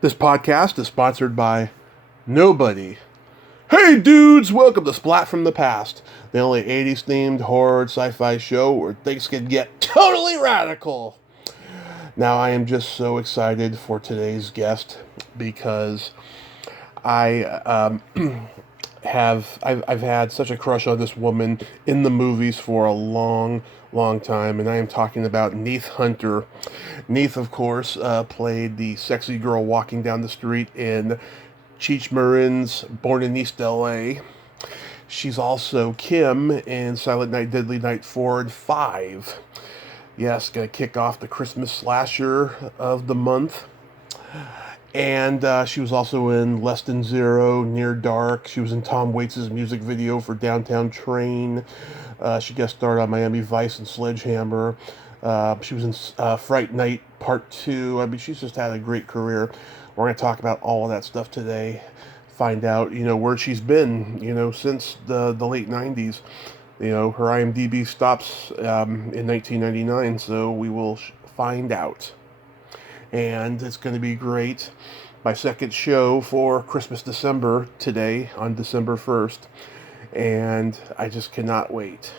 This podcast is sponsored by nobody. Hey dudes, welcome to Splat from the Past, the only 80s themed horror sci-fi show where things can get totally radical. Now I am just so excited for today's guest because I I've had such a crush on this woman in the movies for a long time, and I am talking about Neith Hunter. Neith, of course, played the sexy girl walking down the street in Cheech Marin's Born in East L.A. She's also Kim in Silent Night, Deadly Night 4 and 5. Yes, gonna kick off the Christmas slasher of the month. And she was also in Less Than Zero, Near Dark. She was in Tom Waits' music video for Downtown Train. She guest starred on Miami Vice and Sledgehammer. She was in Fright Night Part 2. I mean, she's just had a great career. We're going to talk about all of that stuff today. Find out, where she's been, since the late 90s. Her IMDb stops in 1999, so we will find out. And it's going to be great. My second show for Christmas December today on December 1st. And I just cannot wait.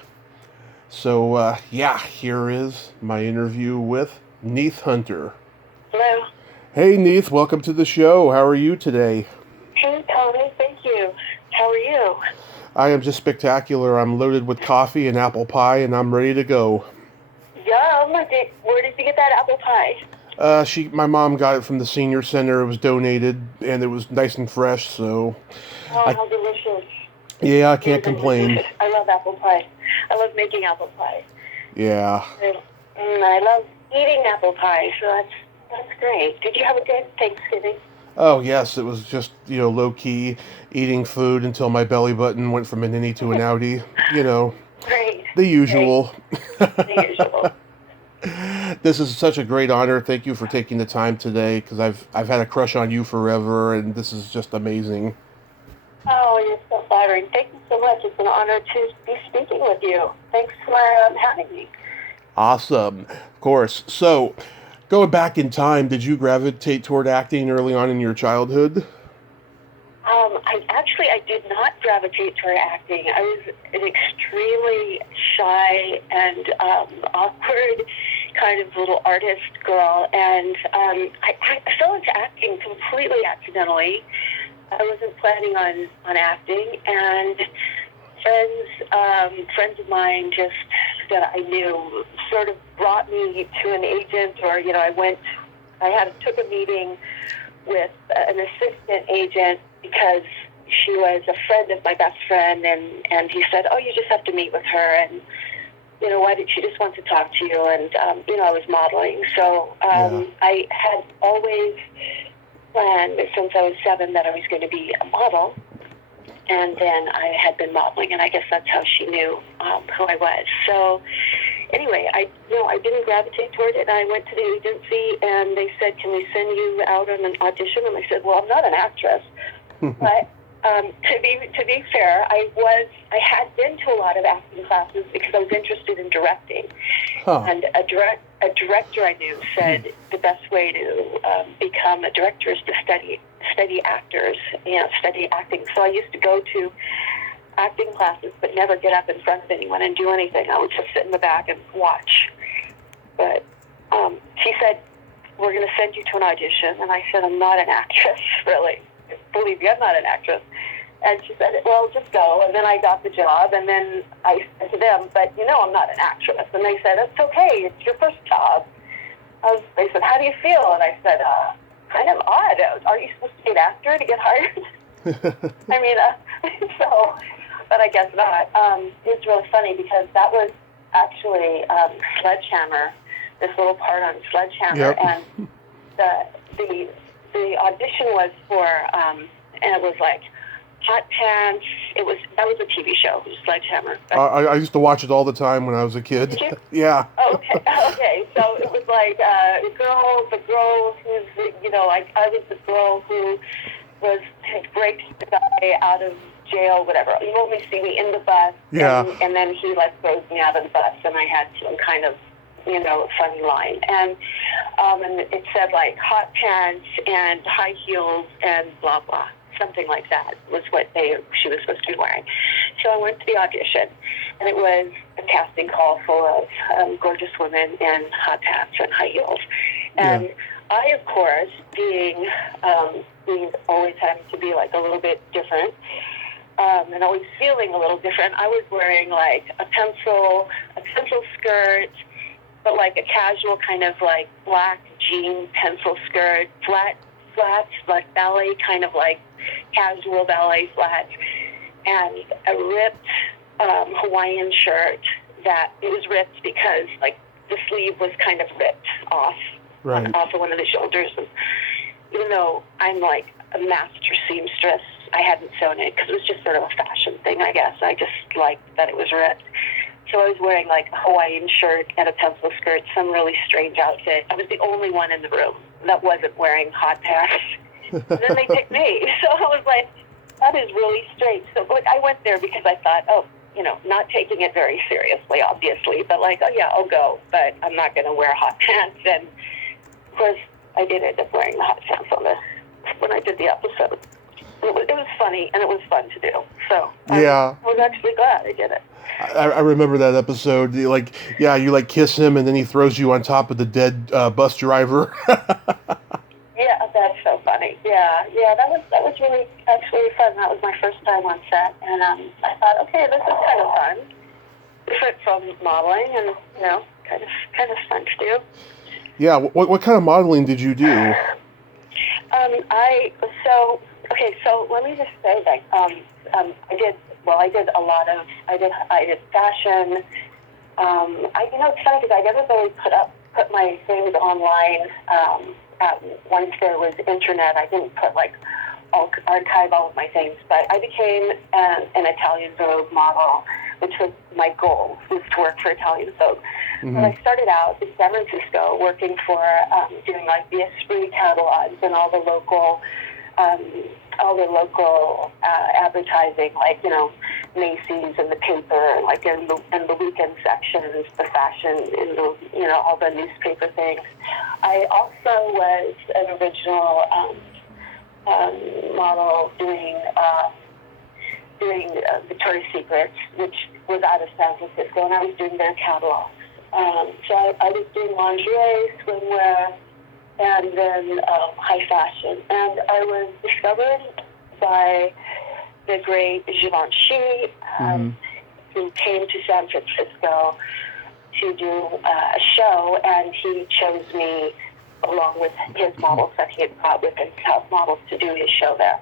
So, here is my interview with Neith Hunter. Hello. Hey, Neith, welcome to the show. How are you today? Hey, Tony. Thank you. How are you? I am just spectacular. I'm loaded with coffee and apple pie, and I'm ready to go. Yum. Where did you get that apple pie? My mom got it from the senior center. It was donated, and it was nice and fresh, so... Oh, how delicious. Yeah, I can't complain. I love apple pie. I love making apple pie. Yeah. And I love eating apple pie, so that's great. Did you have a good Thanksgiving? Oh, yes, it was just, low-key eating food until my belly button went from an innie to an outie. Great. The usual. The usual. This is such a great honor. Thank you for taking the time today, because I've had a crush on you forever, and this is just amazing. Oh, you're so flattering. Thank you so much. It's an honor to be speaking with you. Thanks for having me. Awesome. Of course. So, going back in time, did you gravitate toward acting early on in your childhood? I did not gravitate toward acting. I was an extremely shy and awkward kind of little artist girl, and I fell into acting completely accidentally. I wasn't planning on acting, and friends of mine just that I knew sort of brought me to an agent, or I took a meeting with an assistant agent because she was a friend of my best friend, and he said, oh, you just have to meet with her, and why did she just want to talk to you? And I was modeling, so I had always planned since I was 7 that I was going to be a model, and then I had been modeling, and I guess that's how she knew who I was. So anyway, I didn't gravitate toward it. I went to the agency, and they said, can we send you out on an audition? And I said, well, I'm not an actress. But to be fair, I had been to a lot of acting classes because I was interested in directing. Huh. And a director I knew said the best way to become a director is to study actors, study acting. So I used to go to acting classes but never get up in front of anyone and do anything. I would just sit in the back and watch. But she said, we're going to send you to an audition. And I said, I'm not an actress, really. Believe me, I'm not an actress. And she said, well, just go. And then I got the job, and then I said to them, but I'm not an actress. And they said, it's okay, it's your first job. They said, how do you feel? And I said, kind of odd. Are you supposed to be an actor to get hired? I mean, but I guess not. It's really funny because that was actually Sledgehammer, this little part on Sledgehammer. Yep. And the audition was for, and it was like Hot Pants. That was a TV show, Sledgehammer. I used to watch it all the time when I was a kid. Did you? Yeah. Okay. So it was like the girl who's, I was the girl who had breaks the guy out of jail, whatever. You only see me in the bus. Yeah. And then he throws me out of the bus, and I had some kind of funny line. And it said like hot pants and high heels and blah blah, something like that was what she was supposed to be wearing. So I went to the audition, and it was a casting call full of gorgeous women in hot pants and high heels. And I, of course, being always having to be like a little bit different, and always feeling a little different, I was wearing like a pencil skirt, but like a casual kind of like black jean pencil skirt, flats, like ballet, kind of like casual ballet flats, and a ripped Hawaiian shirt that it was ripped because like the sleeve was kind of ripped off, off of one of the shoulders. And even though I'm like a master seamstress, I hadn't sewn it because it was just sort of a fashion thing, I guess. I just liked that it was ripped. So I was wearing like a Hawaiian shirt and a pencil skirt, some really strange outfit. I was the only one in the room that wasn't wearing hot pants. And then they picked me. So I was like, that is really strange. So I went there because I thought, not taking it very seriously, obviously, but like, oh yeah, I'll go, but I'm not going to wear hot pants. And of course, I did end up wearing the hot pants when I did the episode. It was funny, and it was fun to do. So I was actually glad I did it. I remember that episode. You kiss him, and then he throws you on top of the dead bus driver. Yeah, that's so funny. Yeah, that was really actually fun. That was my first time on set, and I thought, okay, this is kind of fun, different from modeling, and kind of fun to do. Yeah, what kind of modeling did you do? So let me just say that I did fashion. It's funny because I never really put my things online. Once there was internet, I didn't archive all of my things, but I became an Italian Vogue model, which was my goal, was to work for Italian Vogue. Mm-hmm. But I started out in San Francisco working for doing like the Esprit catalogs and all the local advertising, like Macy's and the paper, like in the weekend sections, the fashion, in the all the newspaper things. I also was an original model doing Victoria's Secret, which was out of San Francisco, and I was doing their catalogs. So I was doing lingerie, swimwear, and then high fashion. And I was discovered by the great Givenchy, who came to San Francisco to do a show, and he chose me along with his models that he had brought with his house models to do his show there.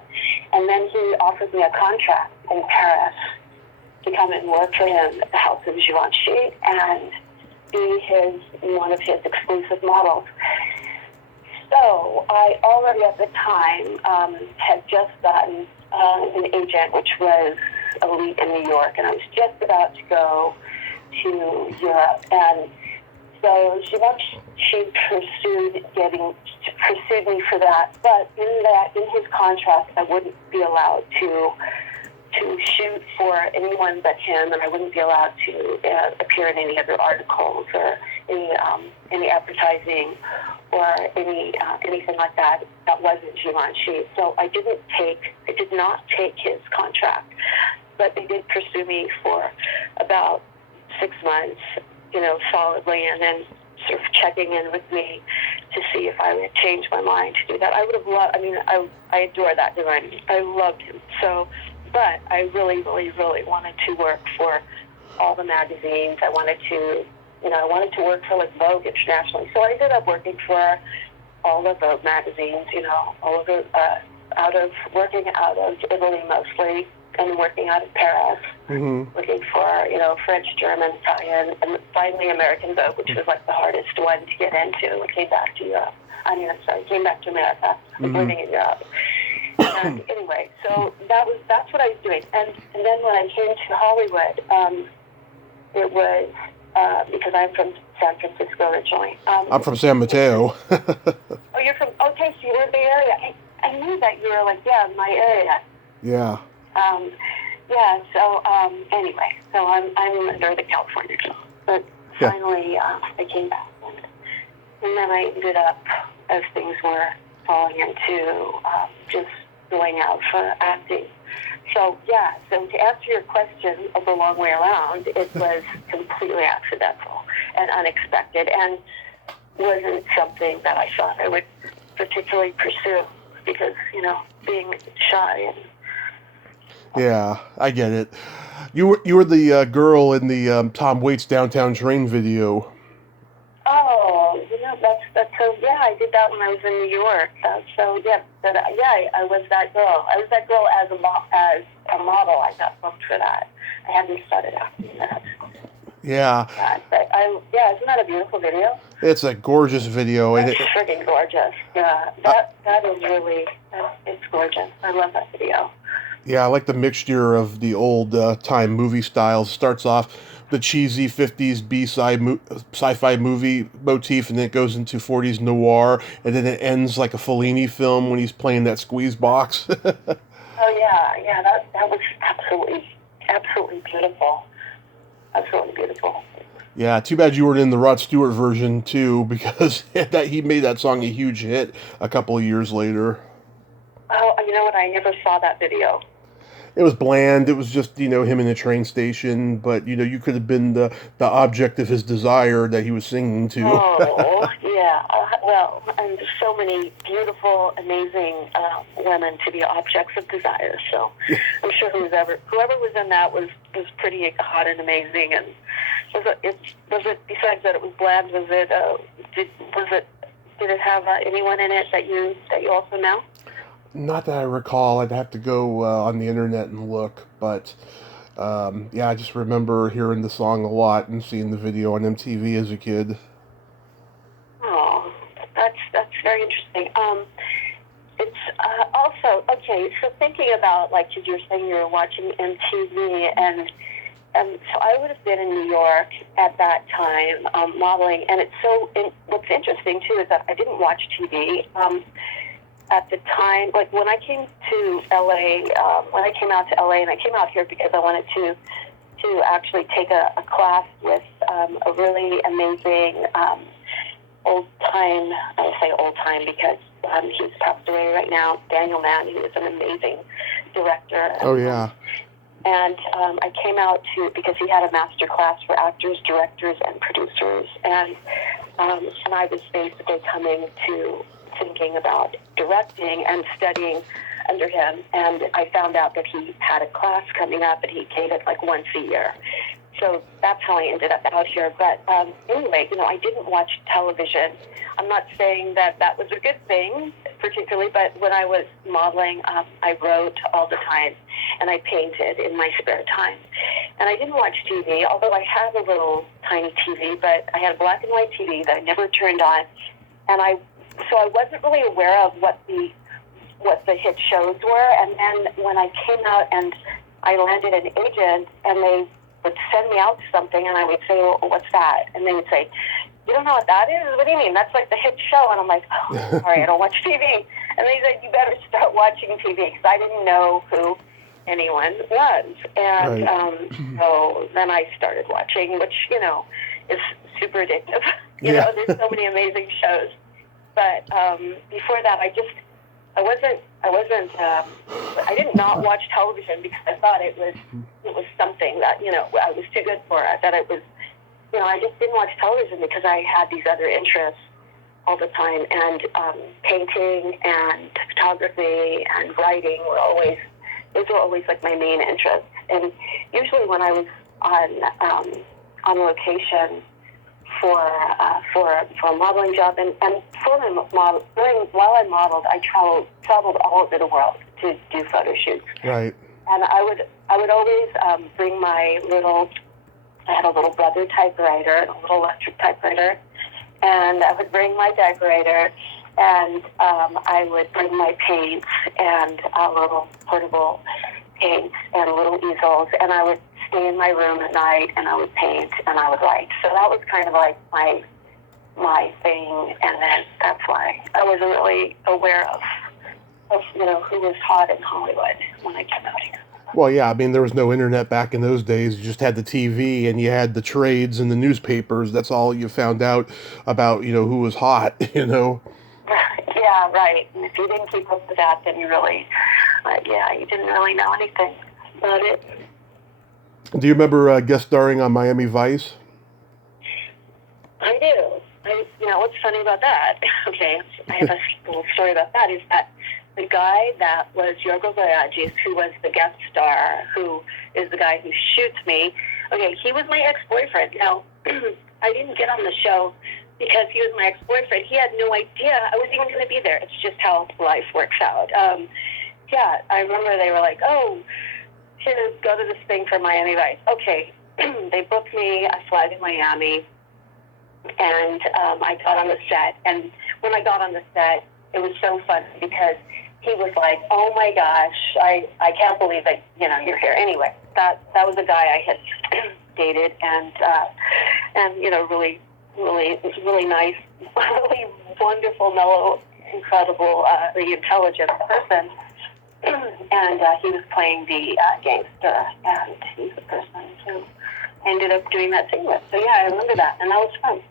And then he offered me a contract in Paris to come and work for him at the house of Givenchy and be one of his exclusive models. So I already at the time had just gotten an agent, which was Elite in New York, and I was just about to go to Europe. And so she pursued me for that, but in his contract, I wouldn't be allowed to shoot for anyone but him, and I wouldn't be allowed to appear in any other articles or any advertising or anything like that wasn't Givenchy. So I did not take his contract, but they did pursue me for about 6 months, solidly, and then sort of checking in with me to see if I would change my mind to do that. I would have loved, I adore that designer. I loved him. So, but I really, really, really wanted to work for all the magazines. I wanted to work for like Vogue internationally. So I ended up working for all the Vogue magazines, all of the, working out of Italy mostly, and working out of Paris, working for, French, German, Italian, and finally American Vogue, which was like the hardest one to get into. I came back to Europe. Came back to America. I was living in Europe. And anyway, so that's what I was doing. And then when I came to Hollywood, it was because I'm from San Francisco originally. I'm from San Mateo. Oh, you're from? Okay, so you were in the area. I knew that you were like, in my area. Yeah. Anyway, so I'm under the California. But Yeah. finally, I came back. And then I ended up, as things were falling into just going out for acting. So, yeah, so to answer your question of the long way around, it was completely accidental and unexpected and wasn't something that I thought I would particularly pursue because, being shy and... Yeah, I get it. You were the girl in the Tom Waits Downtown Train video. Oh, that's so, yeah, I did that when I was in New York. I was that girl. I was that girl as a model. I got booked for that. I hadn't started acting yet. Yeah. But isn't that a beautiful video? It's a gorgeous video. It's friggin' gorgeous. Yeah, that is really, it's gorgeous. I love that video. Yeah, I like the mixture of the old time movie styles. Starts off the cheesy 50s B-side sci-fi movie motif, and then it goes into 40s noir, and then it ends like a Fellini film when he's playing that squeeze box. Oh, yeah, that was absolutely beautiful. Absolutely beautiful. Yeah, too bad you weren't in the Rod Stewart version, too, because he made that song a huge hit a couple of years later. Oh, you know what? I never saw that video. It was bland. It was just, him in a train station, but, you could have been the object of his desire that he was singing to. Oh, yeah. And there's so many beautiful, amazing women to be objects of desire, so I'm sure whoever was in that was pretty hot and amazing. And was it besides that it was bland, did it have anyone in it that you also know? Not that I recall. I'd have to go on the internet and look, but I just remember hearing the song a lot and seeing the video on MTV as a kid. Oh, that's very interesting. It's also okay. So thinking about like you were saying, you were watching MTV, and so I would have been in New York at that time modeling, and what's interesting too is that I didn't watch TV. At the time, like when I came to L.A., when I came out to L.A., and I came out here because I wanted to actually take a class with a really amazing old-time, I say old-time because he's passed away right now, Daniel Mann. He was an amazing director. Oh, yeah. And I came out because he had a master class for actors, directors, and producers, and I was basically coming to thinking about directing and studying under him, and I found out that he had a class coming up and he gave it like once a year. So that's how I ended up out here. But anyway, I didn't watch television. I'm not saying that was a good thing particularly, but when I was modeling, I wrote all the time and I painted in my spare time. And I didn't watch TV, although I had a little tiny TV, but I had a black and white TV that I never turned on, and so I wasn't really aware of what the hit shows were. And then when I came out and I landed an agent, and they would send me out to something, and I would say, well, what's that? And they would say, you don't know what that is? What do you mean? That's like the hit show. And I'm like, oh, sorry, I don't watch TV. And they said, you better start watching TV, because I didn't know who anyone was. And Right. So then I started watching, which, is super addictive. There's so many amazing shows. But before that, I did not watch television because I thought it was something that, I was too good for it, that it was, I just didn't watch television because I had these other interests all the time, and painting and photography and writing those were always like my main interests. And usually when I was on location for a modeling job, and while I modeled, I traveled all over the world to do photo shoots. Right. And I would always bring I had a little brother typewriter, a little electric typewriter, and I would bring my decorator, and I would bring my paints and a little portable paints and little easels, and I would stay in my room at night, and I would paint and I would write. So that was kind of like my thing, and then that's why I wasn't really aware of who was hot in Hollywood when I came out here. Well, yeah, I mean, there was no internet back in those days. You just had the TV and you had the trades and the newspapers. That's all you found out about, who was hot, Yeah, right. And if you didn't keep up with that, then you really, you didn't really know anything about it. Do you remember guest starring on Miami Vice? I do. What's funny about that? Okay, I have a little story about that. Is that the guy that was Yorgo Voyages, who was the guest star, who is the guy who shoots me? Okay, he was my ex-boyfriend. Now, I didn't get on the show because he was my ex-boyfriend. He had no idea I was even going to be there. It's just how life works out. I remember they were like, "Oh, to go to this thing for Miami Vice." Okay, they booked me. I fly to Miami. And I got on the set, and when I got on the set, it was so fun because he was like, "Oh my gosh, I can't believe that you're here." Anyway, that was a guy I had dated, and really, really, really nice, really wonderful, mellow, incredible, really intelligent person. And he was playing the gangster, and he's the person who ended up doing that thing with. So yeah, I remember that, and that was fun.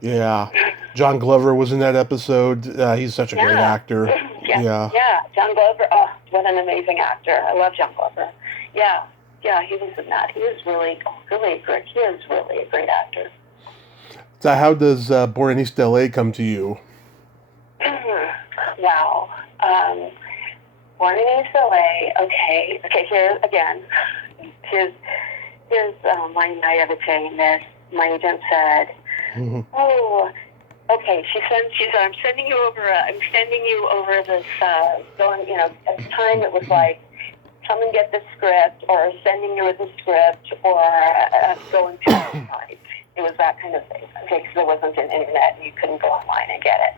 Yeah. John Glover was in that episode. He's such a great actor. Yeah. John Glover. Oh, what an amazing actor. I love John Glover. Yeah, he was in that. He was really, really great. He is really a great actor. So how does Born in East L.A. come to you? Wow. Born in East L.A. Okay, here again. Here's my naivete. My agent said, "Oh, okay." She said, "I'm sending you over. I'm sending you over this. Going, at the time it was like, come and get the script, or sending you with the script, or going to the site. It was that kind of thing. Okay, because there wasn't an internet, and you couldn't go online and get it.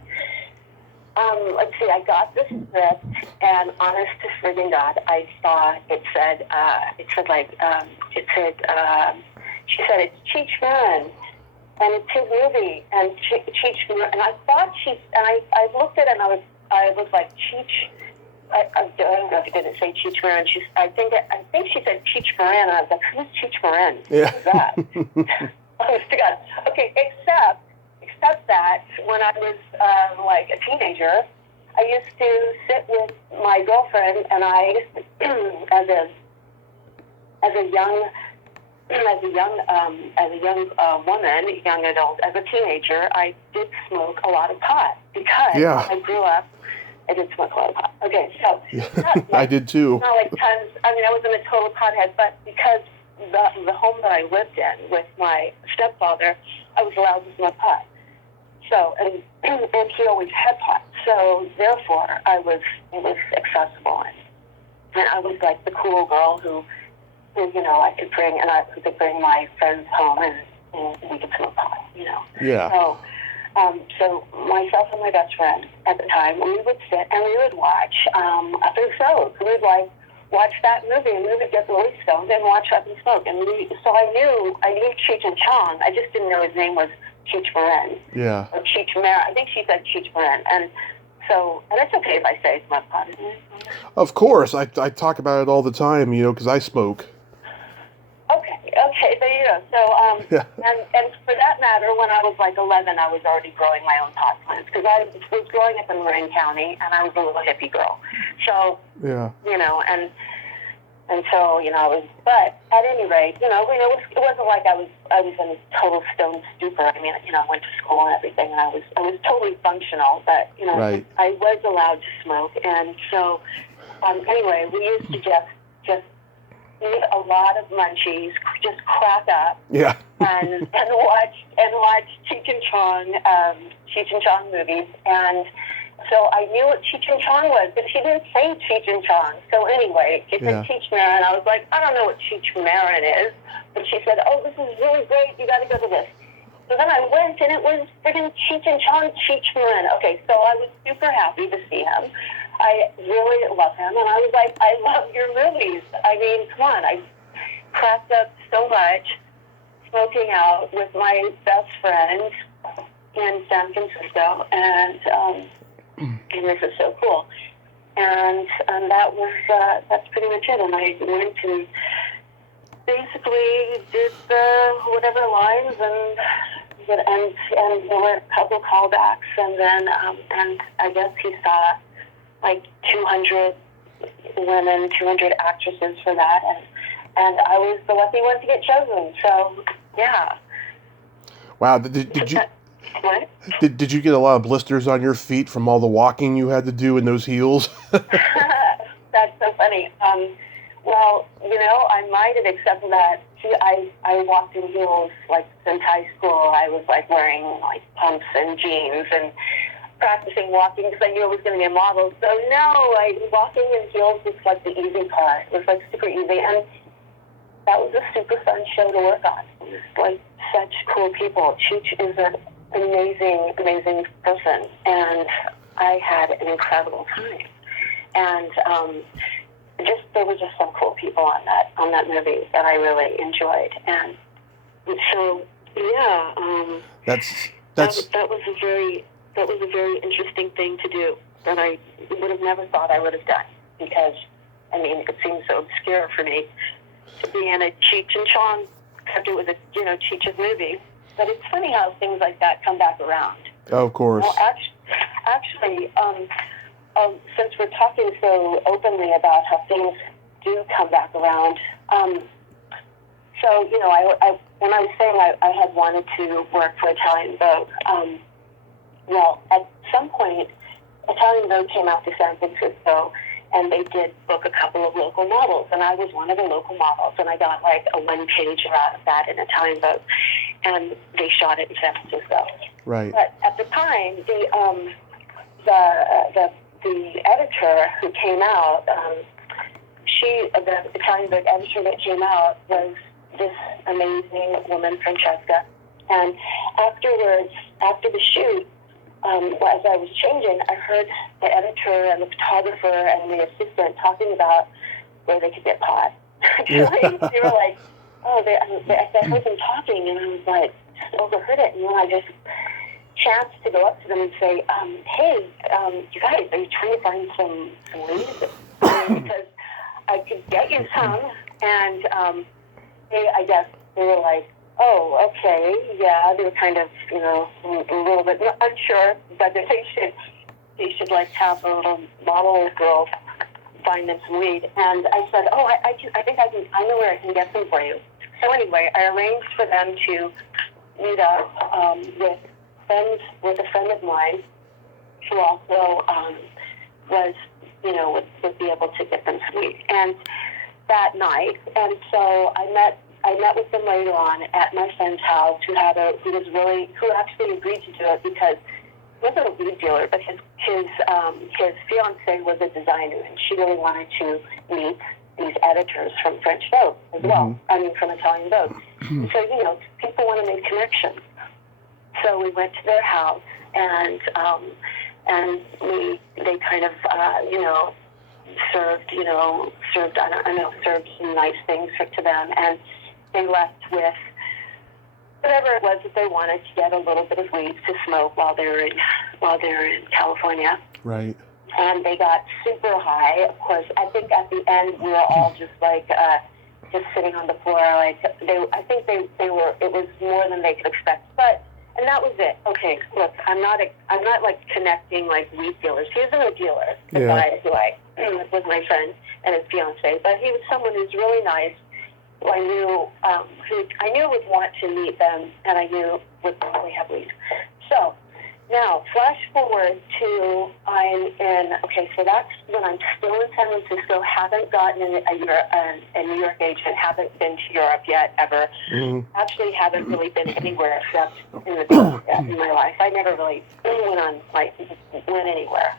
Let's see. I got the script, and honest to friggin' God, I saw it said, she said it's Cheech Marin, and it's his movie, and Cheech Marin, and I thought I looked at it, and I was like, Cheech. I don't know if you didn't say Cheech Marin. I think she said Cheech Marin, and I was like, who's Cheech Marin? Yeah. Who's that? Honest to God. Okay, except that when I was like a teenager, I used to sit with my girlfriend, and I as a young woman, young adult, as a teenager, I did smoke a lot of pot because I grew up. I did smoke a lot of pot. Okay, so I did too. Not like tons. I mean, I wasn't a total pothead, but because the home that I lived in with my stepfather, I was allowed to smoke pot. So and he always had pot. So therefore, it was accessible, and I was like the cool girl who I could bring my friends home and we could smoke pot. Yeah. So myself and my best friend at the time, we would sit and we would watch Up and Smoke. We would watch that movie, and we would get really stoned and watch Up and Smoke. And so I knew Cheech and Chong. I just didn't know his name was Cheech Marin. Yeah. Or Cheech Marin. I think she said Cheech Marin. And it's okay if I say smoke pot. Of course, I talk about it all the time, because I smoke. Okay, there you go. So, and for that matter, when I was like 11, I was already growing my own pot plants because I was growing up in Marin County, and I was a little hippie girl. So, and so, I was. But at any rate, it wasn't like I was in a total stone stupor. I mean, I went to school and everything, and I was totally functional. But Right. I was allowed to smoke, and so anyway, we used to just eat a lot of munchies, just crack up, and watch Cheech and Chong movies, and so I knew what Cheech and Chong was, but she didn't say Cheech and Chong. So anyway, she said Cheech Marin. I was like, I don't know what Cheech Marin is, but she said, oh, this is really great. You got to go to this. So then I went, and it was freaking Cheech and Chong, Cheech Marin. Okay, so I was super happy to see him. I really love him, and I was like, I love your movies. I mean, come on. I cracked up so much smoking out with my best friend in San Francisco, and this is so cool. and that's pretty much it. And I went and basically did the whatever lines, and there were a couple callbacks, and then and I guess he saw like 200 women, 200 actresses for that, and I was the lucky one to get chosen. So yeah. Wow. Did you? What? Did you get a lot of blisters on your feet from all the walking you had to do in those heels? That's so funny. Well, I might have accepted that. I walked in heels like since high school. I was like wearing like pumps and jeans and practicing walking because I knew I was going to be a model. So no, walking in heels was like the easy part. It was like super easy, and that was a super fun show to work on. It was like such cool people. Cheech is an amazing, amazing person, and I had an incredible time. And there were just some cool people on that movie that I really enjoyed. And so yeah, that was a very interesting thing to do that I would have never thought I would have done, because it seems so obscure for me to be in a Cheech and Chong, except it was a Cheech's movie. But it's funny how things like that come back around. Of course. Well, actually, since we're talking so openly about how things do come back around, so when I was saying I had wanted to work for Italian Vogue, well, at some point, Italian Vogue came out to San Francisco, and they did book a couple of local models, and I was one of the local models, and I got like a one-pager out of that in Italian Vogue, and they shot it in San Francisco. Right. But at the time, the editor who came out, the Italian Vogue editor that came out was this amazing woman, Francesca, and afterwards, after the shoot, as I was changing, I heard the editor and the photographer and the assistant talking about where they could get pot. They were like, oh, I heard them talking, and I was like, just overheard it, and then I just chanced to go up to them and say, hey, you guys, are you trying to find some leads? Because I could get you some, and I guess they were like, oh, okay, yeah, they were kind of, a little bit unsure, but they should like have a little model girl find them some weed. And I said, oh, I know where I can get some for you. So anyway, I arranged for them to meet up with a friend of mine who also would be able to get them some weed. And that night, and so I met with them later on at my friend's house, who actually agreed to do it because he wasn't a weed dealer, but his fiance was a designer, and she really wanted to meet these editors from French Vogue as well. From Italian Vogue. So people want to make connections. So we went to their house, and they kind of served some nice things to them, and they left with whatever it was that they wanted to get a little bit of weed to smoke while they were in California. Right. And they got super high. Of course, I think at the end we were all just like just sitting on the floor. Like I think they were. It was more than they could expect, and that was it. Okay, look, I'm not like connecting like weed dealers. He isn't a dealer. The guy who was my friend and his fiance, but he was someone who's really nice. Who I knew would want to meet them, and I knew would probably have weed. So now, flash forward to so that's when I'm still in San Francisco, haven't gotten a New York agent, haven't been to Europe yet, ever. Actually haven't really been anywhere except in my life. I never really went anywhere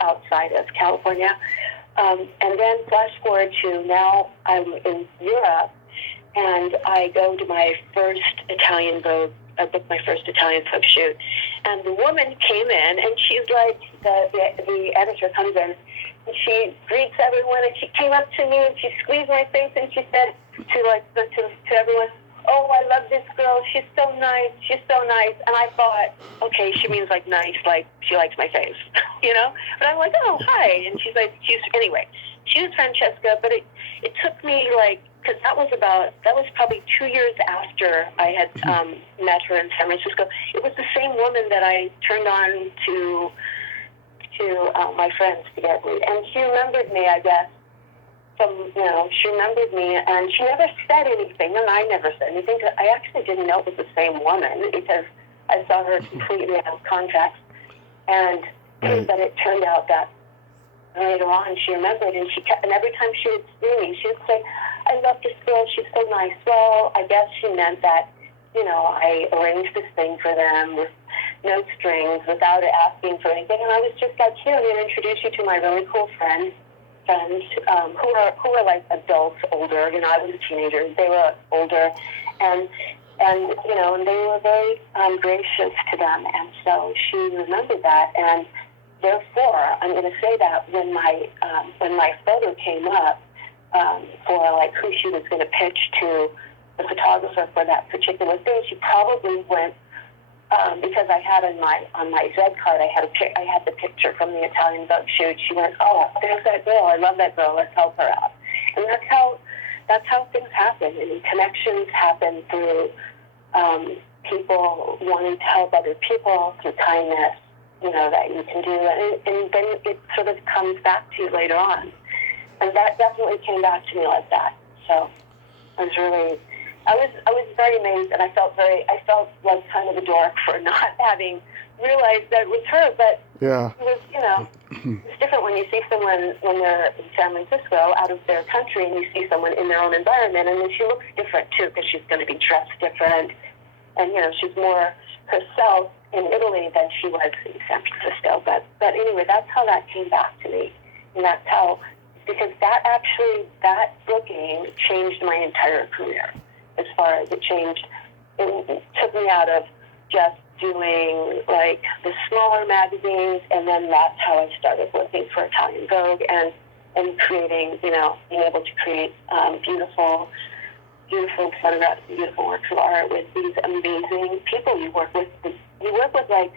outside of California. And then flash forward to now I'm in Europe, and I go to my first Italian Vogue. I booked my first Italian Vogue shoot, and the woman came in, and she's like, the editor comes in, and she greets everyone, and she came up to me, and she squeezed my face, and she said to everyone, oh, I love this girl. She's so nice. She's so nice. And I thought, okay, she means like nice, like she likes my face, you know? But I'm like, oh, hi. And anyway, she was Francesca, but it took me like, because that was probably 2 years after I had met her in San Francisco. It was the same woman that I turned on to my friends to get with. And she remembered me, I guess, she remembered me, and she never said anything, and I never said anything. I actually didn't know it was the same woman because I saw her completely out of context. And but it turned out that later on she remembered, and and every time she would see me, she would say, I love this girl, she's so nice. Well, I guess she meant that, I arranged this thing for them with no strings, without asking for anything, and I was just like, here, I'm going to introduce you to my really cool friends who were like adults, older. I was a teenager. They were older, and and they were very gracious to them. And so she remembered that, and therefore, I'm going to say that when my photo came up for like who she was going to pitch to the photographer for that particular thing, she probably went. Because I had on my Z card, I had the picture from the Italian boat shoot. She went, oh, there's that girl. I love that girl. Let's help her out. And that's how things happen. And connections happen through people wanting to help other people through kindness, that you can do. And then it sort of comes back to you later on. And that definitely came back to me like that. So I was very amazed, and I felt like kind of a dork for not having realized that it was her. But yeah, it was, it's different when you see someone when they're in San Francisco, out of their country, and you see someone in their own environment, and then she looks different too because she's going to be dressed different, and she's more herself in Italy than she was in San Francisco. But anyway, that's how that came back to me, and that's how, because that booking changed my entire career. As far as it took me out of just doing like the smaller magazines, and then that's how I started working for Italian Vogue and creating, being able to create beautiful photographs, beautiful works of art with these amazing people you work with. You work with I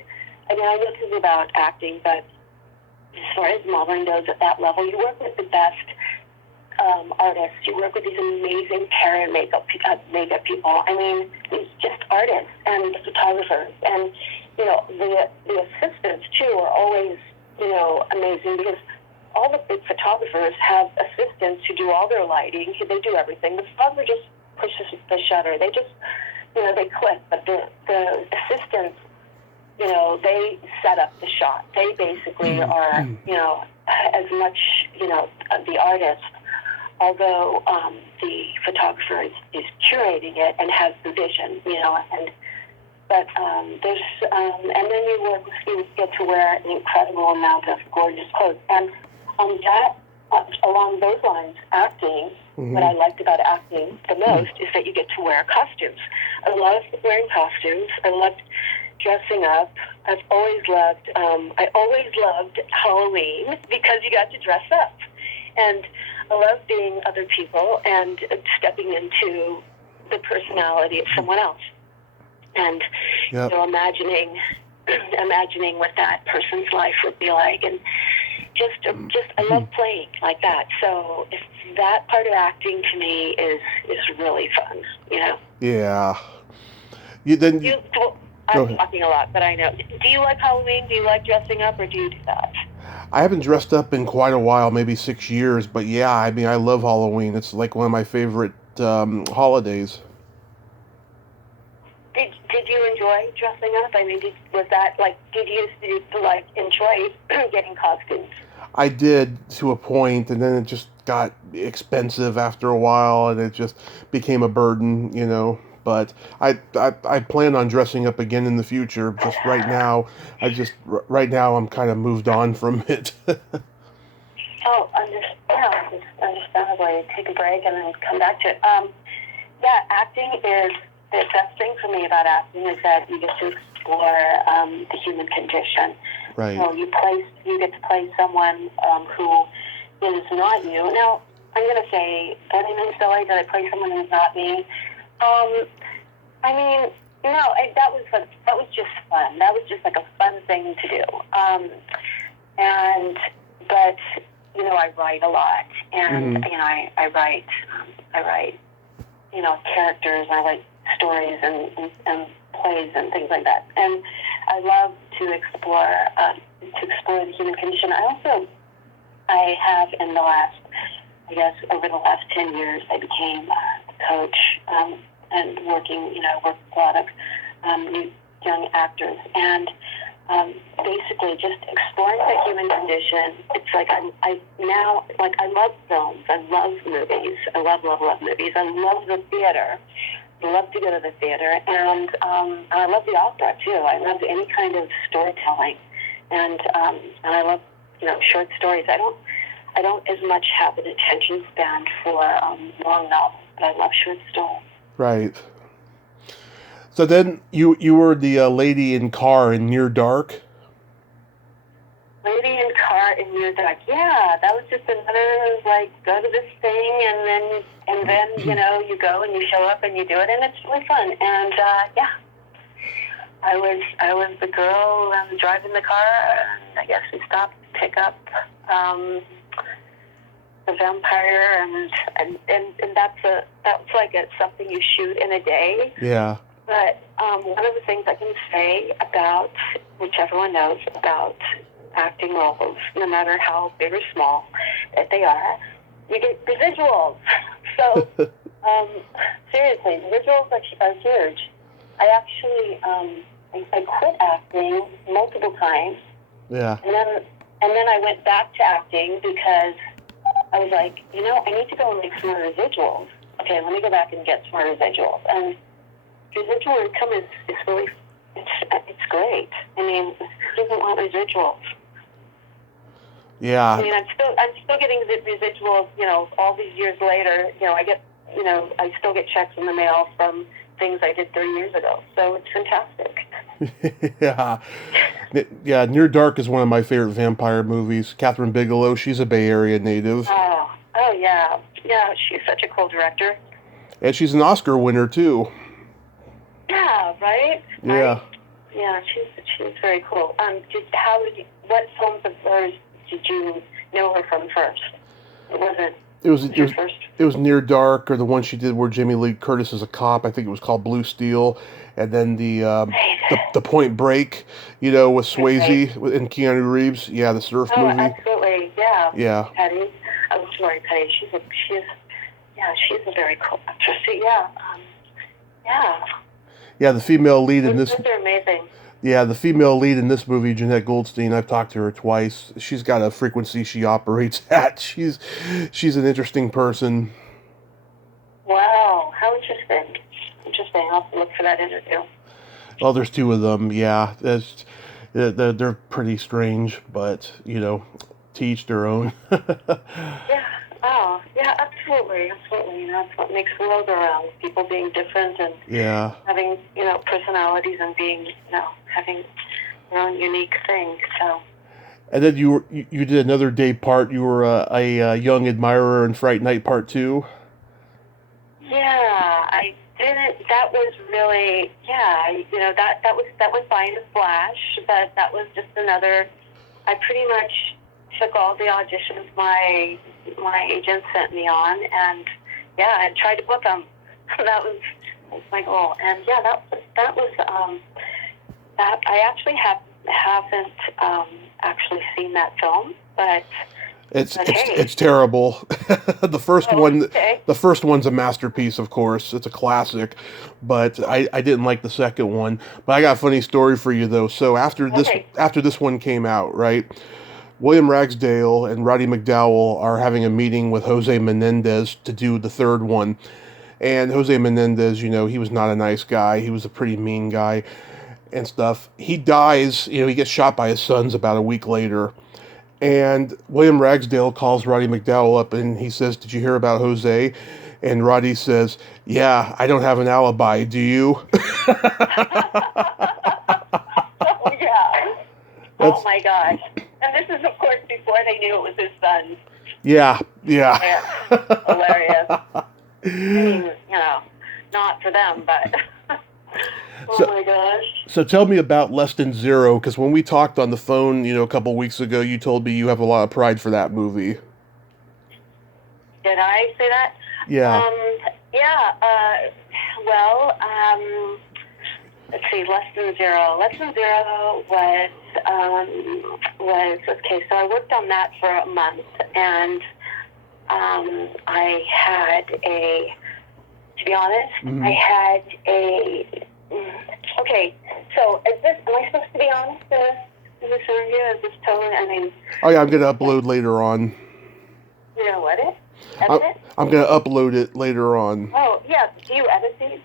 know this is about acting, but as far as modeling goes at that level, you work with the best artists. You work with these amazing hair and makeup people. I mean, these just artists and the photographers, and the assistants too are always amazing, because all the big photographers have assistants who do all their lighting. They do everything. The photographer just pushes the shutter. They just they click, but the assistants they set up the shot. They basically are as much the artist. Although the photographer is curating it and has the vision, but there's and then you get to wear an incredible amount of gorgeous clothes, and along those lines, acting. Mm-hmm. What I liked about acting the most is that you get to wear costumes. I love wearing costumes. I loved dressing up. I always loved Halloween because you got to dress up, and I love being other people and stepping into the personality of someone else, and imagining what that person's life would be like, and just I love playing like that. So that part of acting to me is really fun, Yeah. I'm talking a lot, but I know. Do you like Halloween? Do you like dressing up, or do you do that? I haven't dressed up in quite a while, maybe 6 years, but yeah, I mean, I love Halloween. It's like one of my favorite holidays. Did you enjoy dressing up? I mean, did you enjoy getting costumes? I did, to a point, and then it just got expensive after a while, and it just became a burden, But I plan on dressing up again in the future. Just right now, I'm kind of moved on from it. Understandably, take a break and then come back to it. Acting is the best thing for me about acting is that you get to explore the human condition. Right. So you get to play someone who is not you. Now, I'm going to say, in East L.A., did I play someone who's not me? I mean, that was fun. That was just fun. That was just like a fun thing to do. But I write a lot, and I write, characters. I write stories and plays and things like that. And I love to explore the human condition. I have in the last, I guess, over the last 10 years, I became a coach and working with a lot of new young actors. And basically just exploring the human condition. It's like I love films. I love movies. I love movies. I love the theater. I love to go to the theater. And I love the opera, too. I love any kind of storytelling. And I love, short stories. I don't as much have an attention span for long novels, but I love short stories. Right. So then you were the lady in car in Near Dark. Lady in car in Near Dark. Yeah, that was just another go to this thing and then you go and you show up and you do it and it's really fun. And I was the girl driving the car, and I guess we stopped to pick up the vampire, and that's something you shoot in a day. Yeah. But one of the things I can say about, which everyone knows about acting roles, no matter how big or small that they are, you get residuals. So seriously, residuals are huge. I actually I quit acting multiple times. Yeah. And then I went back to acting because I was like, I need to go and make some more residuals. Okay, let me go back and get some more residuals. And residual income is really, it's great. I mean, who doesn't want residuals? Yeah. I mean, I'm still getting the residuals, all these years later. I still get checks in the mail from things I did 30 years ago. So it's fantastic. Yeah. Yeah, Near Dark is one of my favorite vampire movies. Catherine Bigelow, she's a Bay Area native. Oh yeah. Yeah, she's such a cool director. And she's an Oscar winner, too. Yeah, right? Yeah. Yeah, she's very cool. What films of hers did you know her from first? It was Near Dark, or the one she did where Jamie Lee Curtis is a cop. I think it was called Blue Steel, and then the Point Break, with Swayze and Keanu Reeves. Yeah, the surf movie. Absolutely, yeah. Yeah. Patty, sorry, Patty. She's a very cool actress. Yeah, yeah. Yeah, the female lead in this. Those are amazing. Yeah, the female lead in this movie, Jeanette Goldstein, I've talked to her twice. She's got a frequency she operates at. She's an interesting person. Wow, how interesting. Interesting. I'll have to look for that interview. Well, there's two of them, yeah. They're pretty strange, but, to each their own. Yeah. Oh, yeah, absolutely. Absolutely. That's what makes the world go around. People being different and having, personalities and being, having their own unique thing. So. And then you did another day part. You were a young admirer in Fright Night Part 2. Yeah, I didn't. That was really, that was by in a flash, but that was just another. I pretty much took all the auditions my agent sent me on, and I tried to book them. That was my goal, and that was that. I actually haven't actually seen that film, but it's terrible. The first one's a masterpiece, of course. It's a classic, but I didn't like the second one. But I got a funny story for you though. So after this one came out, right? William Ragsdale and Roddy McDowell are having a meeting with Jose Menendez to do the third one. And Jose Menendez, he was not a nice guy. He was a pretty mean guy and stuff. He dies, he gets shot by his sons about a week later. And William Ragsdale calls Roddy McDowell up and he says, "Did you hear about Jose?" And Roddy says, "Yeah, I don't have an alibi. Do you?" Oh, yeah. Oh, my gosh. And this is, of course, before they knew it was his son. Yeah. Hilarious. I mean, not for them, but... Oh So, my gosh. so tell me about Less Than Zero, because when we talked on the phone, a couple weeks ago, you told me you have a lot of pride for that movie. Did I say that? Yeah. Yeah. Well, let's see. Less Than Zero. Less Than Zero was okay. So I worked on that for a month, and I had a. To be honest, Mm-hmm. I had a. Okay. So is this? Am I supposed to be honest in this interview? Is this totally? I mean. Oh yeah, I'm gonna upload later on. You know what? I'm, Edit it? I'm gonna upload it later on. Oh yeah. Do you edit these?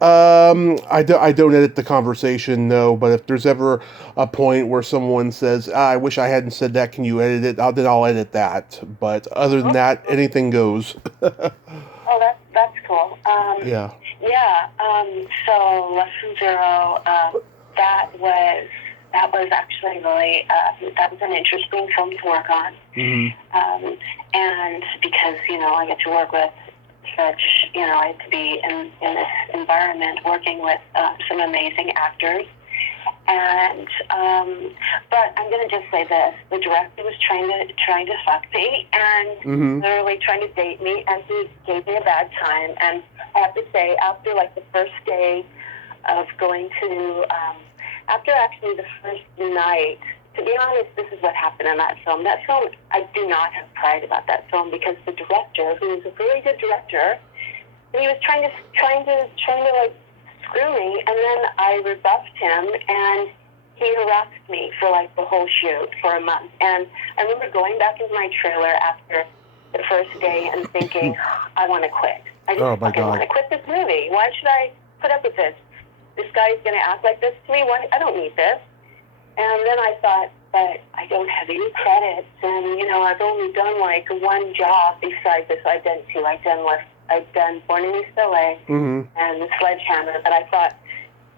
I don't edit the conversation, no, but if there's ever a point where someone says, I wish I hadn't said that, can you edit it? Then I'll edit that. But other than that, anything goes. Oh, that's cool. Yeah. Yeah. So Lesson Zero, that was actually really that was an interesting film to work on. Mm-hmm. And because I get to work with such I get to be in this environment working with some amazing actors. And but I'm gonna just say this: the director was trying to fuck me and literally trying to date me, and he gave me a bad time. And I have to say, after like the first day of going to, after actually the first night, to be honest, this is what happened in that film. That film, I do not have pride about that film because the director, who is a really good director, he was trying to like screw me, and then I rebuffed him, and he harassed me for like the whole shoot for a month. And I remember going back into my trailer after the first day and thinking, I want to quit. I just fucking want to quit this movie. Why should I put up with this? This guy's going to act like this to me? Why? I don't need this. And then I thought, but I don't have any credits, and I've only done like one job besides this. I've done two. I've done Born in East L.A. And Sledgehammer. But I thought,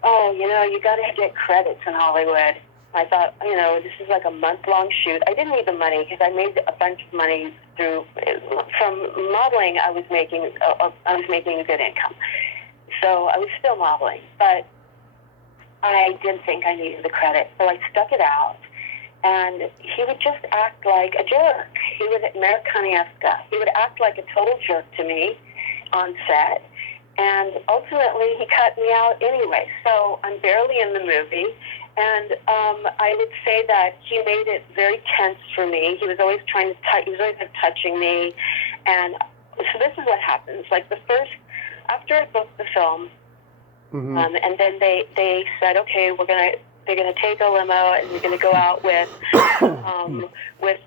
you got to get credits in Hollywood. I thought, this is like a month-long shoot. I didn't need the money because I made a bunch of money from modeling. I was making a good income, so I was still modeling, but I didn't think I needed the credit, so I stuck it out. And he would just act like a jerk. He would, Americanesca. He would act like a total jerk to me on set. And ultimately, he cut me out anyway. So I'm barely in the movie. And I would say that he made it very tense for me. He was always trying to he was always touching me. And so this is what happens. Like after I booked the film, and then they said, okay, they're gonna take a limo and you're gonna go out with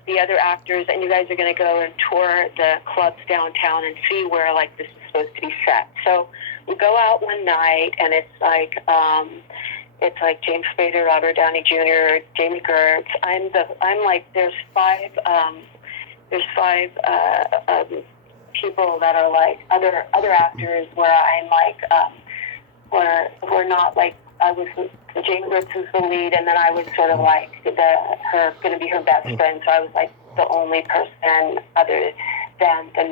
the other actors, and you guys are gonna go and tour the clubs downtown and see where like this is supposed to be set. So we go out one night, and it's like James Spader, Robert Downey Jr., Jamie Gertz. I'm like there's five people that are like other actors where I'm like we're not like I was. Jamie Gertz was the lead, and then I was sort of like going to be her best friend. So I was like the only person other than the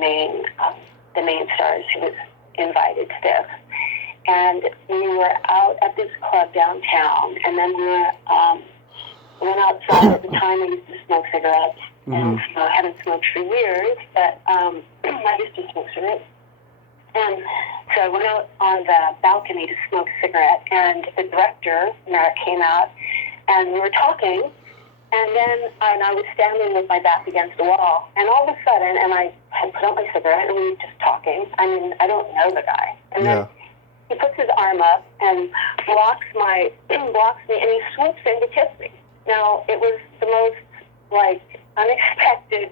main stars who was invited to this. And we were out at this club downtown, and then we went outside. At the time, I used to smoke cigarettes, and I haven't smoked for years, but I used to smoke cigarettes. And so I went out on the balcony to smoke a cigarette, and the director, Merrick, came out, and we were talking, and then I was standing with my back against the wall, and all of a sudden, and I had put out my cigarette, and we were just talking. I mean, I don't know the guy. And then he puts his arm up and blocks me, and he swoops in to kiss me. Now, it was the most, like, unexpected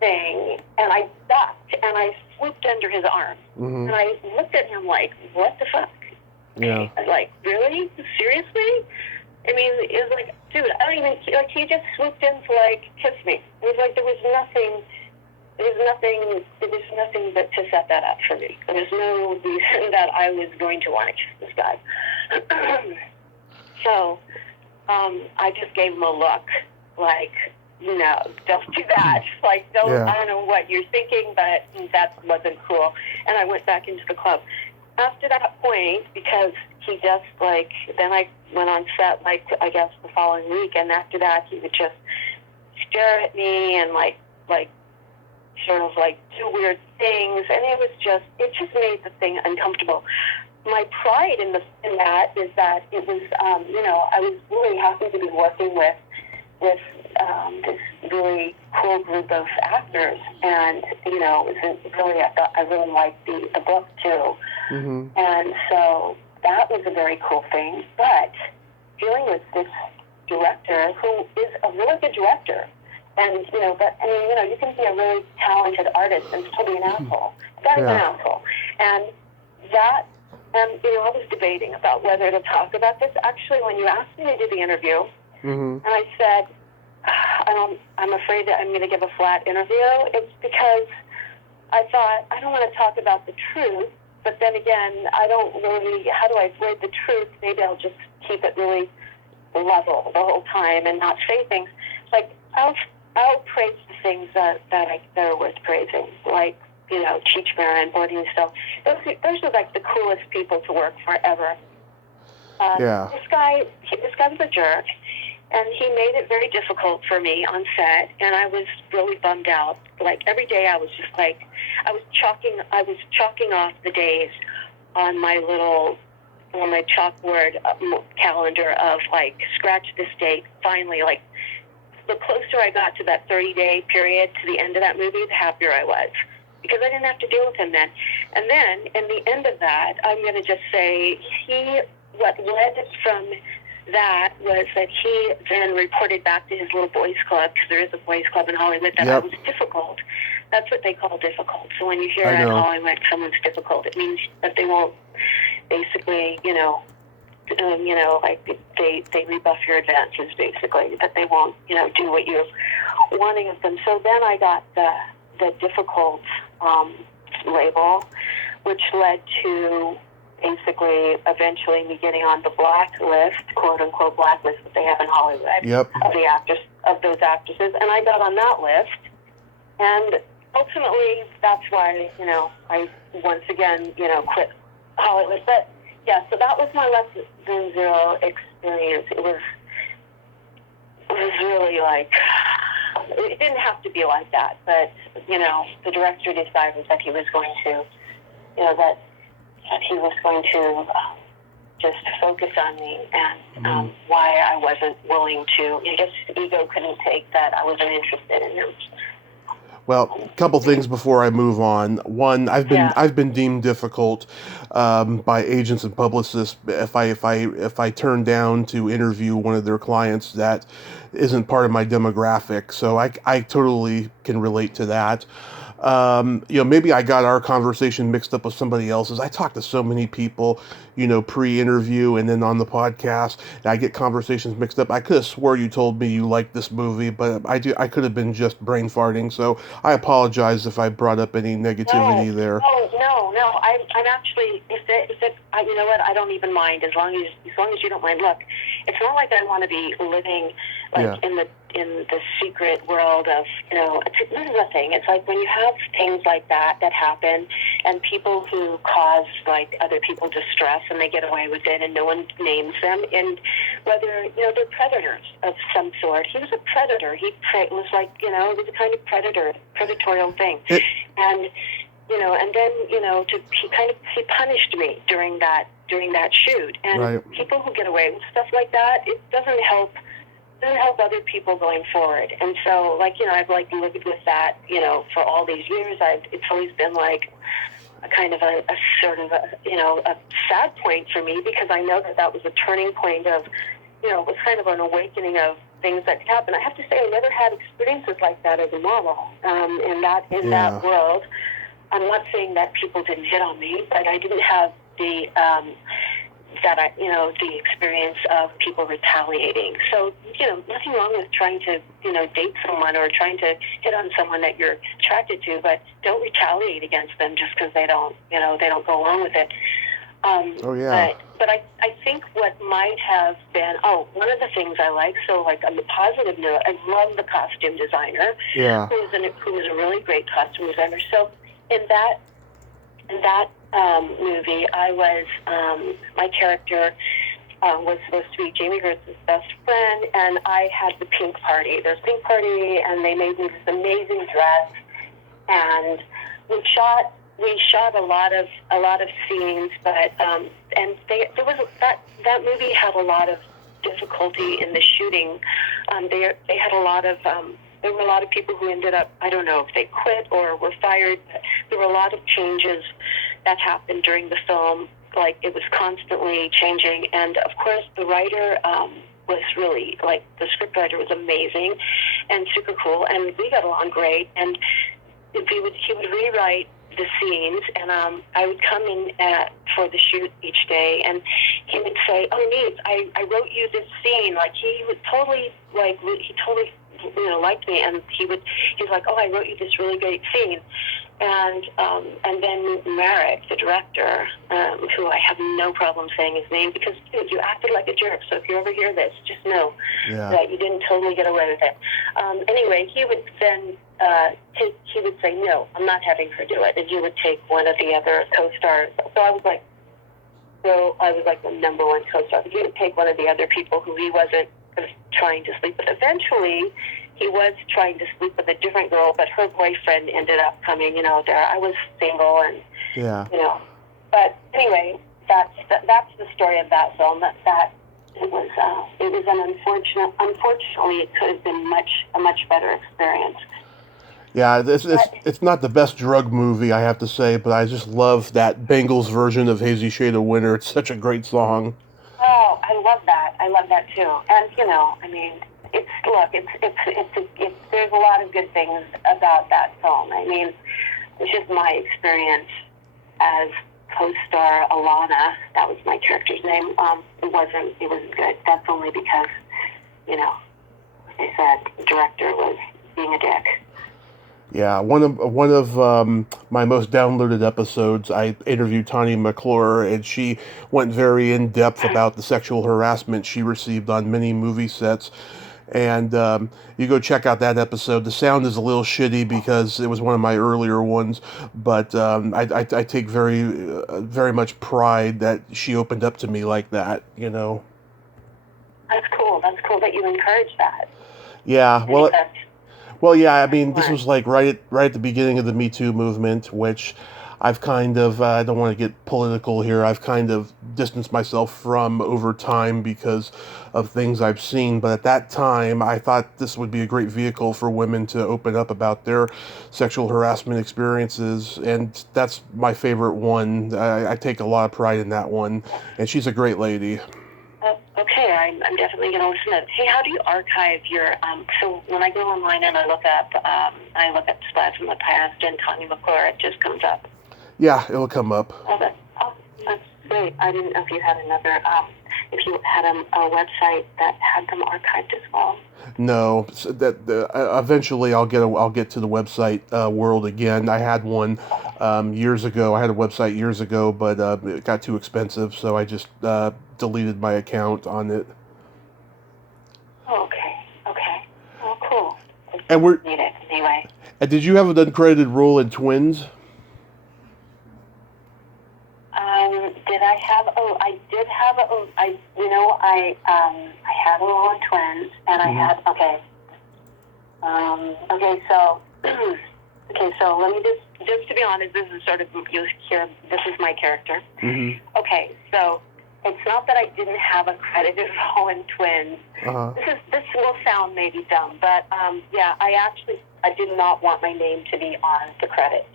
thing, and I ducked, and I swooped under his arm, and I looked at him like, what the fuck? Yeah. I was like, really? Seriously? I mean, it was like, dude, I don't even, like, he just swooped in to, like, kiss me. It was like there was nothing but to set that up for me. There was no reason that I was going to want to kiss this guy. So, I just gave him a look, like, no, don't do that. Like, I don't know what you're thinking, but that wasn't cool. And I went back into the club. After that point, because he just, like, then I went on set, like, I guess the following week, and after that he would just stare at me and, like, sort of, like, do weird things, and it just made the thing uncomfortable. My pride in that is that it was, I was really happy to be working with this really cool group of actors, and, it was really, I really liked the book, too. Mm-hmm. And so that was a very cool thing, but dealing with this director who is a really good director, and, you can be a really talented artist and still be an asshole. That is an asshole. And that, I was debating about whether to talk about this. Actually, when you asked me to do the interview, and I said, I'm afraid that I'm going to give a flat interview, it's because I thought, I don't want to talk about the truth, but then again, I don't really, how do I avoid the truth? Maybe I'll just keep it really level the whole time and not say things. Like, I'll praise the things that are worth praising, like, Cheech Marin, Boarding Still. Those are like the coolest people to work for ever. This guy was a jerk, and he made it very difficult for me on set, and I was really bummed out. Like, every day I was just like, I was chalking off the days on my chalkboard calendar of, like, scratch this date. Finally, like, the closer I got to that 30-day period to the end of that movie, the happier I was, because I didn't have to deal with him then. And then, in the end of that, I'm going to just say what led from that was that he then reported back to his little boys club, because there is a boys club in Hollywood, that I was difficult. That's what they call difficult. So when you hear in Hollywood someone's difficult, it means that they won't basically, like they rebuff your advances, basically, that they won't, do what you're wanting of them. So then I got the difficult label, which led to basically eventually me getting on the blacklist, quote unquote blacklist that they have in Hollywood of those actresses, and I got on that list, and ultimately that's why I once again quit Hollywood. But yeah, so that was my less than zero experience. It was really like, it didn't have to be like that, but the director decided that he was going to that he was going to just focus on me, and why I wasn't willing to. I guess his ego couldn't take that I wasn't interested in him. Well, a couple things before I move on. One, I've been deemed difficult by agents and publicists if I turn down to interview one of their clients that isn't part of my demographic. So I totally can relate to that. Maybe I got our conversation mixed up with somebody else's. I talk to so many people, pre-interview and then on the podcast, and I get conversations mixed up. I could have swore you told me you liked this movie, but I could have been just brain farting. So I apologize if I brought up any negativity there. No. I'm actually, if it, you know what? I don't even mind as long as you don't mind. Look, it's not like I want to be living in the secret world of, this is the thing. It's like when you have things like that happen, and people who cause, like, other people distress, and they get away with it, and no one names them, and whether, they're predators of some sort. He was a predator. He was like, it was a kind of predatorial thing. And then, he punished me during that shoot. And people who get away with stuff like that, it doesn't help other people going forward. And so, I've lived with that, for all these years. It's always been like a kind of a sort of a sad point for me, because I know that was a turning point of, it was kind of an awakening of things that happen. I have to say, I never had experiences like that as a model, in that world. I'm not saying that people didn't hit on me, but I didn't have the the experience of people retaliating. So, nothing wrong with trying to, date someone or trying to hit on someone that you're attracted to, but don't retaliate against them just because they don't go along with it. But I think what might have been, one of the things I like, so like on the positive note, I love the costume designer, who was a really great costume designer. So in that movie, I was my character was supposed to be Jamie Gertz's best friend, and I had the pink party. There's a pink party, and they made me this amazing dress, and we shot a lot of scenes, but there was that movie had a lot of difficulty in the shooting. They had a lot of there were a lot of people who ended up, I don't know if they quit or were fired, but there were a lot of changes that happened during the film. Like, it was constantly changing, and of course the writer was really, like, the script writer was amazing and super cool, and we got along great, and he would rewrite the scenes, and I would come in for the shoot each day, and he would say, "Oh, Neith, I wrote you this scene." Like, he totally liked me, and he's like, "Oh, I wrote you this really great scene." And then Merrick, the director, who I have no problem saying his name, because, dude, you acted like a jerk, so if you ever hear this, just know that you didn't totally get away with it. Anyway, he would then he would say, "No, I'm not having her do it," and he would take one of the other co-stars. So I was like the number one co-star. He would take one of the other people who he wasn't trying to sleep with. Eventually, he was trying to sleep with a different girl, but her boyfriend ended up coming, there. I was single, and, But anyway, that's the story of that film. It was an unfortunately, it could have been a much better experience. Yeah, it's not the best drug movie, I have to say, but I just love that Bengals version of Hazy Shade of Winter. It's such a great song. Oh, I love that. I love that too. And there's a lot of good things about that film. I mean, it's just my experience as co-star Alana. That was my character's name. It wasn't good. That's only because, like I said, the director was being a dick. Yeah, one of my most downloaded episodes, I interviewed Tanya McClure, and she went very in depth about the sexual harassment she received on many movie sets. And you go check out that episode. The sound is a little shitty because it was one of my earlier ones, but I take very much pride that she opened up to me like that. That's cool. That's cool that you encourage that. Yeah. Well, yeah, I mean, this was like right at the beginning of the Me Too movement, which I've kind of, I don't want to get political here, I've kind of distanced myself from over time because of things I've seen. But at that time, I thought this would be a great vehicle for women to open up about their sexual harassment experiences. And that's my favorite one. I take a lot of pride in that one. And she's a great lady. Okay, I'm definitely going to listen to it. Hey, how do you archive your, so when I go online and I look up Splat from the past and Tanya McClure, it just comes up? Yeah, it'll come up. Oh, that's great. I didn't know if you had if you had a website that had them archived as well. No, so eventually I'll get to the website world again. I had one years ago. I had a website years ago, but it got too expensive, so I just deleted my account on it. Oh, okay. Oh, cool. And need it anyway. And did you have an uncredited role in Twins? Did I have? Oh, I did have. I had a role in Twins, and I had. Okay. So let me just to be honest, this is sort of you hear. This is my character. Mm-hmm. Okay, so it's not that I didn't have a credited role in Twins. Uh-huh. This will sound maybe dumb, but I did not want my name to be on the credits.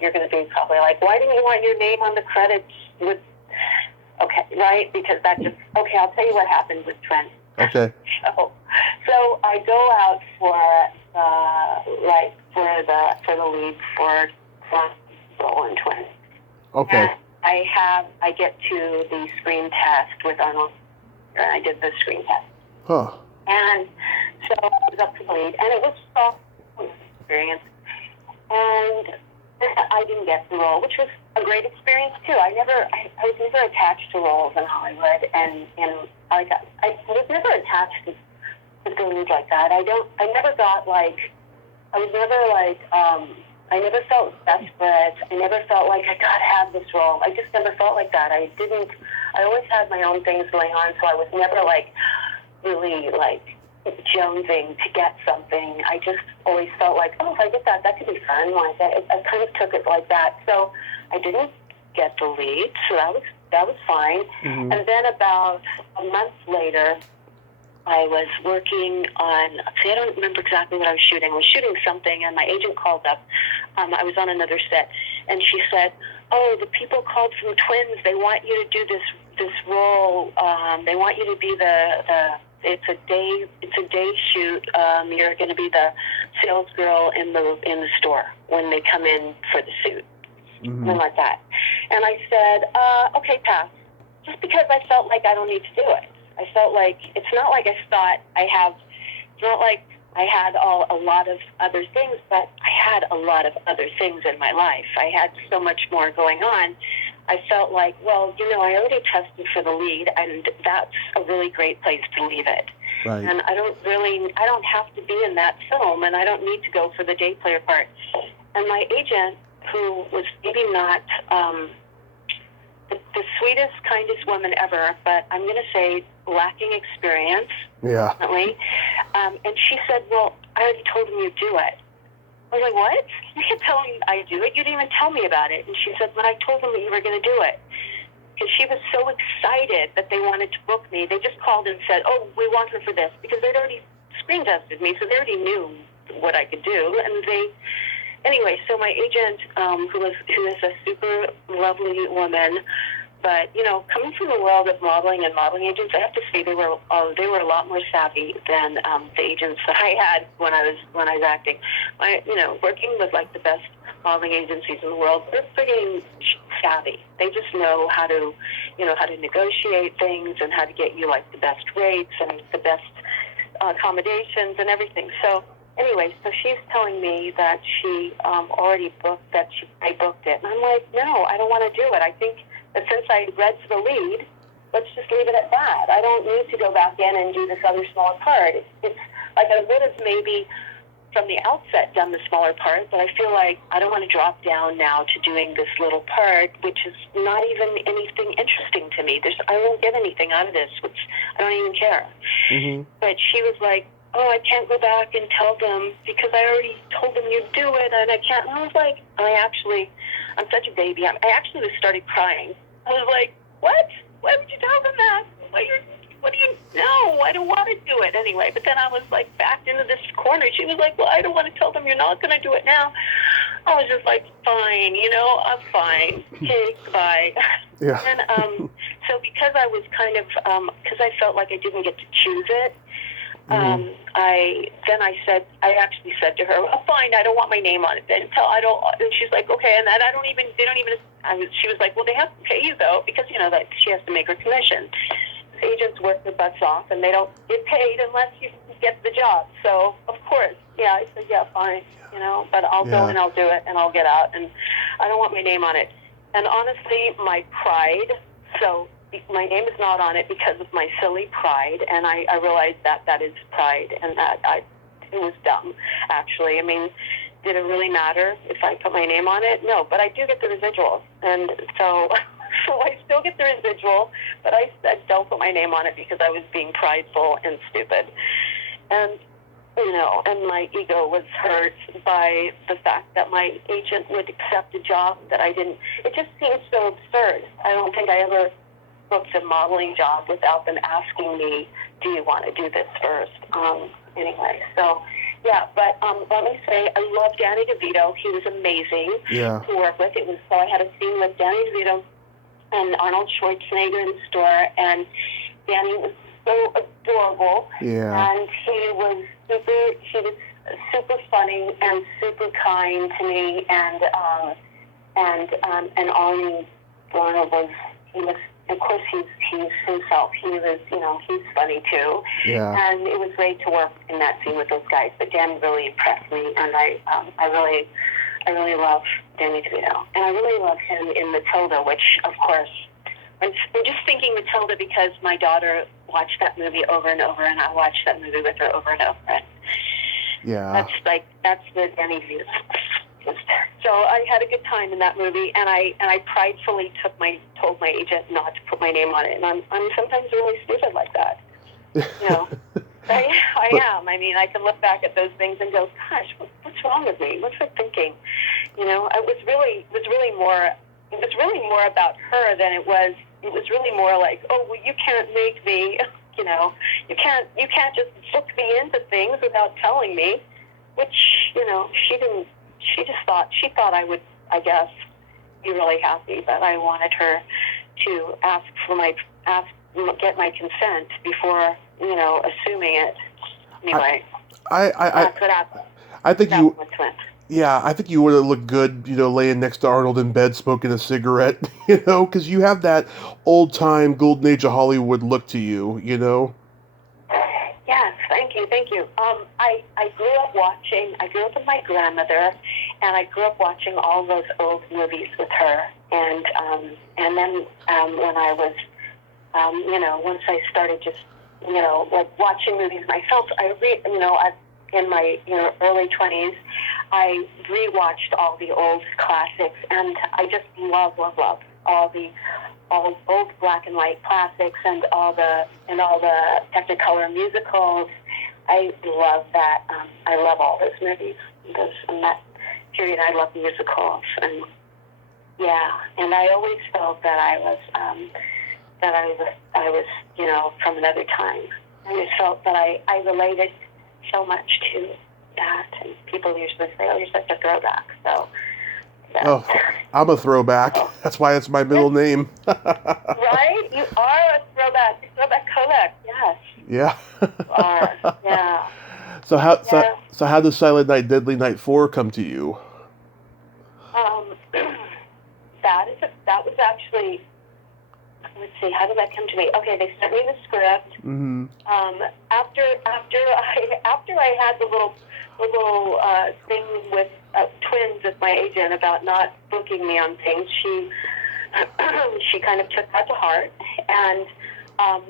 You're going to be probably like, why didn't you want your name on the credits okay, right? Because I'll tell you what happened with Twins. Okay. So I go out for the lead for role in Twins. Okay. And I get to the screen test with Arnold, and I did the screen test. Huh. And so I was up to the lead, and it was an experience. And I didn't get the role, which was a great experience too. I was never attached to roles in Hollywood, and I was never attached to the lead like that. I was never I never felt desperate. I never felt like I gotta have this role. I just never felt like that. I always had my own things going on, so I was never like really like jonesing to get something. I just always felt like, oh, if I get that, that could be fun. Like I kind of took it like that. So I didn't get the lead, so that was fine. Mm-hmm. And then about a month later, I was working on, see, I don't remember exactly what I was shooting. I was shooting something, and my agent called up. I was on another set, and she said, oh, the people called from Twins. They want you to do this role. They want you to be it's a day shoot. You're going to be the sales girl in the store when they come in for the suit. Mm-hmm. Something like that. And I said, okay, pass. Just because I felt like I don't need to do it. I felt like, it's not like I thought it's not like I had a lot of other things, but I had a lot of other things in my life. I had so much more going on. I felt like, well, I already tested for the lead, and that's a really great place to leave it. Right. And I don't have to be in that film, and I don't need to go for the day player part. And my agent, who was maybe not the sweetest, kindest woman ever, but I'm going to say lacking experience, yeah. definitely. And she said, well, I already told him you'd do it. I was like, what? You can't tell me I do it. You didn't even tell me about it. And she said, but I told them that you were going to do it. Because she was so excited that they wanted to book me. They just called and said, oh, we want her for this. Because they'd already screen tested me, so they already knew what I could do. And anyway, so my agent, who is a super lovely woman, but coming from the world of modeling and modeling agents, I have to say they were a lot more savvy than the agents that I had when I was acting. Working with like the best modeling agencies in the world, they're pretty savvy. They just know how to negotiate things and how to get you like the best rates and the best accommodations and everything. So anyway, so she's telling me that she already booked, I booked it. And I'm like, no, I don't want to do it. I think that since I read for the lead, let's just leave it at that. I don't need to go back in and do this other smaller part. It's like I would have maybe from the outset done the smaller part, but I feel like I don't want to drop down now to doing this little part, which is not even anything interesting to me. I won't get anything out of this, which I don't even care. Mm-hmm. But she was like, oh, I can't go back and tell them because I already told them you'd do it, and I can't. And I was like, I'm such a baby. I actually started crying. I was like, what? Why would you tell them that? What do you know? I don't want to do it anyway. But then I was like backed into this corner. She was like, well, I don't want to tell them you're not going to do it now. I was just like, fine, I'm fine. Okay, goodbye. Yeah. And so because I was kind of, because I felt like I didn't get to choose it, I actually said to her, oh, fine, I don't want my name on it then. And she's like, okay, and that she was like, well, they have to pay you though, because, that she has to make her commission. Agents work their butts off and they don't get paid unless you get the job. So, of course, yeah, I said, yeah, fine, but I'll go and I'll do it and I'll get out and I don't want my name on it. And honestly, my pride, so my name is not on it because of my silly pride, and I realized that is pride, and that it was dumb, actually. I mean, did it really matter if I put my name on it? No, but I do get the residual, and so I still get the residual, but I said don't put my name on it because I was being prideful and stupid. And, and my ego was hurt by the fact that my agent would accept a job that I didn't. It just seems so absurd. I don't think I ever booked a modeling job without them asking me, do you want to do this first? Anyway, so, yeah, but let me say, I love Danny DeVito. He was amazing to work with. So I had a scene with Danny DeVito and Arnold Schwarzenegger in the store, and Danny was so adorable. Yeah. And he was super funny and super kind to me, and Arnie Warner of course, he's himself. He was, he's funny too. Yeah. And it was great to work in that scene with those guys. But Dan really impressed me, and I really love Danny DeVito, and I really love him in Matilda, which, of course, I'm just thinking Matilda because my daughter watched that movie over and over, and I watched that movie with her over and over. And yeah. that's the Danny DeVito. So I had a good time in that movie, and I pridefully told my agent not to put my name on it, and I'm sometimes really stupid like that, you know. I am. I mean, I can look back at those things and go, gosh, what's wrong with me? What's I thinking? You know, it was really more about her than it was really more like, oh, well, you can't make me, you know, you can't just hook me into things without telling me, which, you know, she thought I would, I guess, be really happy, but I wanted her to get my consent before, you know, assuming it. Anyway, I think you. Yeah, I think you would have looked good, you know, laying next to Arnold in bed smoking a cigarette, you know, because you have that old-time golden age of Hollywood look to you, you know. Yes, thank you. I grew up with my grandmother, and I grew up watching all those old movies with her, and then when I was, you know, once I started just, you know, like watching movies myself, in my, you know, early 20s, I rewatched all the old classics, and I just love all the old black and white classics and all the Technicolor musicals. I love that. I love all those movies. In that period, I love musicals, and yeah. And I always felt that I was, you know, from another time. I just felt that I related so much to that, and people usually say, "Oh, you're such a throwback." So. Oh, I'm a throwback. That's why it's my middle name. Right? You are a throwback. Throwback Kovac, yes. Yeah. You are, yeah. So how does Silent Night, Deadly Night 4 come to you? That was actually, let's see, how did that come to me? Okay, they sent me the script. Mm-hmm. After I had the little thing with twins with my agent about not booking me on things, she kind of took that to heart, and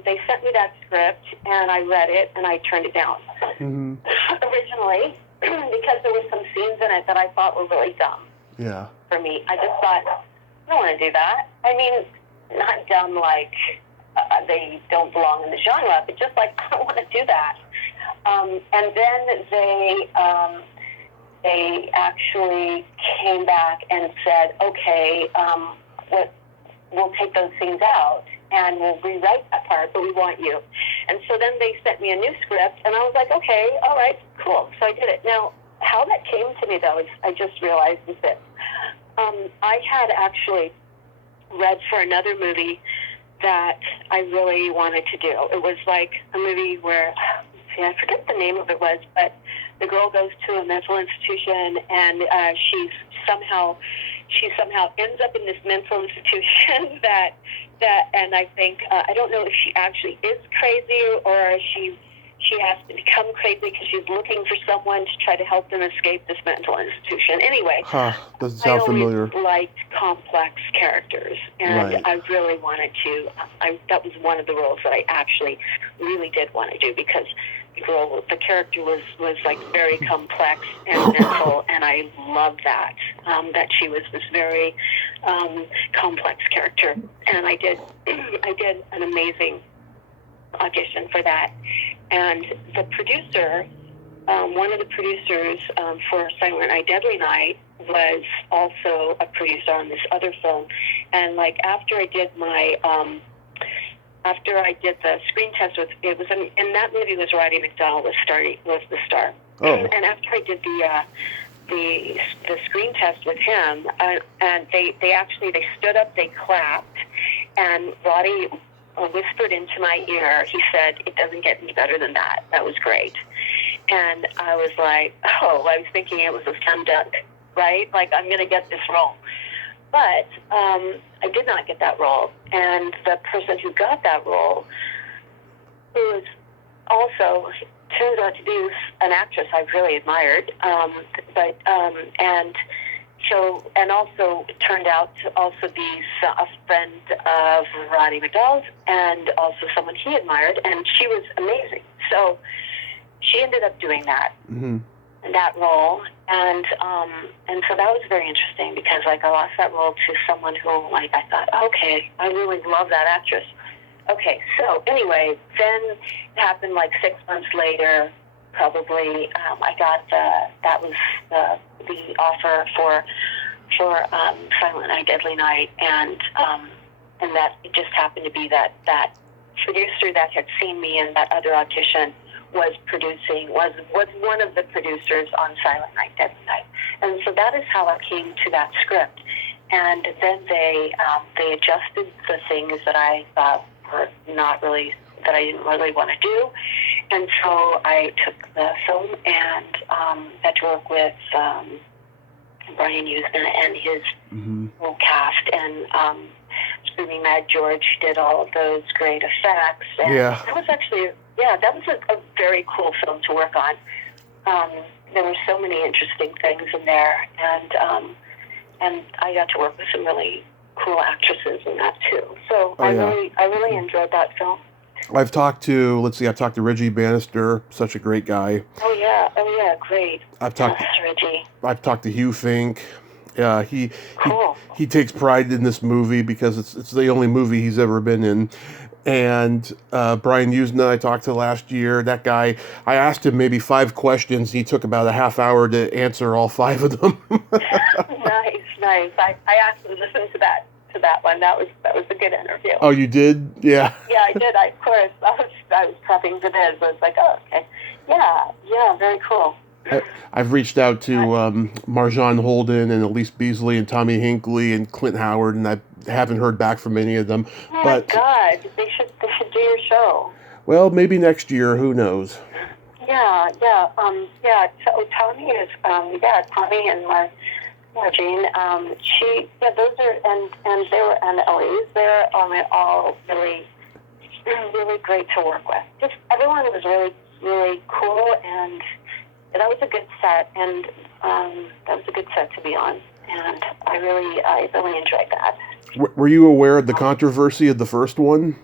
they sent me that script, and I read it, and I turned it down. Mm-hmm. Originally, because there were some scenes in it that I thought were really dumb. Yeah. For me, I just thought, I don't want to do that. I mean, not dumb like they don't belong in the genre, but just like, I don't want to do that. And then they actually came back and said, okay, we'll take those things out and we'll rewrite that part, but we want you. And so then they sent me a new script, and I was like, okay, all right, cool. So I did it. Now, how that came to me, though, is I just realized is that I had actually read for another movie that I really wanted to do. It was like a movie where, I forget the name of it was, but the girl goes to a mental institution, and she somehow ends up in this mental institution that and I think I don't know if she actually is crazy or she has to become crazy because she's looking for someone to try to help them escape this mental institution. Anyway, doesn't sound familiar. I always liked complex characters, and right. I really wanted to. That was one of the roles that I actually really did want to do, because the character was like very complex and mental, and I loved that she was this very complex character, and I did an amazing audition for that. And the producer, one of the producers for Silent Night, Deadly Night, was also a producer on this other film. And like after I did the screen test with, it was in that movie was Roddy McDowall was the star. Oh. And after I did the screen test with him, and they stood up, they clapped, and Roddy whispered into my ear, he said, "It doesn't get any better than that. That was great." And I was like, I was thinking it was a slam dunk, right? Like, I'm going to get this role. But I did not get that role. And the person who got that role, who was also turns out to be an actress I really admired, and also turned out to also be a friend of Roddy McDowall's, and also someone he admired, and she was amazing. So she ended up doing that. Mm-hmm. that role, and so that was very interesting because like I lost that role to someone who like I thought, okay, I really love that actress. Okay, so anyway, then it happened like 6 months later, probably. I got that was the offer for Silent Night, Deadly Night, and that it just happened to be that producer that had seen me in that other audition was one of the producers on Silent Night, Deadly Night, and so that is how I came to that script. And then they adjusted the things that I thought were not really that I didn't really want to do, and so I took the film and had to work with Brian Usna and his whole cast, and Screaming Mad George did all of those great effects. And that was actually that was a very cool film to work on. There were so many interesting things in there, and I got to work with some really cool actresses in that too. So I really enjoyed that film. I've talked to Reggie Bannister, such a great guy. Oh yeah, great. Reggie. I've talked to Hugh Fink. Cool. He takes pride in this movie because it's the only movie he's ever been in. And Brian Usna, I talked to last year. That guy, I asked him maybe 5 questions. He took about a half hour to answer all 5 of them. Nice. I asked him to listen to that one. That was a good interview. Oh, you did? Yeah. Yeah, I did. Of course. I was prepping for this. I was like, oh, okay. Yeah, very cool. I've reached out to Marjan Holden and Elise Beasley and Tommy Hinckley and Clint Howard, and I haven't heard back from any of them. Oh my God, they should do your show. Well, maybe next year. Who knows? Yeah. So Tommy is Tommy and Marjane. Those are and Elise. They're all really great to work with. Just everyone was really really cool, and that was a good set, and that was a good set to be on, and I really enjoyed that. Were you aware of the controversy of the first one?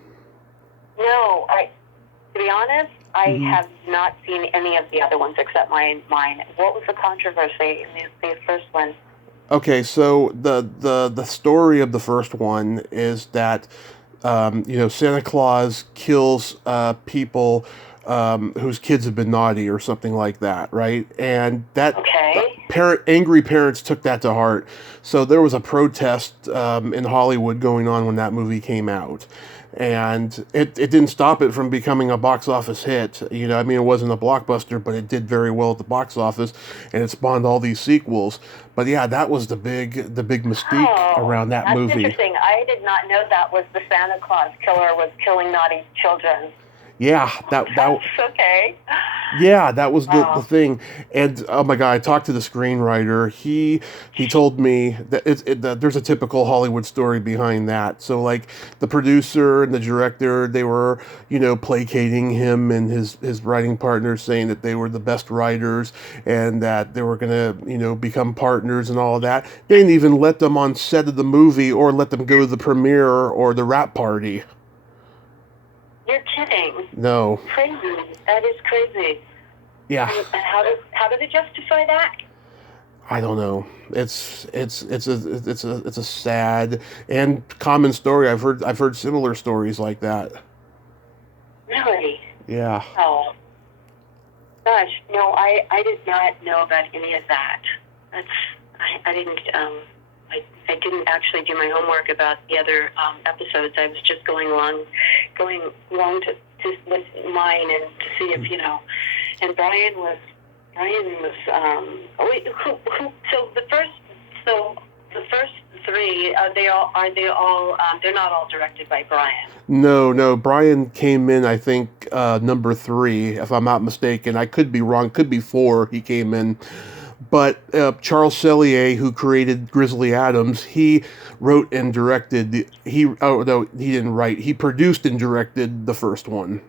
No, to be honest, I have not seen any of the other ones except mine. What was the controversy in the first one? Okay, so the story of the first one is that Santa Claus kills people whose kids have been naughty or something like that, right? And that angry parents took that to heart. So there was a protest in Hollywood going on when that movie came out. And it didn't stop it from becoming a box office hit. It wasn't a blockbuster, but it did very well at the box office, and it spawned all these sequels. But yeah, that was the big mystique around that movie. That's interesting. I did not know that was the Santa Claus killer was killing naughty children. Yeah, that's okay. Yeah, that was the thing. And oh my God, I talked to the screenwriter. He told me that there's a typical Hollywood story behind that. So like the producer and the director, they were, placating him and his writing partners, saying that they were the best writers and that they were going to, become partners and all of that. They didn't even let them on set of the movie or let them go to the premiere or the wrap party. You're kidding. No. Crazy. That is crazy. Yeah. And how do they justify that? I don't know. It's a sad and common story. I've heard similar stories like that. Really? Yeah. Oh. Gosh, no, I did not know about any of that. I didn't I didn't actually do my homework about the other episodes. I was just going along to with mine and to see if And Brian was so the first 3 they're not all directed by Brian. No, Brian came in, I think, number 3, if I'm not mistaken. I could be wrong, could be 4 he came in. But Charles Sellier, who created Grizzly Adams, he wrote and directed. He didn't write. He produced and directed the first one.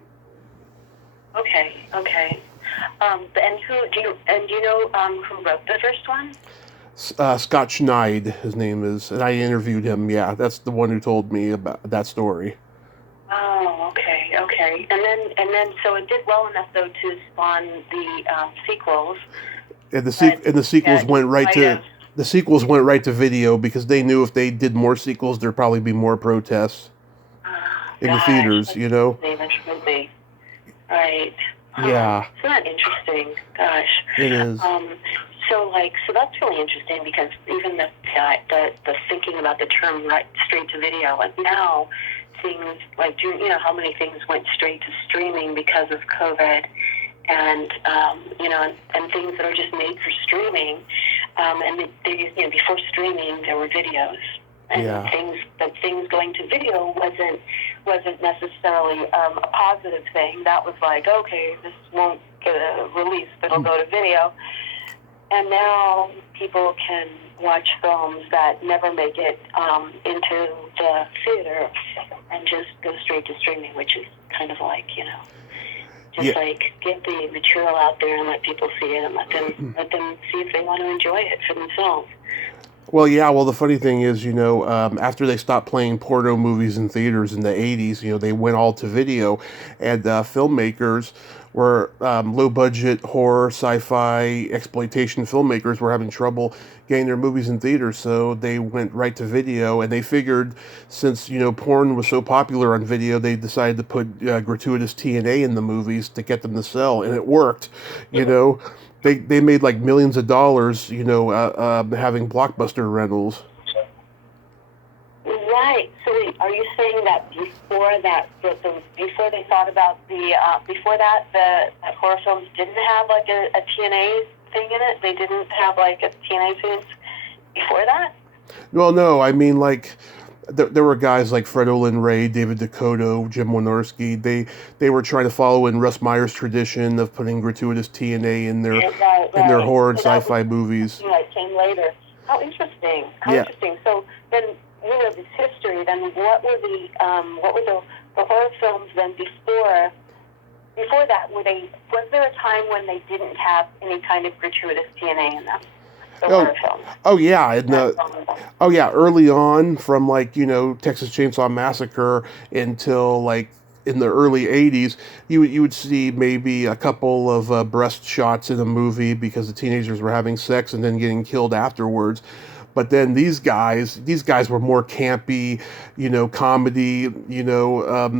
Okay. And do you know who wrote the first one? Scott Schneid, his name is, and I interviewed him. Yeah, that's the one who told me about that story. Oh, okay. And then, so it did well enough though to spawn the sequels. But and the yeah, sequels in went right spite to of the sequels went right to video because they knew if they did more sequels, there'd probably be more protests in the gosh, theaters. that's You know? crazy. That's crazy. Right. Huh. Yeah, Isn't that interesting? Gosh. it is. Um, so that's really interesting because even the thinking about the term right straight to video, like now things like how many things went straight to streaming because of COVID, and and things that are just made for streaming, and before streaming there were videos. And Yeah. things going to video wasn't necessarily a positive thing. That was like, okay, this won't get a release, but it'll go to video. And now people can watch films that never make it into the theater and just go straight to streaming, which is kind of like, just like get the material out there and let people see it and let them see if they want to enjoy it for themselves. Well, yeah. Well, the funny thing is, after they stopped playing porno movies in theaters in the '80s, they went all to video, and filmmakers were low-budget horror, sci-fi, exploitation filmmakers were having trouble getting their movies in theaters, so they went right to video, and they figured since porn was so popular on video, they decided to put gratuitous TNA in the movies to get them to sell, and it worked. You know, they made like millions of dollars, having blockbuster rentals. Right. So are you saying that before they thought about before that the horror films didn't have like a TNA thing in it? They didn't have like a TNA scenes before that? Well, no, I mean like there were guys like Fred Olin Ray, David Dakota, Jim Wynorski. They were trying to follow in Russ Meyer's tradition of putting gratuitous TNA Right, in their right. horror and So that was sci-fi movies. something that came later. How interesting. How Yeah. interesting. So then, this history. Then what were the horror films then before? Before that, was there a time when they didn't have any kind of gratuitous TNA in them? The Oh, horror films. oh yeah, oh yeah. Early on, from like Texas Chainsaw Massacre until like in the early '80s, you would see maybe a couple of breast shots in a movie because the teenagers were having sex and then getting killed afterwards. But then these guys were more campy, comedy,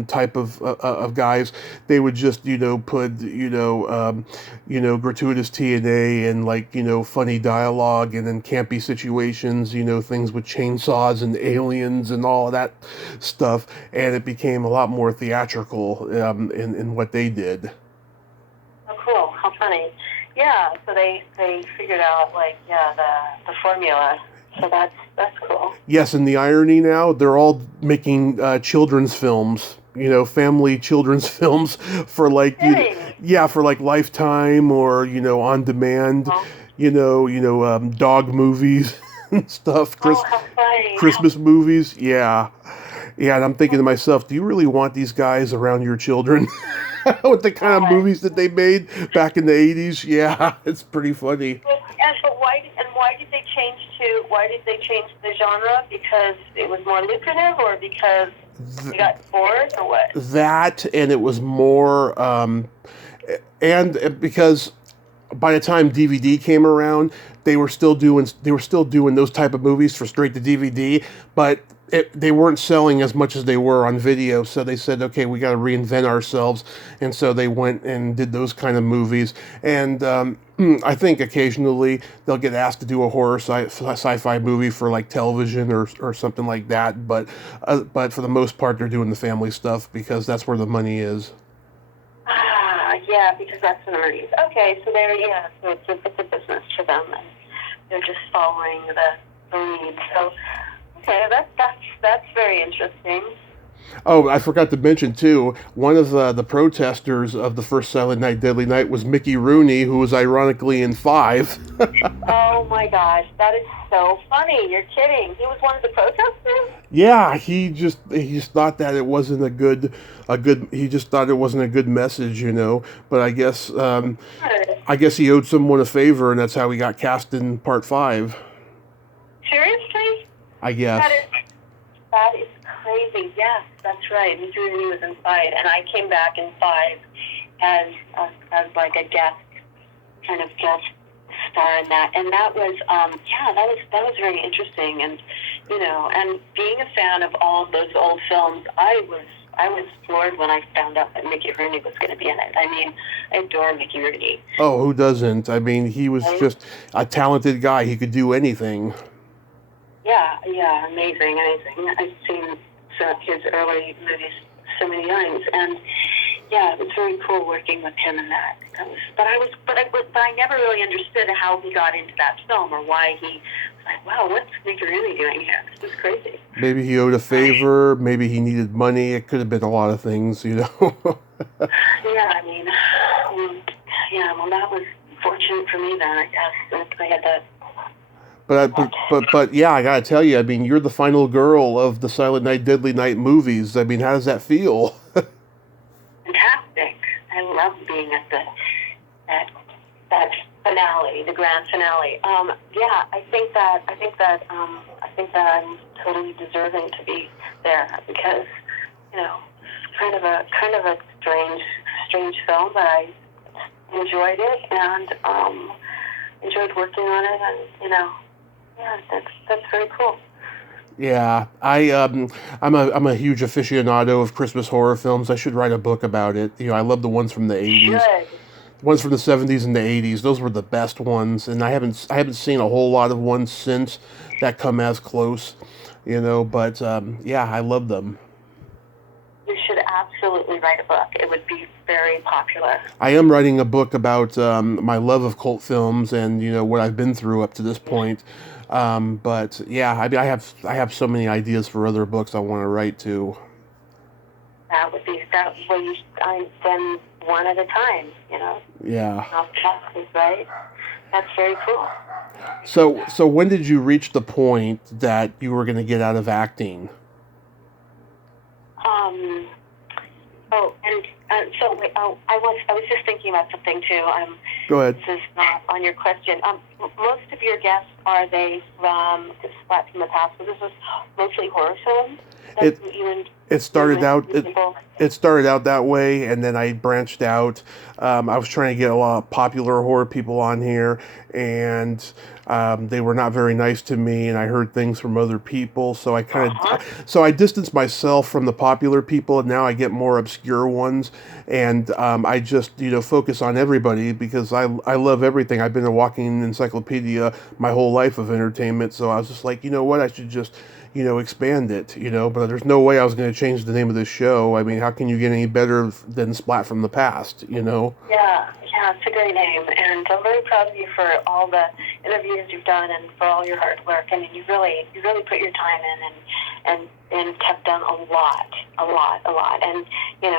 type of guys. They would just, put, gratuitous TNA and like, funny dialogue and then campy situations, things with chainsaws and aliens and all of that stuff. And it became a lot more theatrical in what they did. Oh, cool. How funny. Yeah, so they figured out the formula. So that's cool. Yes, and the irony now, they're all making children's films, family children's films for like, for like Lifetime or, on demand, dog movies and stuff, How funny. Christmas movies. Yeah. Yeah, and I'm thinking to myself, do you really want these guys around your children? With the kind of movies that they made back in the '80s, yeah, it's pretty funny. And why did they change the genre? Because it was more lucrative, or because they got bored, or what? That, and it was more, and because by the time DVD came around, they were still doing those type of movies for straight to DVD, but they weren't selling as much as they were on video. So they said, okay, we got to reinvent ourselves, and so they went and did those kind of movies. And I think occasionally they'll get asked to do a horror sci-fi movie for like television or something like that. But for the most part, they're doing the family stuff because that's where the money is. Yeah, because that's an earnings. Okay, so so it's a business for them, and they're just following the lead. So, okay, that's very interesting. Oh, I forgot to mention too. One of the protesters of the first Silent Night, Deadly Night was Mickey Rooney, who was ironically in 5. Oh my gosh, that is so funny! You're kidding. He was one of the protesters. Yeah, he just thought that it wasn't a good. He just thought it wasn't a good message, But I guess he owed someone a favor, and that's how he got cast in Part 5. Seriously? I guess. That is crazy. Yes, that's right. Mickey Rooney was in 5, and I came back in 5 as like a guest star in that, and that was that was very interesting, and and being a fan of all of those old films, I was floored when I found out that Mickey Rooney was going to be in it. I mean, I adore Mickey Rooney. Oh, who doesn't? I mean, he was Right? just a talented guy. He could do anything. Yeah, amazing. I've seen his early movies so many times, and yeah, it was very cool working with him in that. But I never really understood how he got into that film or why he was like, wow, what's Mickey Rooney doing here? This is crazy. Maybe he owed a favor. Maybe he needed money. It could have been a lot of things, Yeah, I mean, well, that was fortunate for me then, I guess. I had that. But yeah, I gotta tell you, I mean, you're the final girl of the Silent Night, Deadly Night movies. I mean, how does that feel? Fantastic. I love being at that finale, the grand finale. I think that I'm totally deserving to be there because it's kind of a strange film, but I enjoyed it and enjoyed working on it, and that's very cool. Yeah, I'm a huge aficionado of Christmas horror films. I should write a book about it. I love the ones from the 80s. Good. The ones from the 70s and the 80s. Those were the best ones, and I haven't seen a whole lot of ones since that come as close. But yeah, I love them. You should absolutely write a book. It would be very popular. I am writing a book about my love of cult films and what I've been through up to this point. But yeah, I mean, I have so many ideas for other books I want to write too. That would be that. Well, then one at a time. Yeah. Not classes, right? That's very cool. So when did you reach the point that you were going to get out of acting? I was just thinking about something too. Go ahead. This is not on your question. Most of your guests, are they from Splat from the past? So this was mostly horror films. It started out that way, and then I branched out. I was trying to get a lot of popular horror people on here, and they were not very nice to me, and I heard things from other people, so I distanced myself from the popular people, and now I get more obscure ones, and I just focus on everybody because I love everything. I've been a walking encyclopedia my whole life of entertainment, so I was just like, what, I should just expand it, but there's no way I was going to change the name of this show. I mean, how can you get any better than Splat from the past, Yeah, it's a great name, and I'm very proud of you for all the interviews you've done and for all your hard work. I mean, you really put your time in and have done a lot, and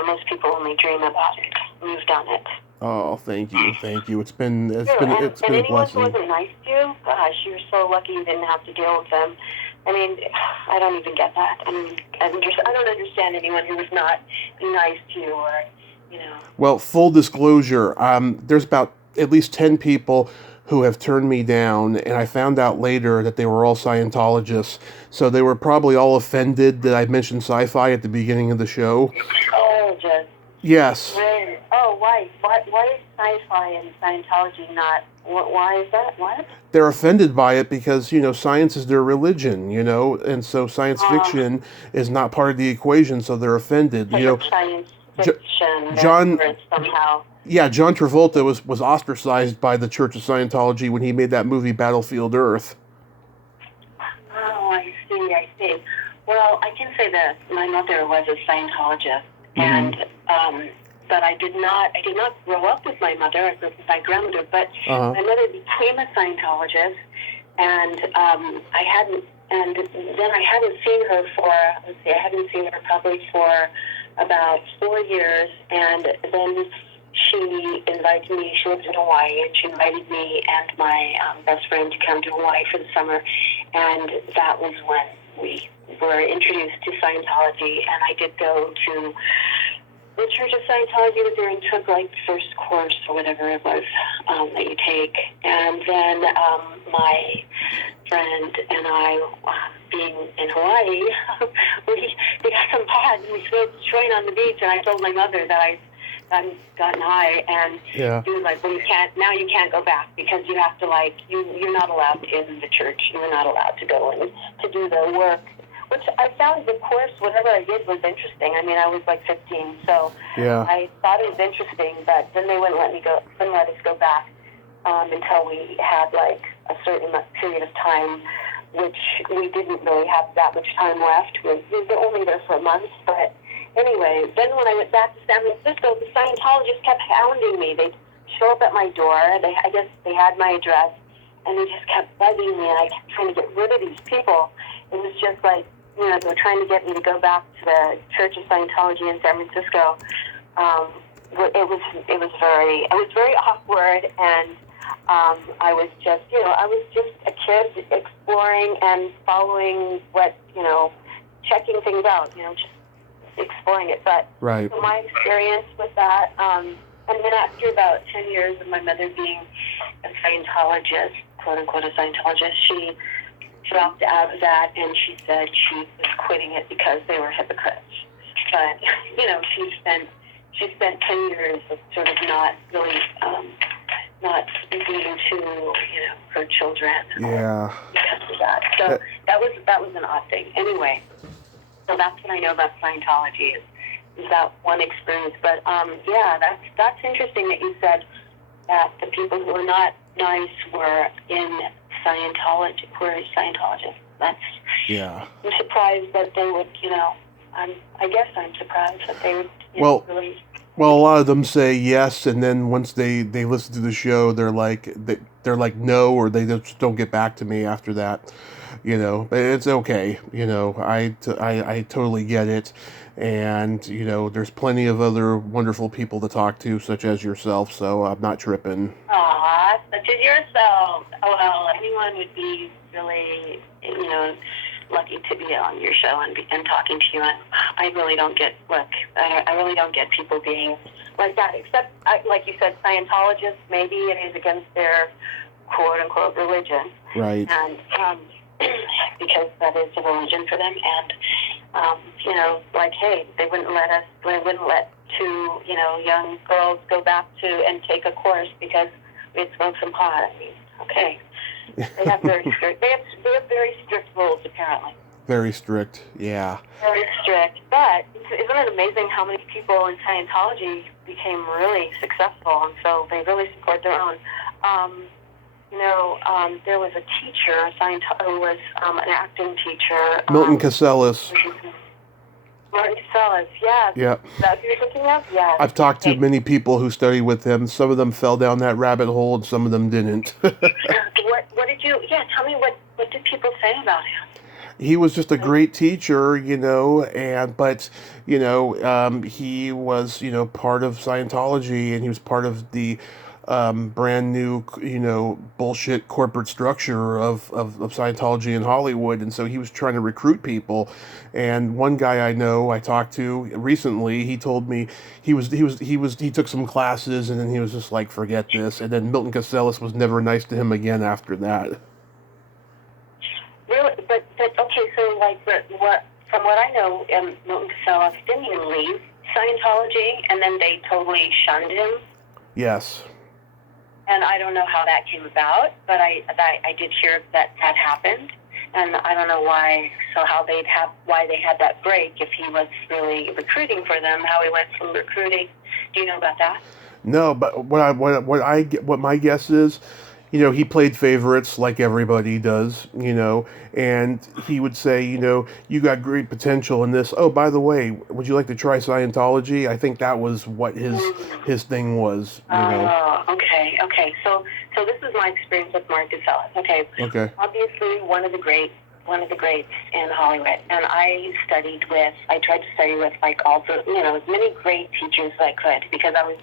most people only dream about it. You've done it. Oh, thank you. It's been a anyone who blessing. wasn't nice to you, gosh, you're so lucky you didn't have to deal with them. I mean, I don't even get that. I mean, I don't understand anyone who was not nice to you or. Well, full disclosure, there's about at least 10 people who have turned me down, and I found out later that they were all Scientologists, so they were probably all offended that I mentioned sci-fi at the beginning of the show. Oh, just. Yes. Oh, why? Why is sci-fi and Scientology not? Why is that? What? They're offended by it because, science is their religion, and so science fiction is not part of the equation, so they're offended. Science fiction, John somehow. Yeah, John Travolta was ostracized by the Church of Scientology when he made that movie Battlefield Earth. Oh, I see. Well, I can say this: my mother was a Scientologist, and but I did not grow up with my mother. I grew up with my grandmother, but my mother became a Scientologist, and I hadn't seen her for I hadn't seen her probably for about 4 years, and then she invited me. She lived in Hawaii, and she invited me and my best friend to come to Hawaii for the summer, and that was when we were introduced to Scientology, and I did go to the Church of Scientology was there and took like the first course or whatever it was that you take. And then my friend and I, being in Hawaii, we got some pot and we smoked a joint on the beach, and I told my mother that gotten high, and Yeah. he was like, well, you can't go back because you have to, like, you're not allowed in the church. You're not allowed to go in to do the work, which I found, the course, whatever I did, was interesting. I mean, I was like 15, so Yeah. I thought it was interesting, but then they wouldn't let us go back until we had, like, a certain period of time, which we didn't really have that much time left. We were only there for a month, but anyway, then when I went back to San Francisco, the Scientologists kept hounding me. They'd show up at my door. I guess they had my address, and they just kept bugging me, and I kept trying to get rid of these people. It was just like, you know, they were trying to get me to go back to the Church of Scientology in San Francisco. It was very awkward, and I was just a kid exploring and following checking things out, just exploring it. But Right. so my experience with that, and then after about 10 years of my mother being a Scientologist, quote unquote a Scientologist, she dropped out of that, and she said she was quitting it because they were hypocrites. But she spent 10 years of sort of not really not speaking to her children. Yeah. Because of that. So that was an odd thing. Anyway, so that's what I know about Scientology is that one experience. But that's interesting that you said that the people who were not nice were in Scientology. Were Scientologists. I'm surprised that they would. I guess I'm surprised that they would. Really. Well, a lot of them say yes, and then once they listen to the show, they're like no, or they just don't get back to me after that. But it's okay. I totally get it, and there's plenty of other wonderful people to talk to, such as yourself. So I'm not tripping. Aw, such as yourself. Well, anyone would be really, lucky to be on your show and talking to you. And I really don't get I really don't get people being like that. Except, like you said, Scientologists. Maybe it is against their quote unquote religion, right? And because that is a religion for them. And like, hey, they wouldn't let two young girls go back to and take a course because we had smoked some pot. I mean, okay. They have very strict. They have very strict rules, apparently. Very strict, yeah. Very strict. But isn't it amazing how many people in Scientology became really successful, and so they really support their own. There was a teacher, who was an acting teacher. Milton Casellas. Martin Casellas, yes. Yeah. That's who you're thinking of? Yes. I've talked to many people who studied with him. Some of them fell down that rabbit hole, and some of them didn't. What did you? Yeah, tell me what did people say about him? He was just a great teacher, but he was part of Scientology, and he was part of the brand new bullshit corporate structure of Scientology in Hollywood, and so he was trying to recruit people. And one guy I talked to recently, he told me he took some classes, and then he was just like, forget this. And then Milton Casellas was never nice to him again after that. Really, but okay, so like, from what I know, Milton Casellas didn't even leave Scientology, and then they totally shunned him. Yes. And I don't know how that came about, but I did hear that happened, and I don't know why they had that break if he was really recruiting for them. How he went from recruiting. Do you know about that? No, but what my guess is, he played favorites like everybody does, and he would say, you got great potential in this. Oh, by the way, would you like to try Scientology? I think that was what his thing was, Oh, okay. So this is my experience with Mark Casellas. Okay. Obviously, one of the greats in Hollywood, and I tried to study with like also, as many great teachers as I could, because I was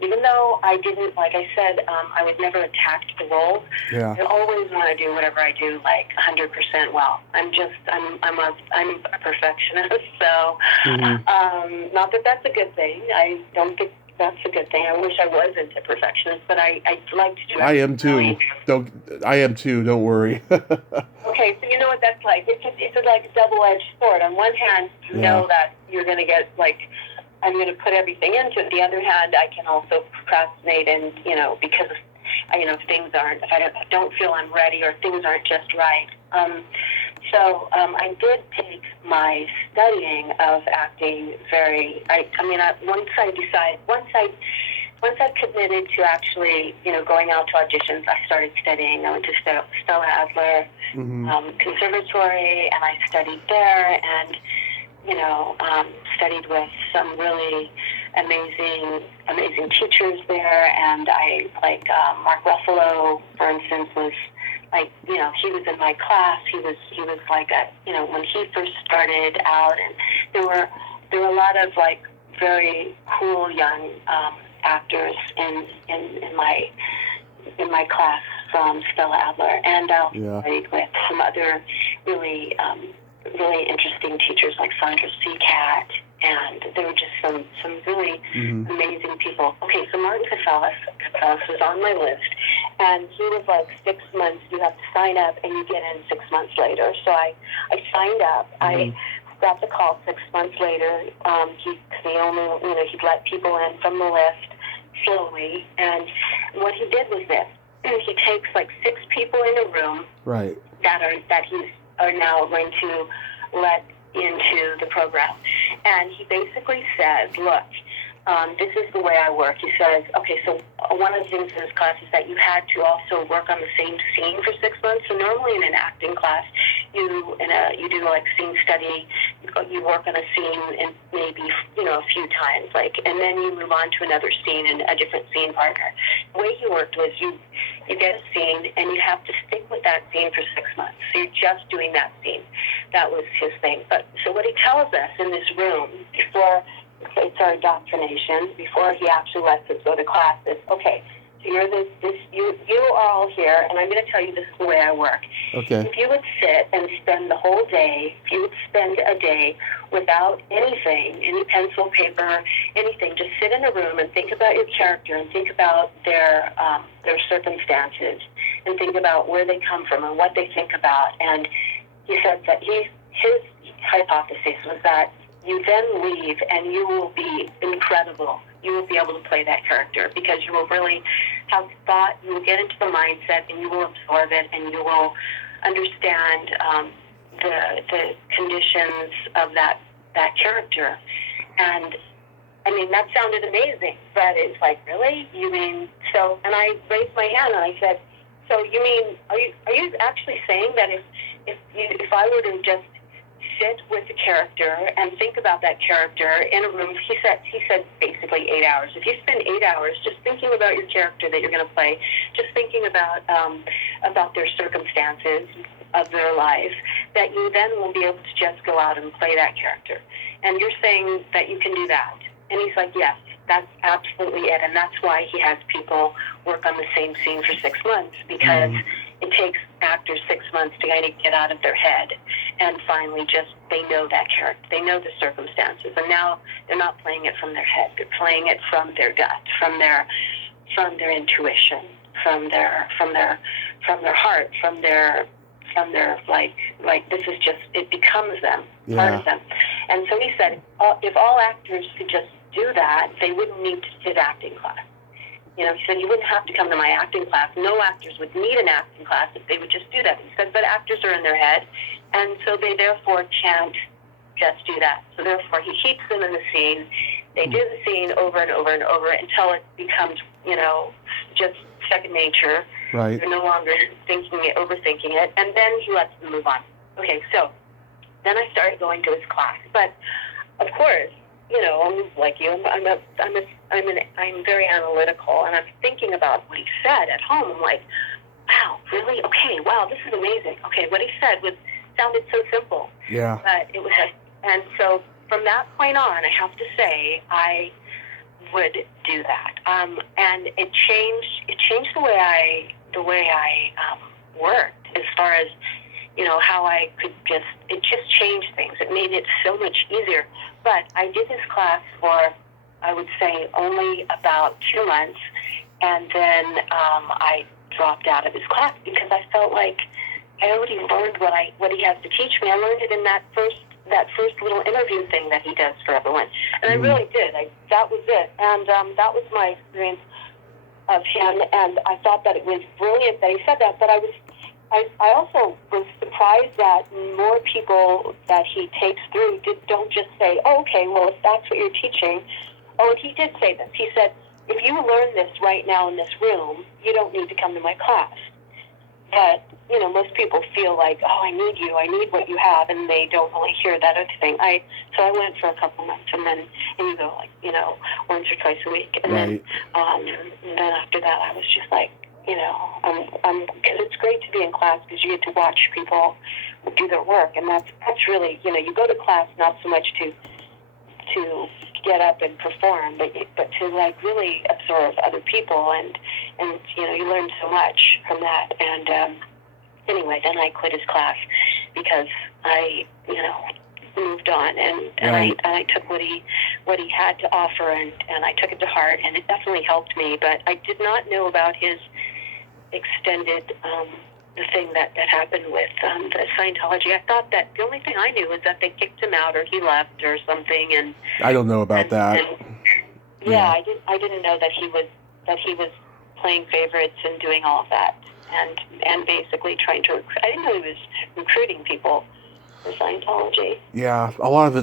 even though I didn't, like I said, I was never attached to the role. Yeah. I always want to do whatever I do like 100% well. I'm a perfectionist, so not that that's a good thing. I don't think that's a good thing. I wish I wasn't a perfectionist, but I like to do it. I am too. Don't worry. Okay, so you know what that's like. It's like a double-edged sword. On one hand, you know that you're going to get like I'm going to put everything into it. The other hand, I can also procrastinate, and because if things aren't, if I don't feel I'm ready or things aren't just right. So I did take my studying of acting once I committed to actually, going out to auditions, I started studying. I went to Stella Adler Conservatory, and I studied there, and studied with some really amazing teachers there. And I Mark Ruffalo, for instance, was he was in my class. He was like when he first started out, and there were a lot of very cool young actors in my class from Stella Adler, and I studied with some other really interesting teachers like Sandra Seacat, and there were just some really amazing people. Okay, so Martin Casalis was on my list, and he was 6 months. You have to sign up, and you get in 6 months later. So I signed up. I got the call 6 months later. He'd let people in from the list slowly, and what he did was this: he takes 6 people in a room, right, that he are now going to let into the program, and he basically says, look, this is the way I work. He says, okay, so one of the things in this class is that you had to also work on the same scene for 6 months. So normally in an acting class, you do scene study. You work on a scene and maybe a few times, and then you move on to another scene and a different scene partner. The way he worked was you get a scene and you have to stick with that scene for 6 months. So you're just doing that scene. That was his thing. But so what he tells us in this room before it's our indoctrination, before he actually lets us go to class, is okay. So you are all here, and I'm going to tell you this is the way I work. Okay. If you would sit and spend the whole day, if you would spend a day without anything, any pencil, paper, anything, just sit in a room and think about your character and think about their circumstances and think about where they come from and what they think about. And he said that his hypothesis was that you then leave and you will be incredible. You will be able to play that character because you will really have thought, you will get into the mindset, and you will absorb it, and you will understand the conditions of that character. And that sounded amazing, but it's really? You mean so? And I raised my hand and I said, so you mean are you actually saying that if I were to just sit with the character and think about that character in a room, he said basically 8 hours. If you spend 8 hours just thinking about your character that you're going to play, just thinking about their circumstances of their life, that you then will be able to just go out and play that character. And you're saying that you can do that. And he's like, yes, that's absolutely it. And that's why he has people work on the same scene for 6 months, because it takes actors 6 months to kind of get out of their head and finally they know that character, they know the circumstances, and now they're not playing it from their head, they're playing it from their gut, from their intuition, from their heart, from their this is just, it becomes them, part of them. And so he said, if all actors could just do that, they wouldn't need to sit acting class. He said, you wouldn't have to come to my acting class. No actors would need an acting class if they would just do that. He said, but actors are in their head, and so they therefore can't just do that. So therefore, he keeps them in the scene. They do the scene over and over and over until it becomes, just second nature. Right. They're no longer overthinking it, and then he lets them move on. Okay, so then I started going to his class, but of course, like you, I'm very analytical, and I'm thinking about what he said at home. I'm like, wow, really? Okay, wow, this is amazing. Okay, what he said sounded so simple. Yeah. But it was, and so from that point on, I have to say, I would do that. And it changed the way I worked, as far as how I could it just changed things. It made it so much easier. But I did this class for, I would say, only about 2 months, and then I dropped out of his class because I felt like I already learned what he has to teach me. I learned it in that first that first little interview thing that he does for everyone. And I really did. That was it. And that was my experience of him. And I thought that it was brilliant that he said that. But I also was surprised that more people that he takes through don't just say, oh, okay, well, if that's what you're teaching. Oh, and he did say this. He said, if you learn this right now in this room, you don't need to come to my class. But, you know, most people feel like, oh, I need you, I need what you have, and they don't really hear that other thing. So I went for a couple months, and you go, like, you know, once or twice a week. And then after that, I was just like, you know, because it's great to be in class because you get to watch people do their work, and that's really, you know, you go to class not so much to get up and perform, but to like really absorb other people, and you know, you learn so much from that. And anyway, then I quit his class because I, you know, moved on, and I took what he had to offer, and I took it to heart, and it definitely helped me. But I did not know about his extended the thing that happened with the Scientology. I thought that the only thing I knew was that they kicked him out, or he left, or something. And I don't know about that. I didn't know that he was playing favorites and doing all of that, and basically trying to. I didn't know he was recruiting people for Scientology. Yeah, a lot of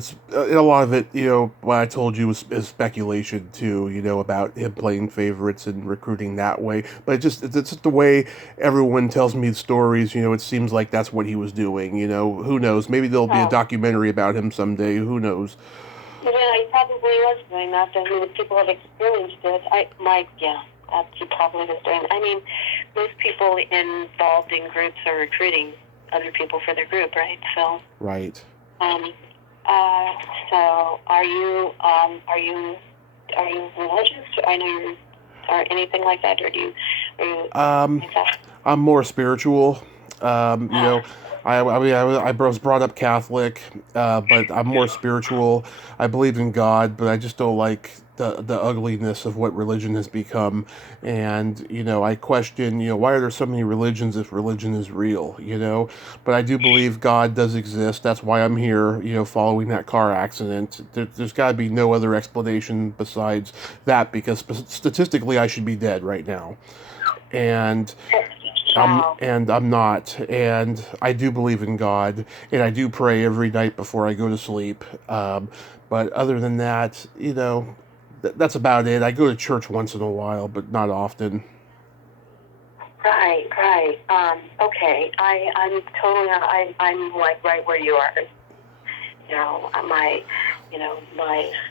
it, you know, what I told you is speculation too, you know, about him playing favorites and recruiting that way. But it's just the way everyone tells me stories, you know, it seems like that's what he was doing, you know, who knows? Maybe there'll be a documentary about him someday, who knows? Yeah, he probably was doing that. I mean, people have experienced it. He probably was doing. I mean, most people involved in groups are recruiting other people for their group, right? So. Right. So are you religious? I know you or anything like that, or are you? I'm more spiritual. You know, I was brought up Catholic, but I'm more spiritual. I believe in God, but I just don't like the ugliness of what religion has become. And, you know, I question, you know, why are there so many religions if religion is real, you know? But I do believe God does exist. That's why I'm here, you know, following that car accident. There's got to be no other explanation besides that, because statistically I should be dead right now. And I'm not, and I do believe in God, and I do pray every night before I go to sleep. But other than that, you know, that's about it. I go to church once in a while, but not often. Right. Okay. I'm totally. I'm like right where you are. You know, my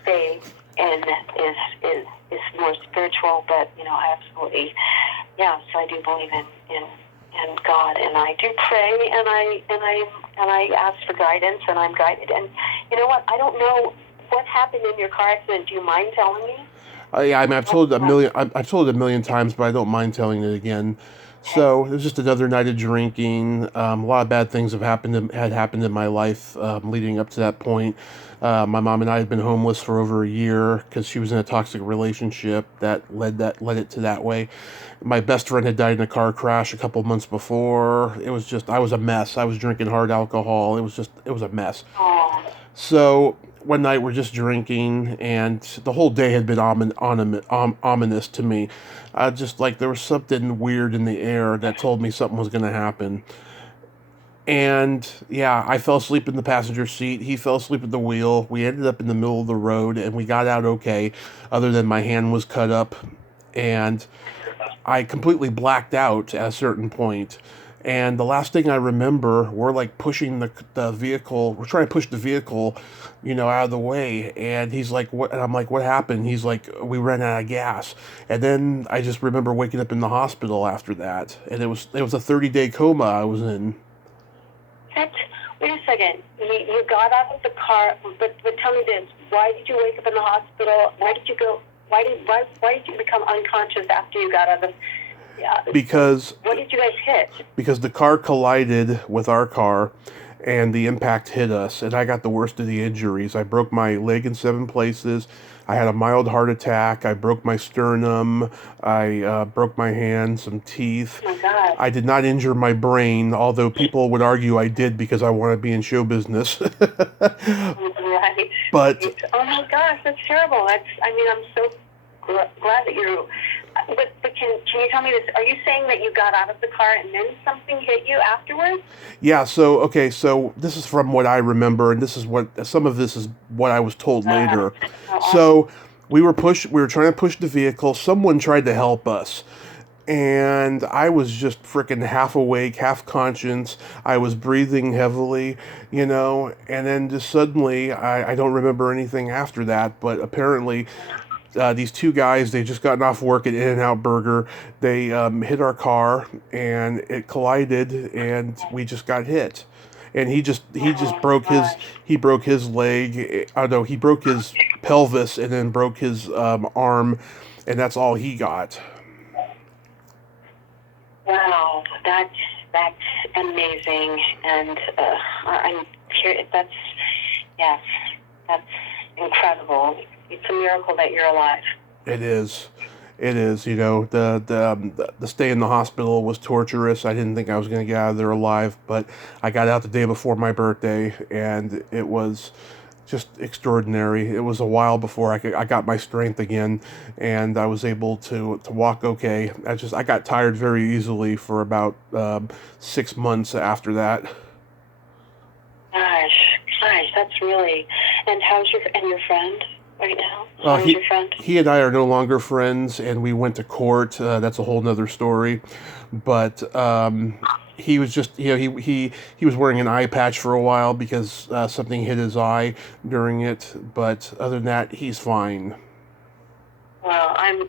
faith is more spiritual, but you know, I absolutely, yes, I do believe in God, and I do pray, and I ask for guidance, and I'm guided. And you know what? I don't know what happened in your car accident. Do you mind telling me? Yeah, I mean, I've told it a million. I've told it a million times, but I don't mind telling it again. So it was just another night of drinking. A lot of bad things had happened in my life leading up to that point. My mom and I had been homeless for over a year because she was in a toxic relationship that led it to that way. My best friend had died in a car crash a couple months before. It was just, I was a mess. I was drinking hard alcohol. It was a mess. So one night we're just drinking, and the whole day had been ominous to me. Just like there was something weird in the air that told me something was going to happen. And yeah, I fell asleep in the passenger seat. He fell asleep at the wheel. We ended up in the middle of the road, and we got out okay, other than my hand was cut up. And I completely blacked out at a certain point. And the last thing I remember, we're like pushing the vehicle. We're trying to push the vehicle, you know, out of the way. And he's like, "What?" And I'm like, "What happened?" He's like, "We ran out of gas." And then I just remember waking up in the hospital after that. And it was a 30-day coma I was in. What? Wait a second. You got out of the car, but tell me this: why did you wake up in the hospital? Why did you go? Why did you become unconscious after you got out of? Yeah. Because what did you guys hit? Because the car collided with our car, and the impact hit us, and I got the worst of the injuries. I broke my leg in 7 places. I had a mild heart attack. I broke my sternum. I broke my hand, some teeth. Oh my God. I did not injure my brain, although people would argue I did because I want to be in show business. Right. But Oh my gosh, that's terrible. I mean, I'm so glad that you're. But can you tell me this? Are you saying that you got out of the car and then something hit you afterwards? yeah, so okay, so this is from what I remember, and this is what some of this is what I was told later. Uh-uh. So we were trying to push the vehicle. Someone tried to help us, and I was just freaking half awake, half conscious. I was breathing heavily, and then just suddenly, I don't remember anything after that, but apparently these two guys, they just gotten off work at In-N-Out Burger. They hit our car, and it collided, and we just got hit. And he just Oh broke his gosh. he broke his leg. Oh no, he broke his pelvis and then broke his arm, and that's all he got. Wow, that's amazing, and I'm curious. Yes, that's incredible. It's a miracle that you're alive. It is. It is. The stay in the hospital was torturous. I didn't think I was going to get out of there alive, but I got out the day before my birthday, and it was just extraordinary. It was a while before I got my strength again, and I was able to walk okay. I got tired very easily for about 6 months after that. Gosh, that's really. And how's your friend right now? Uh, How's he your friend? he and I are no longer friends, and we went to court. That's a whole nother story. But he was just he was wearing an eye patch for a while because something hit his eye during it. But other than that, he's fine. Well, I'm.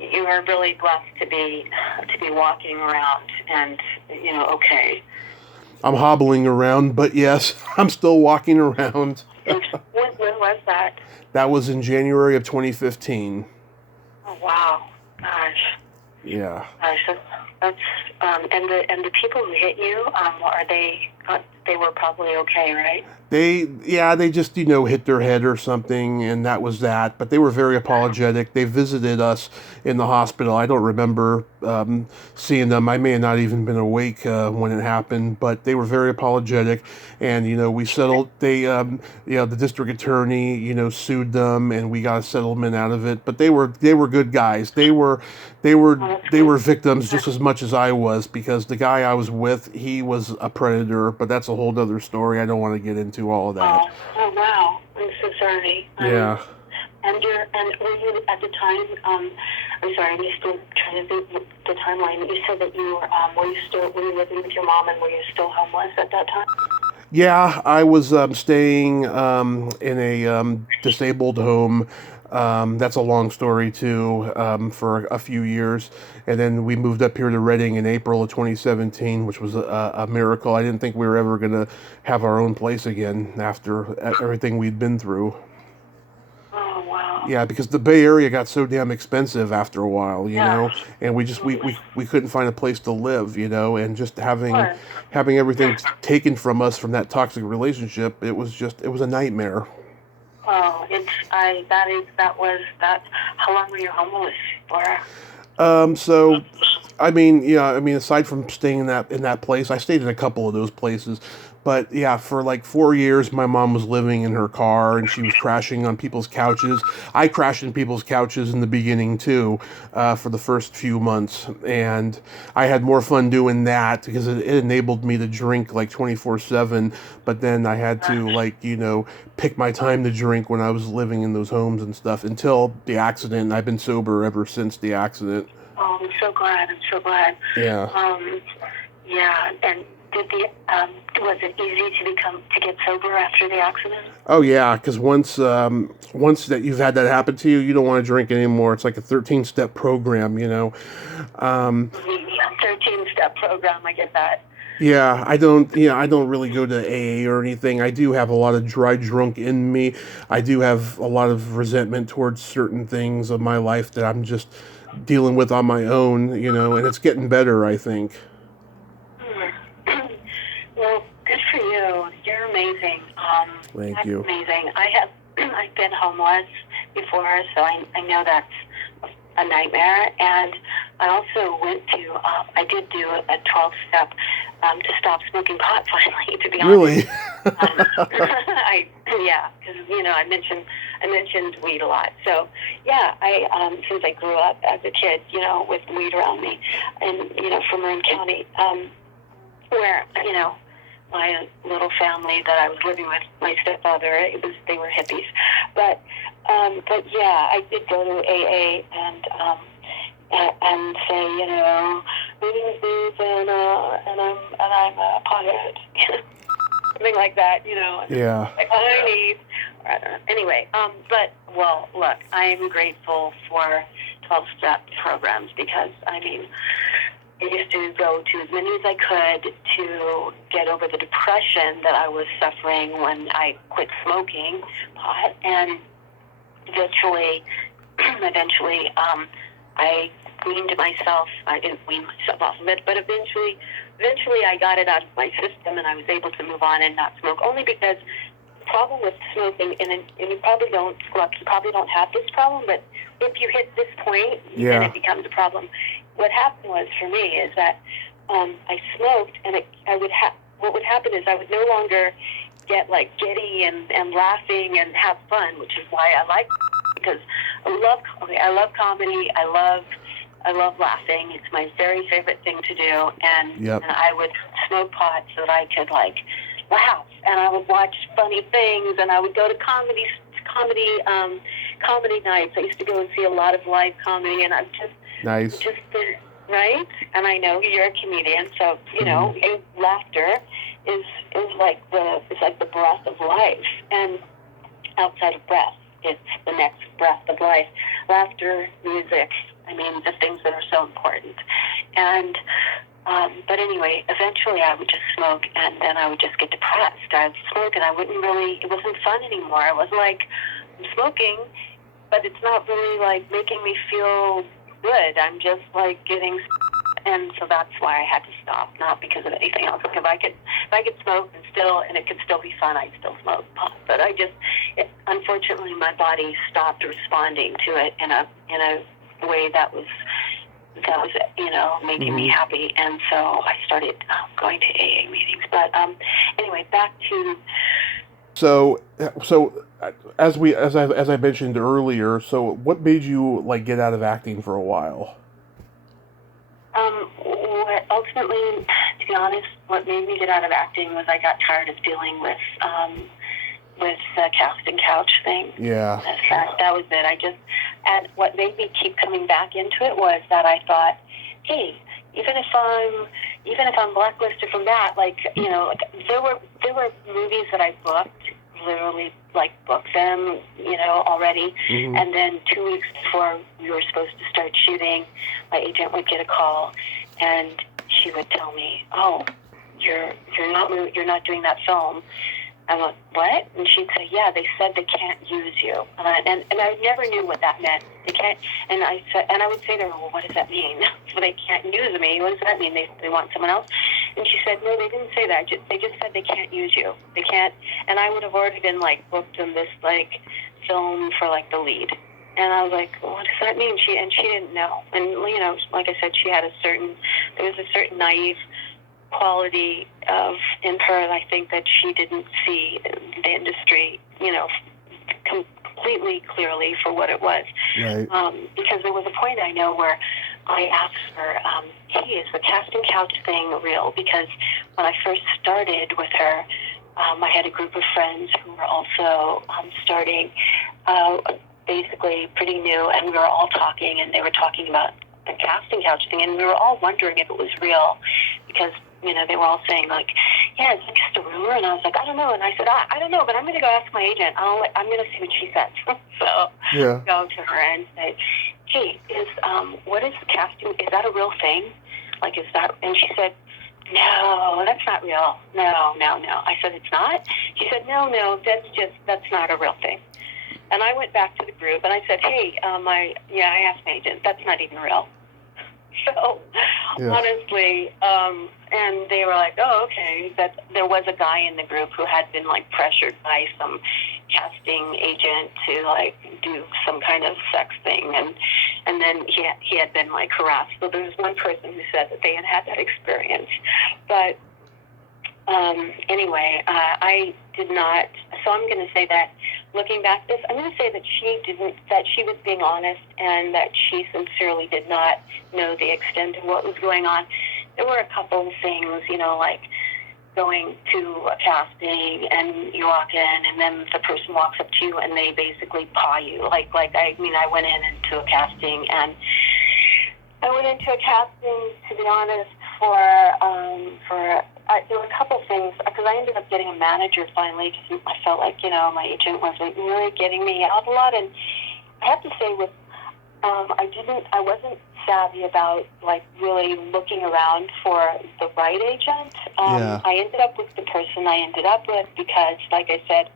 You are really blessed to be walking around and okay. I'm hobbling around, but yes, I'm still walking around. And when was that? That was in January of 2015. Oh wow, gosh. Yeah. That's and the people who hit you, are they? They were probably okay, right? They just, hit their head or something, and that was that. But they were very apologetic. They visited us in the hospital. I don't remember seeing them. I may have not even been awake when it happened, but they were very apologetic. And, we settled. The district attorney, sued them, and we got a settlement out of it. But they were good guys. They were Oh, that's they good. were victims just as much as I was because the guy I was with, he was a predator, but that's a whole other story. I don't want to get into all of that. Oh wow, I'm so sorry. Yeah. And were you at the time? I'm sorry, I'm just still trying to think the timeline. You said that you were you living with your mom, and were you still homeless at that time? Yeah, I was staying in a disabled home. That's a long story too, for a few years. And then we moved up here to Reading in April of 2017, which was a miracle. I didn't think we were ever going to have our own place again after everything we'd been through. Oh wow. Yeah, because the Bay Area got so damn expensive after a while, Yeah. and we couldn't find a place to live, and just having Sure. having everything taken from us from that toxic relationship, it was a nightmare. Oh, that was that. How long were you homeless for? So, I mean, yeah, I mean, aside from staying in that place, I stayed in a couple of those places. But yeah, for like 4 years, my mom was living in her car and she was crashing on people's couches. I crashed in people's couches in the beginning too, for the first few months, and I had more fun doing that because it enabled me to drink like 24/7. But then I had to like pick my time to drink when I was living in those homes and stuff until the accident. And I've been sober ever since the accident. Oh, I'm so glad. I'm so glad. Yeah. Yeah. And was it easy to get sober after the accident? Oh yeah, because once that you've had that happen to you, you don't want to drink anymore. It's like a 13-step program. Um, Yeah, 13-step program. I get that. yeah, I don't really go to AA or anything. I do have a lot of dry drunk in me. I do have a lot of resentment towards certain things of my life that I'm just dealing with on my own, and it's getting better, I think. Well, amazing. Thank That's you. amazing. I've been homeless before, so I know that's a nightmare. And I also I did do a 12-step to stop smoking pot finally, to be honest. Really? Because I mentioned weed a lot. So yeah, since I grew up as a kid, with weed around me, and from Marin County, where my little family that I was living with, my stepfather, they were hippies, but yeah, I did go to AA and say, my name is Neith, and I'm a pothead, something like that, Yeah. like, I need. Anyway, look, I am grateful for 12-step programs because I used to go to as many as I could to get over the depression that I was suffering when I quit smoking pot, and eventually, I weaned myself. I didn't wean myself off of it, but eventually I got it out of my system, and I was able to move on and not smoke. Only because the problem with smoking, and you probably don't have this problem, but if you hit this point, then it becomes a problem. What happened was for me is that I smoked, and what would happen is I would no longer get like giddy and laughing and have fun, which is why I like, because I love comedy. I love laughing. It's my very favorite thing to do, and I would smoke pot so that I could like laugh, and I would watch funny things, and I would go to comedy nights. I used to go and see a lot of live comedy, and I'm nice. Right? And I know you're a comedian, so laughter is like the breath of life, and outside of breath, it's the next breath of life. Laughter, music, the things that are so important. And but anyway, eventually I would just smoke, and then I would just get depressed. I would smoke, and it wasn't fun anymore. I was like, I'm smoking, but it's not really like making me feel good. I'm just like getting, and so that's why I had to stop, not because of anything else. Like if I could smoke and it could still be fun, I'd still smoke pot. But unfortunately, my body stopped responding to it in a way that was making me happy, and so I started going to AA meetings. But anyway, back to. So as I mentioned earlier, so what made you like get out of acting for a while? Ultimately, to be honest, what made me get out of acting was I got tired of dealing with the casting couch thing. Yeah. That was it. And what made me keep coming back into it was that I thought, hey, even if I'm blacklisted from that, there were movies that I booked, literally booked them, already. Mm-hmm. And then 2 weeks before we were supposed to start shooting, my agent would get a call, and she would tell me, "Oh, you're not doing that film." I went, "What?" And she'd say, "Yeah, they said they can't use you." And I never knew what that meant. They can't. And I would say to her, "Well, what does that mean? Well, they can't use me. What does that mean? They want someone else?" And she said, "No, they didn't say that. They just said they can't use you. They can't." And I would have already been booked in this film for the lead. And I was like, well, "What does that mean?" She didn't know. And like I said, there was a certain naive quality in her, and I think that she didn't see the industry, completely clearly for what it was. Right. Because there was a point I know where I asked her, "Hey, is the casting couch thing real?" Because when I first started with her, I had a group of friends who were also starting, basically pretty new, and we were all talking, and they were talking about the casting couch thing, and we were all wondering if it was real, because they were all saying "Yeah, it's just a rumor," and I was like, "I don't know," and I said, I don't know, but I'm going to go ask my agent. I'm going to see what she says. So go to her and say, "Hey, what is the casting? Is that a real thing? Is that?" And she said, "No, that's not real. No." I said, "It's not?" She said, "No, that's not a real thing." And I went back to the group and I said, "Hey, I asked my agent. That's not even real." So, Yeah. honestly, and they were like, oh, okay. That there was a guy in the group who had been like pressured by some casting agent to like do some kind of sex thing, and then he had been like harassed. So there was one person who said that they had had that experience, but anyway, I did not. So I'm going to say that, looking back this, I'm going to say that she was being honest, and that she sincerely did not know the extent of what was going on. There were a couple of things, like going to a casting and you walk in and then the person walks up to you and they basically paw you. I went into a casting, and to be honest, there were a couple of things, because I ended up getting a manager finally, because I felt like, my agent wasn't really getting me out a lot. And I have to say, I wasn't savvy about, really looking around for the right agent. I ended up with the person I ended up with because, like I said,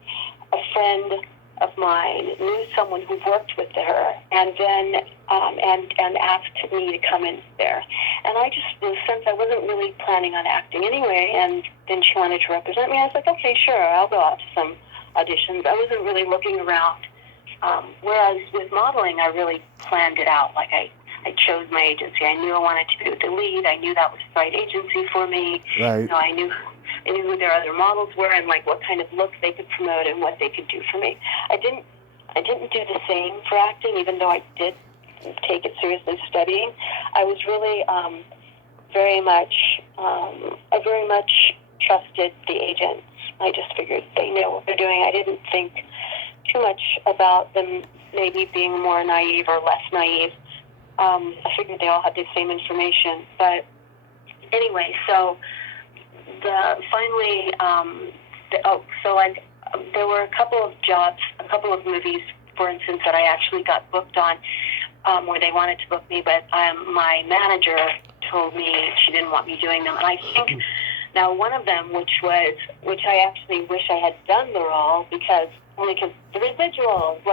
a friend of mine knew someone who worked with her, and then and asked me to come in there. And I just, since I wasn't really planning on acting anyway, and then she wanted to represent me, I was like, okay, sure, I'll go out to some auditions. I wasn't really looking around. Whereas with modeling, I really planned it out. I chose my agency. I knew I wanted to be with the lead. I knew that was the right agency for me. Right. I knew who their other models were, and what kind of look they could promote and what they could do for me. I didn't do the same for acting, even though I did take it seriously studying. I was really I very much trusted the agents. I just figured they know what they're doing. I didn't think too much about them maybe being more naive or less naive. I figured they all had the same information. But anyway, so there were a couple of jobs, a couple of movies, for instance, that I actually got booked on, where they wanted to book me, but my manager told me she didn't want me doing them. And I think now one of them, which I actually wish I had done the role, because the residuals,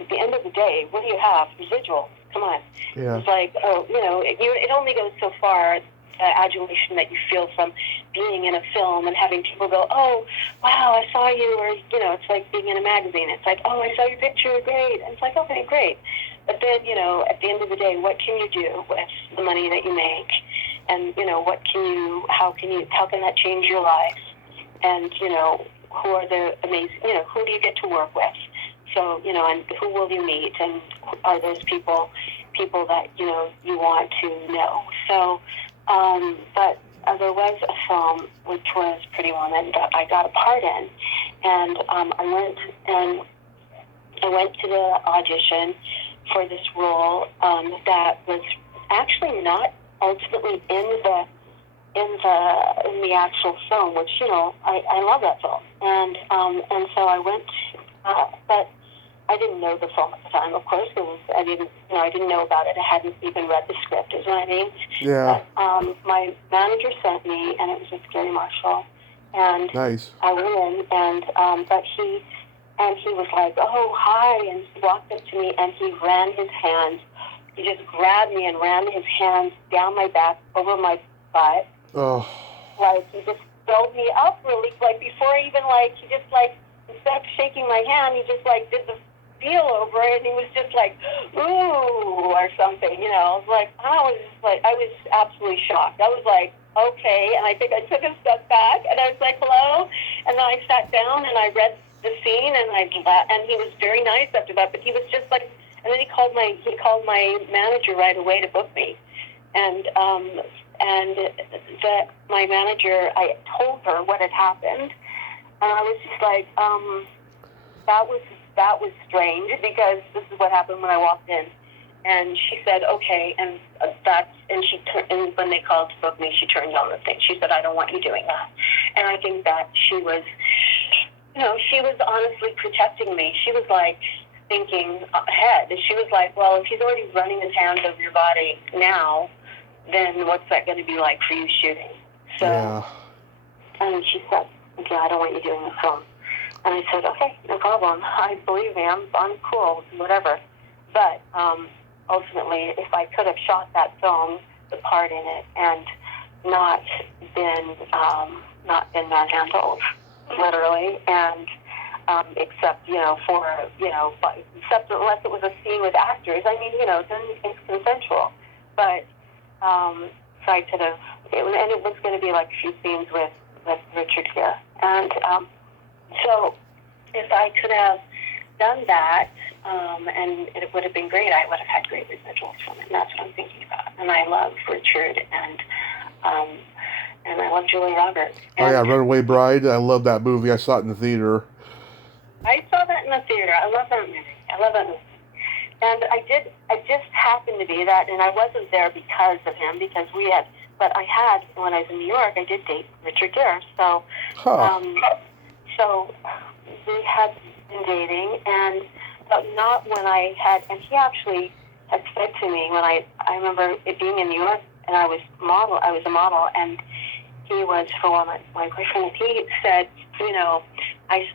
at the end of the day, what do you have? Residuals, come on. Yeah. It's like, it only goes so far, the adulation that you feel from being in a film and having people go, oh, wow, I saw you, or, it's like being in a magazine. It's like, oh, I saw your picture, great. And it's like, okay, great. But then, at the end of the day, what can you do with the money that you make? And, how can that change your life? And, who are the amazing, who do you get to work with? So, and who will you meet? And are those people that, you want to know? So, but there was a film, which was Pretty Woman, that I got a part in. And I went to the audition for this role that was actually not ultimately in the actual film, which I love that film, and so I went, but I didn't know the film at the time. Of course, I didn't know about it. I hadn't even read the script. Is what I mean? Yeah. But, my manager sent me, and it was with Gary Marshall, and Nice. I went in, but he was like, oh, hi, and he walked up to me, and he ran his hands. He just grabbed me and ran his hands down my back, over my butt. Oh. He just built me up really, before even, he just, instead of shaking my hand, he just, did the feel over it, and he was just like, ooh, or something, I was absolutely shocked. I was like, okay, and I think I took a step back, and I was like, hello, and then I sat down, and I read the scene, and he was very nice after that, but he was just like, and then he called my manager right away to book me, and my manager, I told her what had happened, and I was just like, that was strange, because this is what happened when I walked in. And she said, okay, and when they called to book me, she turned on the thing. She said, I don't want you doing that. And I think that she was honestly protecting me. She was thinking ahead. And she was like, well, if he's already running his hands over your body now, then what's that going to be like for you shooting? So, yeah. And she said, okay, I don't want you doing the film. And I said, okay, no problem. I believe me, I'm cool, whatever. But ultimately, if I could have shot that film, the part in it, and not been manhandled, literally, and except except unless it was a scene with actors. I mean, then it's consensual. But so I could have, and it was going to be like a few scenes with Richard here, and so if I could have done that, and it would have been great. I would have had great residuals from it, and that's what I'm thinking about. And I love Richard, and I love Julie Roberts. Oh yeah, Runaway Bride. I love that movie. I saw it in the theater. I saw that in the theater. I love that movie. And I just happened to be that, and I wasn't there because of him, but I had, when I was in New York, I did date Richard Gere. So, so we had been dating, but not when I had, and he actually had said to me when I remember it being in New York, and I was a model, and he was for my boyfriend, and he said, I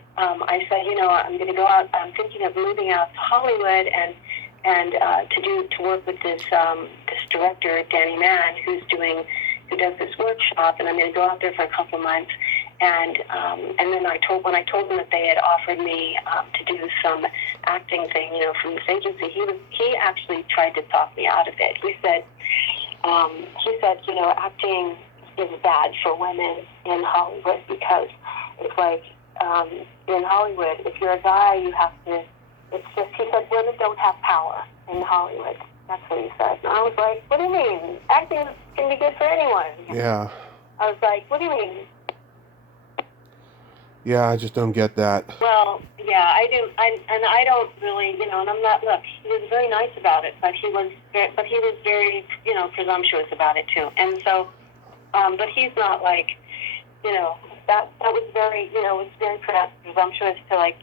said, I'm going to go out. I'm thinking of moving out to Hollywood and to work with this director, Danny Mann, who does this workshop, and I'm going to go out there for a couple months. And then when I told him that they had offered me to do some acting thing, from this agency, he actually tried to talk me out of it. He said, acting is bad for women in Hollywood because it's like in Hollywood, if you're a guy, you have to. It's just, he said, women don't have power in Hollywood. That's what he said. And I was like, what do you mean? Acting can be good for anyone. Yeah. I was like, what do you mean? Yeah, I just don't get that. Well, yeah, I do. I don't really, and I'm not. Look, he was very nice about it, but he was very, presumptuous about it too. And so, but he's not like, that was very, was very presumptuous to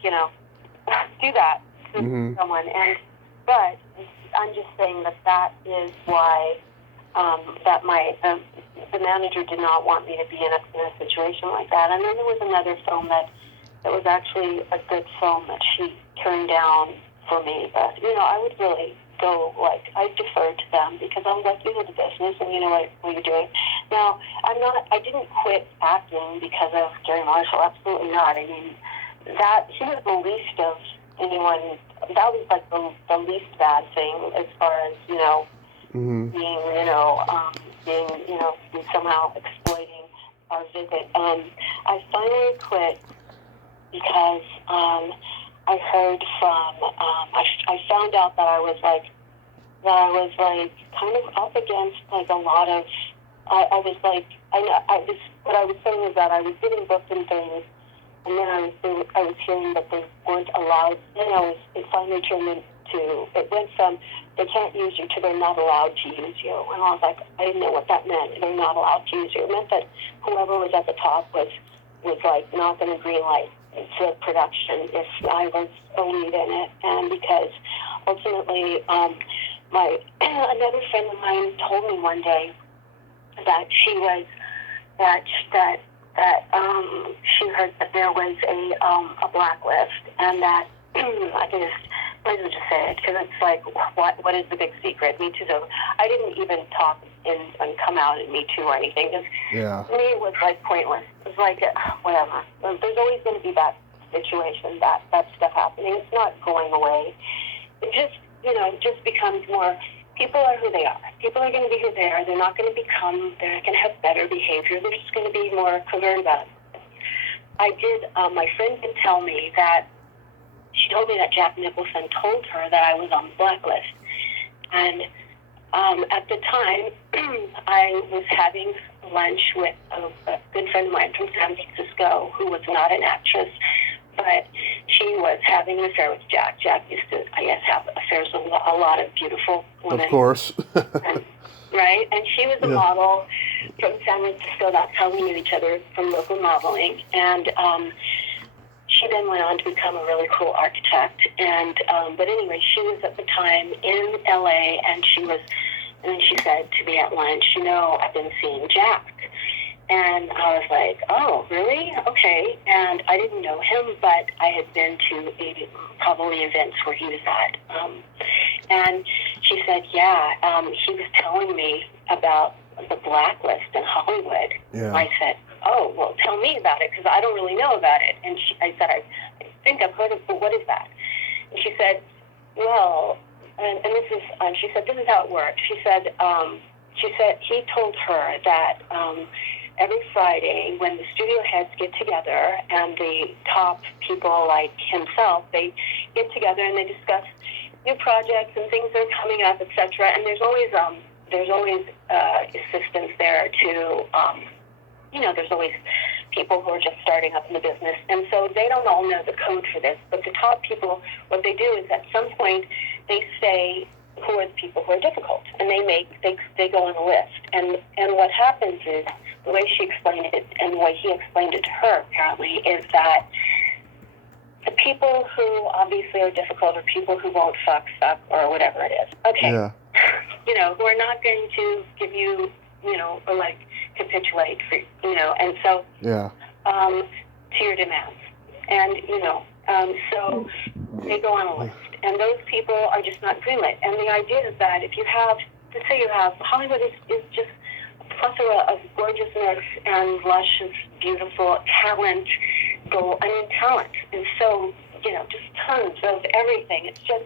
do that to someone. But I'm just saying that is why the manager did not want me to be in a situation like that. And then there was another film that was actually a good film that she turned down for me. But I would really go I deferred to them because I was like, you know the business and you know what you're doing. Now I didn't quit acting because of Gary Marshall. Absolutely not. I mean, that he was the least of anyone. That was like the least bad thing as far as being somehow exploiting our visit. I finally quit because I heard from I found out that I was kind of up against a lot of what I was saying was that I was getting booked in things. And then I was hearing that they weren't allowed. Then it finally turned into, it went from they can't use you to they're not allowed to use you. And I was like, I didn't know what that meant. They're not allowed to use you. It meant that whoever was at the top was not going to green light the production if I was a lead in it. And because ultimately, another friend of mine told me one day that she heard that there was a blacklist, and that I can just say it because it's like, what is the big secret? Me Too. I didn't even talk and come out in Me Too or anything because to me it was pointless. It was whatever. There's always going to be that situation, that stuff happening. It's not going away. It just becomes more. People are who they are. People are going to be who they are. They're not going to have better behavior. They're just going to be more covert about it. My friend did tell me that she told me that Jack Nicholson told her that I was on the blacklist. And at the time, I was having lunch with a good friend of mine from San Francisco who was not an actress, but she was having an affair with Jack. Jack used to, I guess, have affairs with a lot of beautiful women. Of course. Right? And she was a model from San Francisco. That's how we knew each other, from local modeling. And she then went on to become a really cool architect. And but anyway, she was at the time in L.A. and then she said to me at lunch, I've been seeing Jack. And I was like, oh, really? Okay. And I didn't know him, but I had been to probably events where he was at. And she said, yeah, he was telling me about the blacklist in Hollywood. Yeah. I said, oh, well, tell me about it, because I don't really know about it. And I said, I think I've heard of it, but what is that? And she said, well, and this is, she said, this is how it worked. She said he told her that every Friday when the studio heads get together and the top people like himself, they get together and they discuss new projects and things that are coming up, etc. And there's always assistants there to, there's always people who are just starting up in the business. And so they don't all know the code for this, but the top people, what they do is at some point they say who are the people who are difficult, and they go on a list. And what happens is, the way she explained it and the way he explained it to her apparently is that the people who obviously are difficult are people who won't fuck or whatever it is. Okay. Yeah. Who are not going to give you, or like capitulate for, and so yeah. To your demands. And, so they go on a list. And those people are just not greenlit. And the idea is that if you have, let's say you have, Hollywood is just a plethora of gorgeousness and luscious, beautiful talent. Talent is so, just tons of everything. It's just,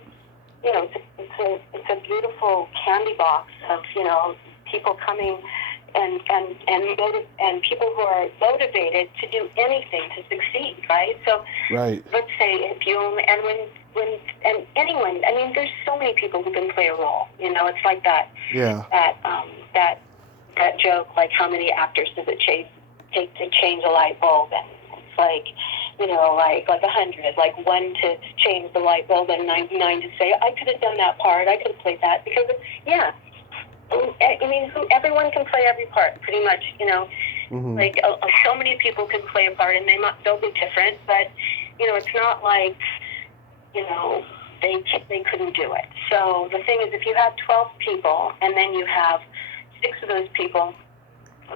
it's a beautiful candy box of, people coming and people who are motivated to do anything to succeed, right? So right. Let's say if you only, and anyone, I mean, there's so many people who can play a role, it's like that. Yeah. That joke, like how many actors does it take to change a light bulb? And it's like, like 100, like 1 to change the light bulb and 99 to say, I could have done that part, I could have played that, because, yeah. I mean, everyone can play every part, pretty much, Mm-hmm. Like, so many people can play a part, and they'll be different, but, it's not like, they couldn't do it. So the thing is, if you have 12 people, and then you have 6 of those people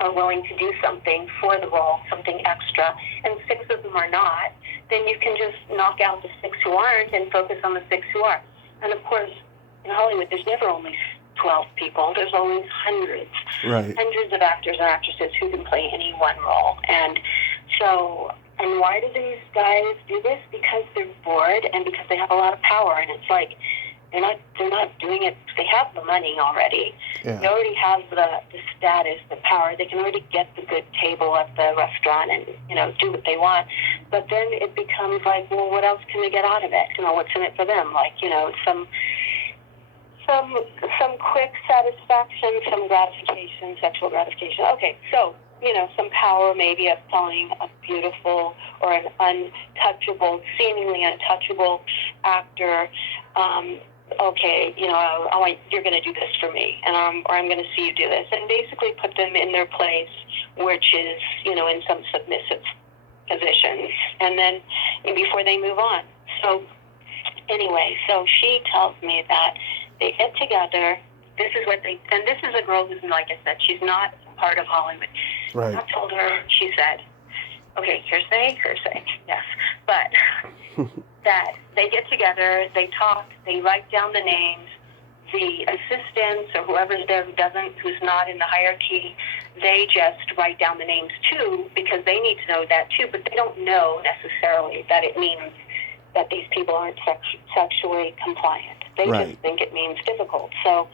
are willing to do something for the role, something extra, and 6 of them are not, then you can just knock out the 6 who aren't and focus on the 6 who are. And, of course, in Hollywood, there's never only 12 people. There's always hundreds. Right. Hundreds of actors and actresses who can play any one role. And so, and why do these guys do this? Because they're bored and because they have a lot of power. And it's like, they're not doing it. They have the money already. Yeah. They already have the status, the power. They can already get the good table at the restaurant and, do what they want. But then it becomes like, well, what else can they get out of it? What's in it for them? Like, some quick satisfaction, some gratification, sexual gratification. Okay, so, some power maybe of telling a beautiful or an untouchable, seemingly untouchable actor, okay, you're going to do this for me, and or I'm going to see you do this, and basically put them in their place, which is, in some submissive positions, and then before they move on. So anyway, so she tells me that they get together. This is what and this is a girl who's, like I said, she's not part of Hollywood. Right. I told her, she said, okay, hearsay, yes, but that they get together, they talk, they write down the names, the assistants or whoever's there who's not in the hierarchy, they just write down the names too, because they need to know that too, but they don't know necessarily that it means that these people aren't sexually compliant. They right. just think it means difficult. So,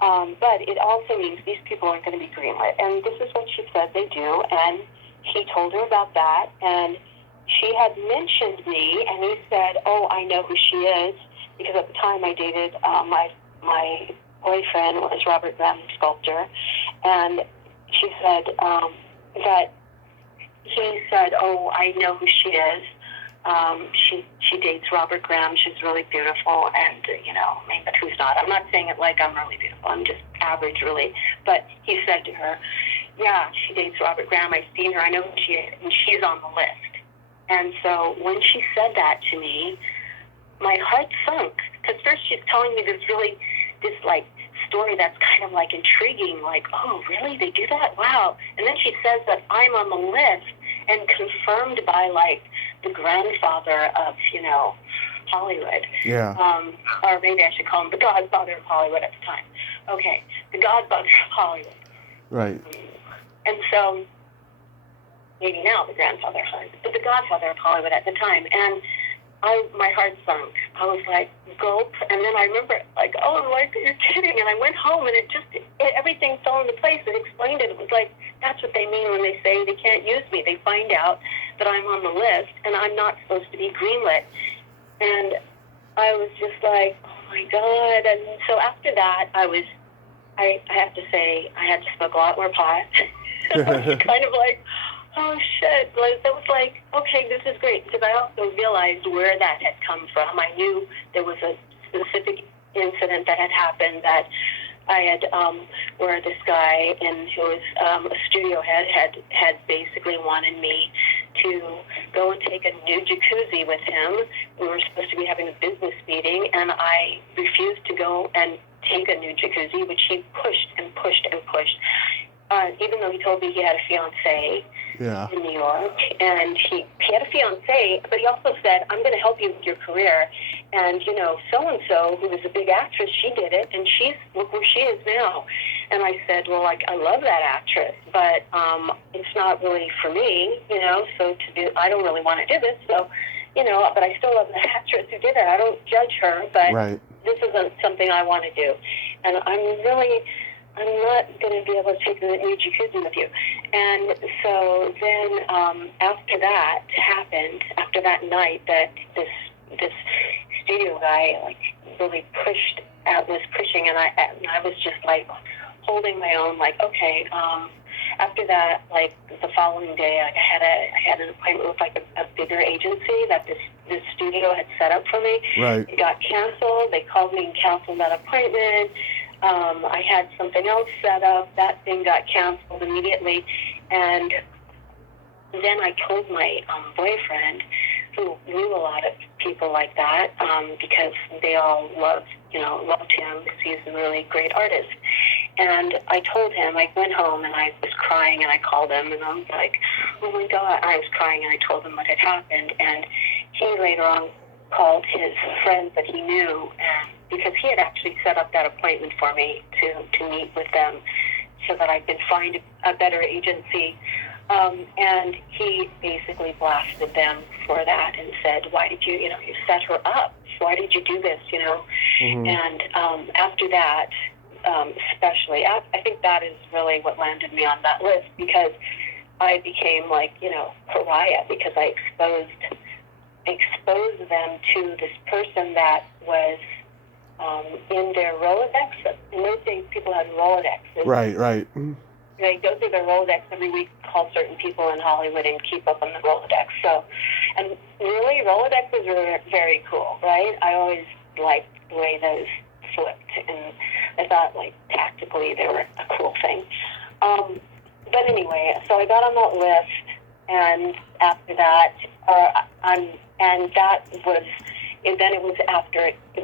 but it also means these people aren't going to be greenlit. And this is what she said they do. And he told her about that. And she had mentioned me, and he said, oh, I know who she is, because at the time I dated my boyfriend was Robert Graham, sculptor. And she said that he said, oh, I know who she is. She dates Robert Graham. She's really beautiful, and but who's not? I'm not saying it like I'm really beautiful. I'm just average, really. But he said to her, "Yeah, she dates Robert Graham. I've seen her. I know who she is, and she's on the list." And so when she said that to me, my heart sunk, because first she's telling me this story that's kind of like intriguing, like, oh, really? They do that? Wow. And then she says that I'm on the list and confirmed by, like, the grandfather of, Hollywood. Yeah. Or maybe I should call him the godfather of Hollywood at the time. Okay, the godfather of Hollywood. Right. And so, maybe now the grandfather of Hollywood, but the godfather of Hollywood at the time. And my heart sunk. I was like, gulp. And then I remember, like, oh, like, you're kidding. And I went home, and everything fell into place. It explained it. It was like, that's what they mean when they say they can't use me. They find out that I'm on the list, and I'm not supposed to be greenlit. And I was just like, oh, my God. And so after that, I have to say, I had to smoke a lot more pot. I was kind of like, oh, shit. That was like, okay, this is great. Because I also realized where that had come from. I knew there was a specific incident that had happened that I had, where this guy who was a studio head had basically wanted me to go and take a new jacuzzi with him. We were supposed to be having a business meeting, and I refused to go and take a new jacuzzi, which he pushed and pushed and pushed. Even though he told me he had a fiancée in New York, and he had a fiancée, but he also said, I'm going to help you with your career. And, so-and-so, who was a big actress, she did it, and look where she is now. And I said, well, like, I love that actress, but it's not really for me, so I don't really want to do this. So, but I still love the actress who did it. I don't judge her, but this isn't something I want to do. And I'm not going to be able to take the new jacuzzi with you. And so then after that happened, after that night that this studio guy, like, really was pushing, and I was just, like, holding my own, like, okay. After that, like, the following day, like, I had an appointment with, like, a bigger agency that this studio had set up for me. Right. It got canceled. They called me and canceled that appointment. I had something else set up. That thing got canceled immediately. And then I told my boyfriend, who knew a lot of people like that, because they all loved him because he's a really great artist. And I told him, I went home and I was crying, and I called him, and I was like, oh my God. I was crying, and I told him what had happened. And he later on called his friends that he knew, because he had actually set up that appointment for me to meet with them so that I could find a better agency. And he basically blasted them for that and said, why did you set her up? Why did you do this, Mm-hmm. And after that, especially, I think that is really what landed me on that list, because I became, like, pariah, because I exposed them to this person that was in their Rolodex. In those days, people had Rolodexes. Right. They go through their Rolodex every week, call certain people in Hollywood, and keep up on the Rolodex. So, and really, Rolodexes are very cool, right? I always liked the way those flipped, and I thought, like, tactically, they were a cool thing. But anyway, so I got on that list, and after that, it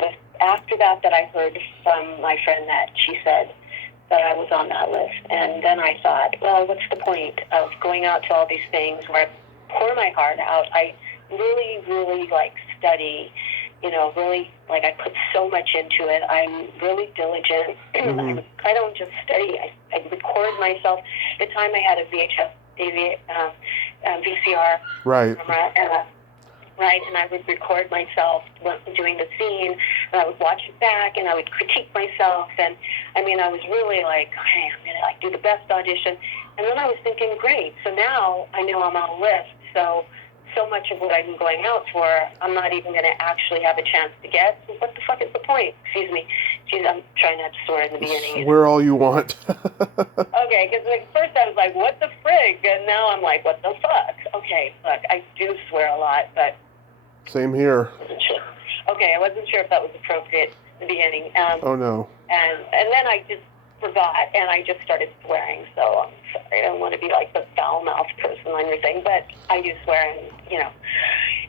was after that I heard from my friend that she said that I was on that list. And then I thought, well, what's the point of going out to all these things where I pour my heart out? I really, really, like, study, really, like, I put so much into it. I'm really diligent. Mm-hmm. I don't just study. I record myself. At the time I had a VCR camera, and I would record myself doing the scene, and I would watch it back, and I would critique myself, and I was really like, hey, I'm gonna, like, do the best audition. And then I was thinking, great, so now I know I'm on a list, so much of what I'm going out for, I'm not even going to actually have a chance to get. So what the fuck is the point? Excuse me. I'm trying not to swear in the beginning. Swear all you want. Okay, because, like, first I was like, what the frig? And now I'm like, what the fuck? Okay, look, I do swear a lot, but... Same here. I wasn't sure. Okay, I wasn't sure if that was appropriate in the beginning. Oh, no. And then I just forgot, and I just started swearing, so I'm sorry. I don't want to be like the foul-mouthed person or anything, but I do swear, and,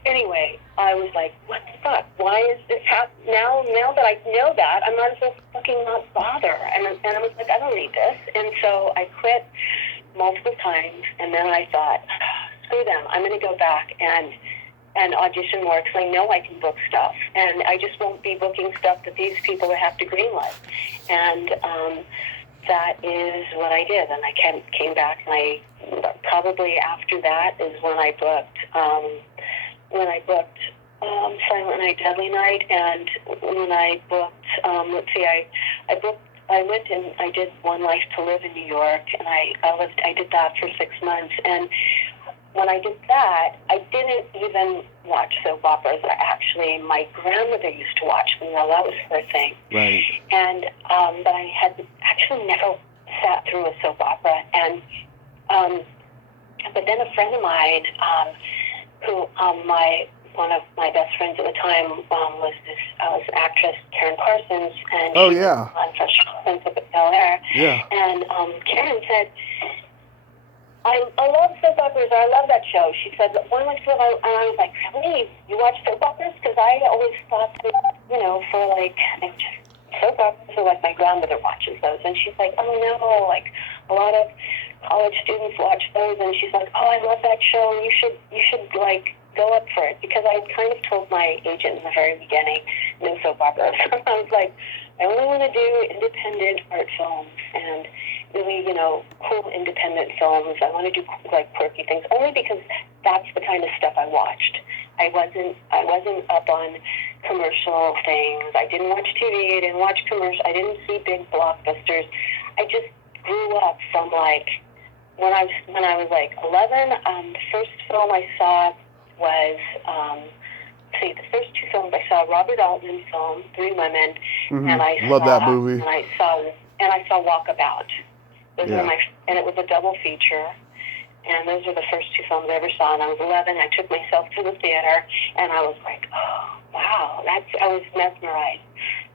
anyway, I was like, what the fuck? Why is this happening? Now that I know that, I might as well fucking not bother. And I was like, I don't need this. And so I quit multiple times, and then I thought, screw them. I'm going to go back and audition more because I know I can book stuff. And I just won't be booking stuff that these people would have to greenlight. And that is what I did. And I came back, and probably after that is when I booked Silent Night, Deadly Night, and when I booked, I went and I did One Life to Live in New York, and I did that for 6 months. And when I did that, I didn't even watch soap operas. Actually, my grandmother used to watch them. Now, that was her thing. Right. And but I had actually never sat through a soap opera. And but then a friend of mine, who one of my best friends at the time was this actress Karen Parsons, and Oh, she yeah. was on Fresh Prince of Bel-Air. Yeah. And Karen said, I love soap operas. I love that show. She said, One Life to Live, and I was like, really? You watch soap operas? Because I always thought that, for like soap operas are like my grandmother watches those. And she's like, oh no, like a lot of college students watch those. And she's like, oh, I love that show. You should like go up for it. Because I kind of told my agent in the very beginning, no soap operas. I was like, I only want to do independent art films and really, cool independent films. I want to do like quirky things, only because that's the kind of stuff I watched. I wasn't up on commercial things. I didn't watch TV. I didn't watch commercial. I didn't see big blockbusters. I just grew up from like when I was like 11. The first film I saw was the first two films I saw, Robert Altman film, Three Women, Mm-hmm. and I Love saw that movie. and I saw Walkabout. Those were and it was a double feature. And those were the first two films I ever saw. And I was 11. I took myself to the theater, and I was like, oh, wow. I was mesmerized.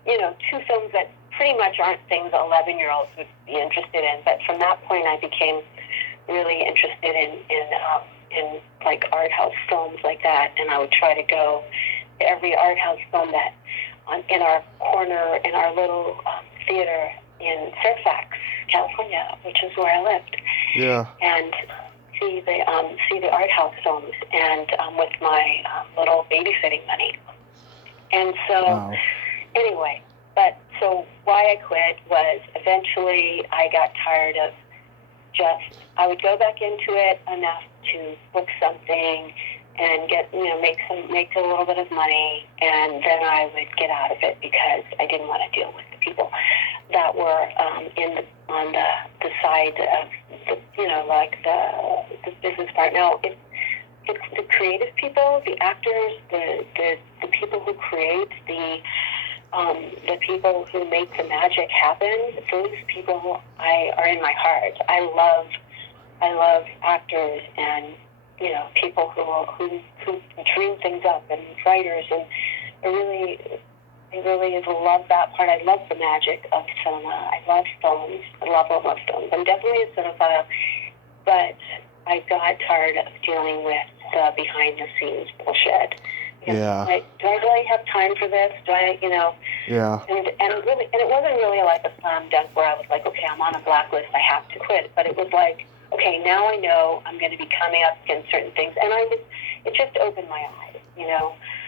Two films that pretty much aren't things 11-year-olds would be interested in. But from that point, I became really interested in like art house films like that. And I would try to go to every art house film that in our corner, in our little theater in Fairfax, California, which is where I lived. Yeah. And see the art house films, and with my little babysitting money. And so, anyway, so why I quit was eventually I got tired of I would go back into it enough to book something and get make a little bit of money, and then I would get out of it because I didn't want to deal with the people that were on the side of the business part. Now, if the creative people, the actors, the people who create, the people who make the magic happen, those people are in my heart. I love actors and people who dream things up, and writers, and I really love that part. I love the magic of cinema. I love films. I love films. I'm definitely a cinephile, but I got tired of dealing with the behind-the-scenes bullshit. Yeah. Do I really have time for this? Do I, Yeah. And it wasn't really like a slam dunk where I was like, okay, I'm on a blacklist, I have to quit. But it was like, okay, now I know I'm going to be coming up against certain things, and it just opened my eyes,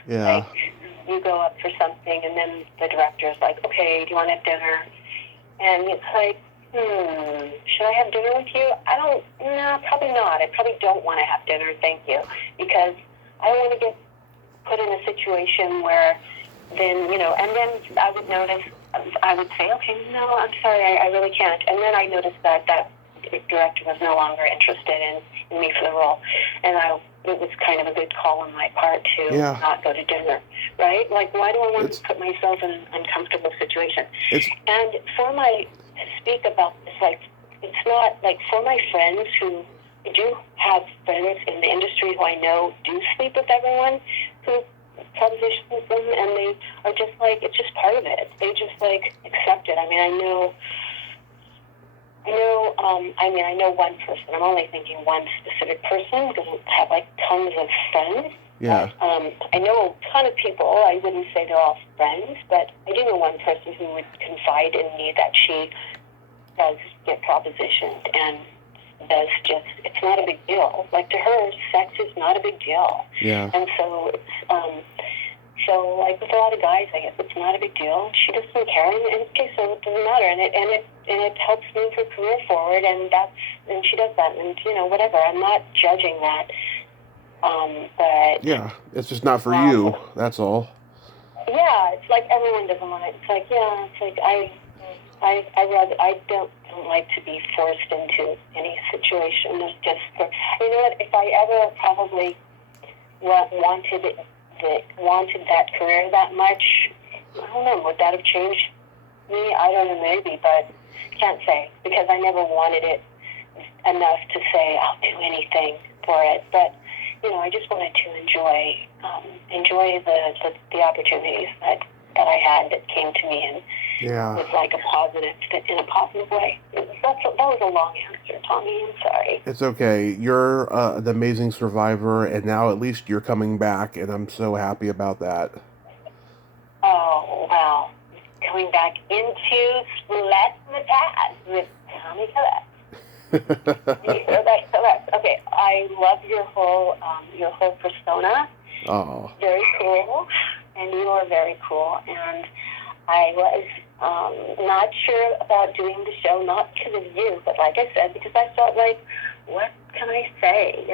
Yeah. Like, you go up for something, and then the director's like, okay, do you want to have dinner? And it's like, should I have dinner with you? No, probably not. I probably don't want to have dinner, thank you, because I don't want to get put in a situation where then, and then I would notice, I would say, okay, no, I'm sorry, I really can't. And then I noticed that director was no longer interested in me for the role. And it was kind of a good call on my part to not go to dinner, right? Like, why do I want to put myself in an uncomfortable situation? And to speak about this, like, it's not, like, for my friends who do have friends in the industry who I know do sleep with everyone, who transition them, and they are just like, it's just part of it. They just, like, accept it. I mean, I know one person. I'm only thinking one specific person because I have like tons of friends, Yeah. I know a ton of people. I wouldn't say they're all friends, but I do know one person who would confide in me that she does get propositioned and does just, it's not a big deal. Like, to her, sex is not a big deal. Yeah. And so it's, so like with a lot of guys, I guess it's not a big deal. She doesn't care, and okay, so it doesn't matter, and it helps move her career forward, and she does that, and whatever. I'm not judging that, but Yeah, it's just not for you. That's all. yeah, it's like everyone doesn't want it. It's like, yeah, it's like I don't like to be forced into any situation. It's just for, you know what? If I ever probably wanted that career that much, I don't know, would that have changed me? I don't know, maybe, but can't say, because I never wanted it enough to say I'll do anything for it. But I just wanted to enjoy the opportunities that I had that came to me, and with like in a positive way. That was a long answer, Tommy. I'm sorry. It's okay. You're an amazing survivor, and now at least you're coming back, and I'm so happy about that. Oh, wow. Coming back into Splat with Tommy Kovac. Correct. Okay, I love your whole persona. Oh. Very cool, and you are very cool. And I was not sure about doing the show, not because of you, but like I said, because I felt like, what can I say?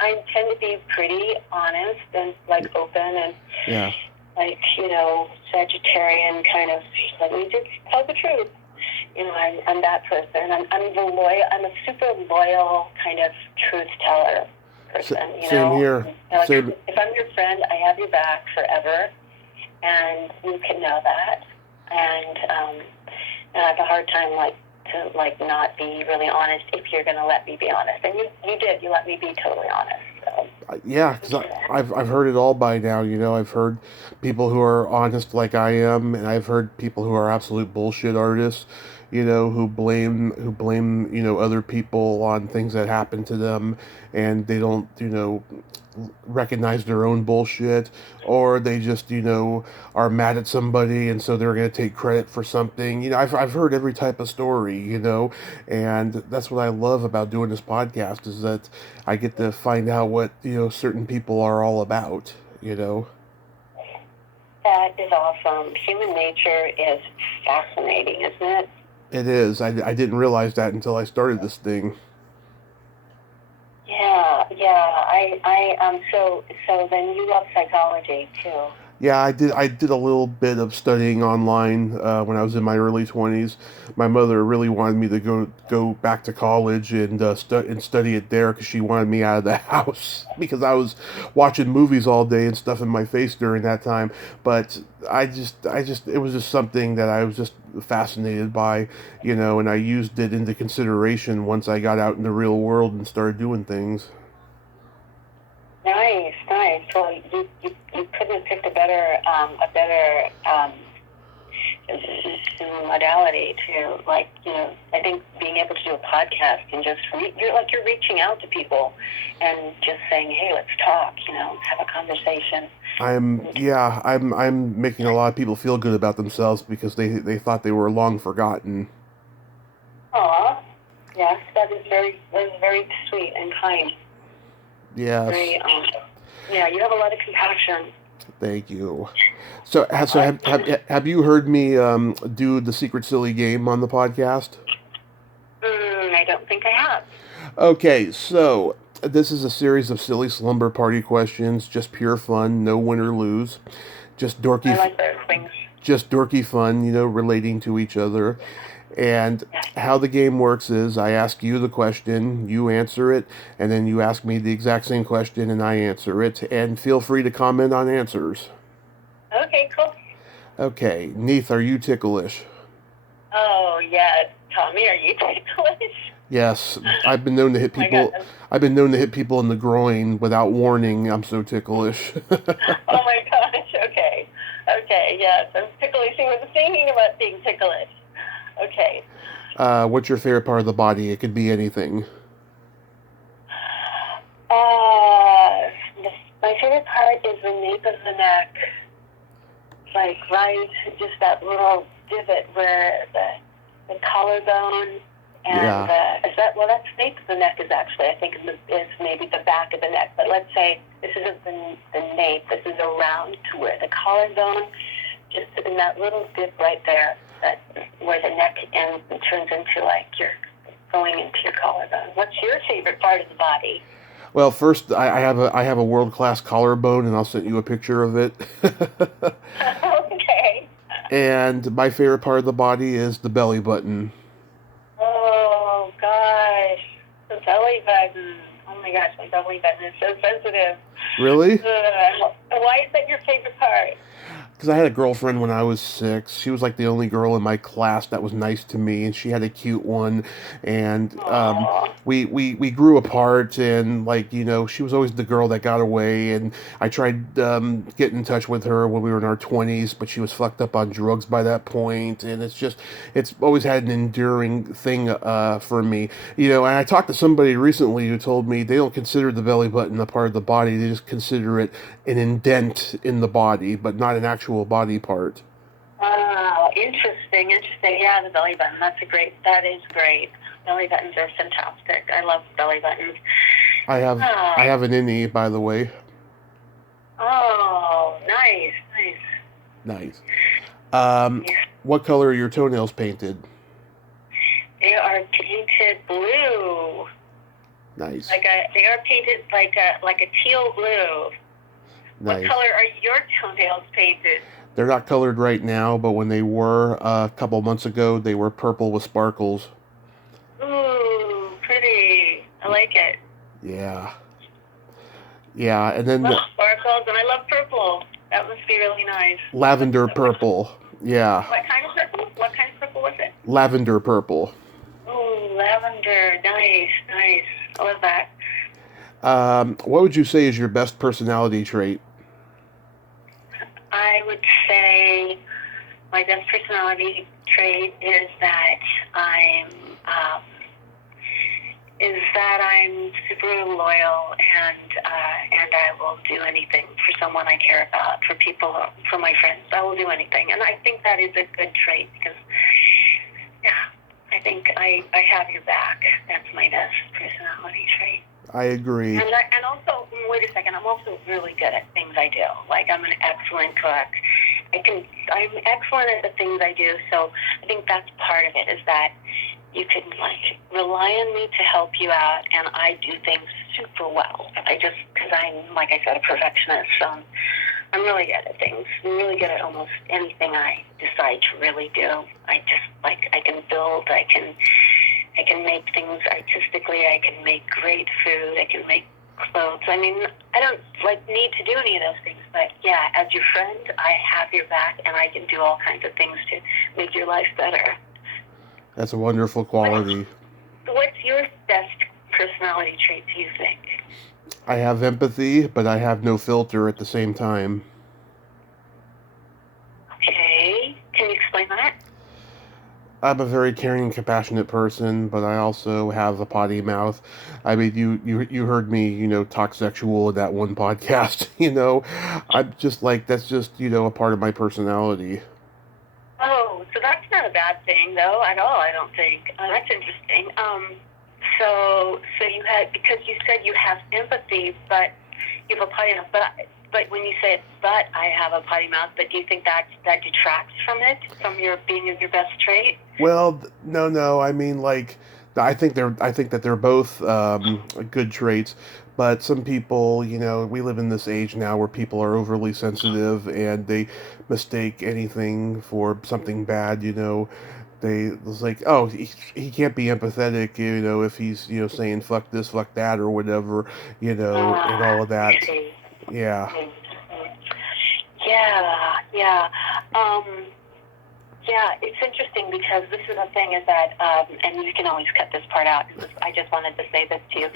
I tend to be pretty honest and like open and like Sagittarian kind of. Let me just tell the truth. I'm that person. I'm loyal. I'm a super loyal kind of truth teller person. Same here. Like, if I'm your friend, I have your back forever, and you can know that. And I have a hard time to not be really honest if you're going to let me be honest. And you did. You let me be totally honest. So. Yeah, because I've heard it all by now. I've heard people who are honest like I am, and I've heard people who are absolute bullshit artists. Who blame other people on things that happen to them, and they don't recognize their own bullshit, or they just are mad at somebody, and so they're going to take credit for something. I've heard every type of story, and that's what I love about doing this podcast, is that I get to find out what certain people are all about. That is awesome. Human nature is fascinating, isn't it? It is. I didn't realize that until I started this thing. Yeah. So then you love psychology too. Yeah, I did a little bit of studying online when I was in my early 20s. My mother really wanted me to go back to college and study it there, because she wanted me out of the house, because I was watching movies all day and stuff in my face during that time. But I just it was just something that I was just fascinated by, and I used it into consideration once I got out in the real world and started doing things. Nice. Well, you couldn't have picked a better modality to, I think being able to do a podcast and just you're reaching out to people and just saying, hey, let's talk, let's have a conversation. I'm making a lot of people feel good about themselves, because they thought they were long forgotten. Aw, yes, that is very sweet and kind. Yes. Yeah, you have a lot of compassion. Thank you. So have you heard me do the Secret Silly Game on the podcast? I don't think I have. Okay, so this is a series of silly slumber party questions, just pure fun, no win or lose, just dorky. I like those things. Just dorky fun, relating to each other. And how the game works is, I ask you the question, you answer it, and then you ask me the exact same question and I answer it. And feel free to comment on answers. Okay, cool. Okay, Neith, are you ticklish? Oh, yes. Tommy, are you ticklish? Yes, I've been known to hit people. I've been known to hit people in the groin without warning. I'm so ticklish. Oh my gosh. Okay. Yes, I'm ticklish. I was thinking about being ticklish. Okay. What's your favorite part of the body? It could be anything. My favorite favorite part is the nape of the neck, like right, just that little divot where the collarbone and that's nape of the neck is actually, I think, is maybe the back of the neck. But let's say this isn't the nape. This is around to where the collarbone, just in that little dip right there, that where the neck ends and turns into like you're going into your collarbone. What's your favorite part of the body? Well, first, I have a world-class collarbone, and I'll send you a picture of it. Okay. And my favorite part of the body is the belly button. Oh, gosh. The belly button. Oh, my gosh, my belly button is so sensitive. Really? Why is that your favorite part? Because I had a girlfriend when I was 6. She was like the only girl in my class that was nice to me, and she had a cute one. And we grew apart, and like she was always the girl that got away. And I tried getting in touch with her when we were in our 20s, but she was fucked up on drugs by that point. And it's always had an enduring thing for me. And I talked to somebody recently who told me they don't consider the belly button a part of the body; they just consider it an indent in the body, but not an actual body part. Oh, interesting. Yeah, the belly button. That is great. Belly buttons are fantastic. I love belly buttons. I have an innie, by the way. Oh, nice. Nice. What color are your toenails painted? They are painted blue. Nice. They are painted like a teal blue. Nice. What color are your toenails painted? They're not colored right now, but when they were a couple months ago, they were purple with sparkles. Ooh, pretty. I like it. Yeah. Yeah, and then... I love sparkles, and I love purple. That must be really nice. Lavender purple. Yeah. What kind of purple? What kind of purple was it? Lavender purple. Ooh, lavender. Nice. I love that. What would you say is your best personality trait? I would say my best personality trait is that I'm super loyal and I will do anything for someone I care about, for people, for my friends. I will do anything, and I think that is a good trait because, I think I have your back. That's my best personality trait. I agree. And also, wait a second, I'm also really good at things I do. Like, I'm an excellent cook. I'm excellent at the things I do, so I think that's part of it, is that you can, rely on me to help you out, and I do things super well. Because I'm, like I said, a perfectionist, so I'm really good at things. I'm really good at almost anything I decide to really do. I can build, I can make things artistically, I can make great food, I can make clothes. I mean, I don't need to do any of those things, but yeah, as your friend, I have your back, and I can do all kinds of things to make your life better. That's a wonderful quality. What's your best personality trait, do you think? I have empathy, but I have no filter at the same time. Okay. Can you explain that? I'm a very caring and compassionate person, but I also have a potty mouth. I mean, you heard me, talk sexual in that one podcast, I'm just that's just, a part of my personality. Oh, so that's not a bad thing, though, at all, I don't think. That's interesting. So because you said you have empathy, but you have a potty mouth, but when you say, but I have a potty mouth, but do you think that detracts from it, from your being your best trait? Well, no. I mean, I think that they're both good traits, but some people, we live in this age now where people are overly sensitive and they mistake anything for something bad. It's like, oh, he can't be empathetic, if he's saying fuck this, fuck that, or whatever, and all of that. Yeah. Yeah, it's interesting because this is the thing is that, and you can always cut this part out. I just wanted to say this to you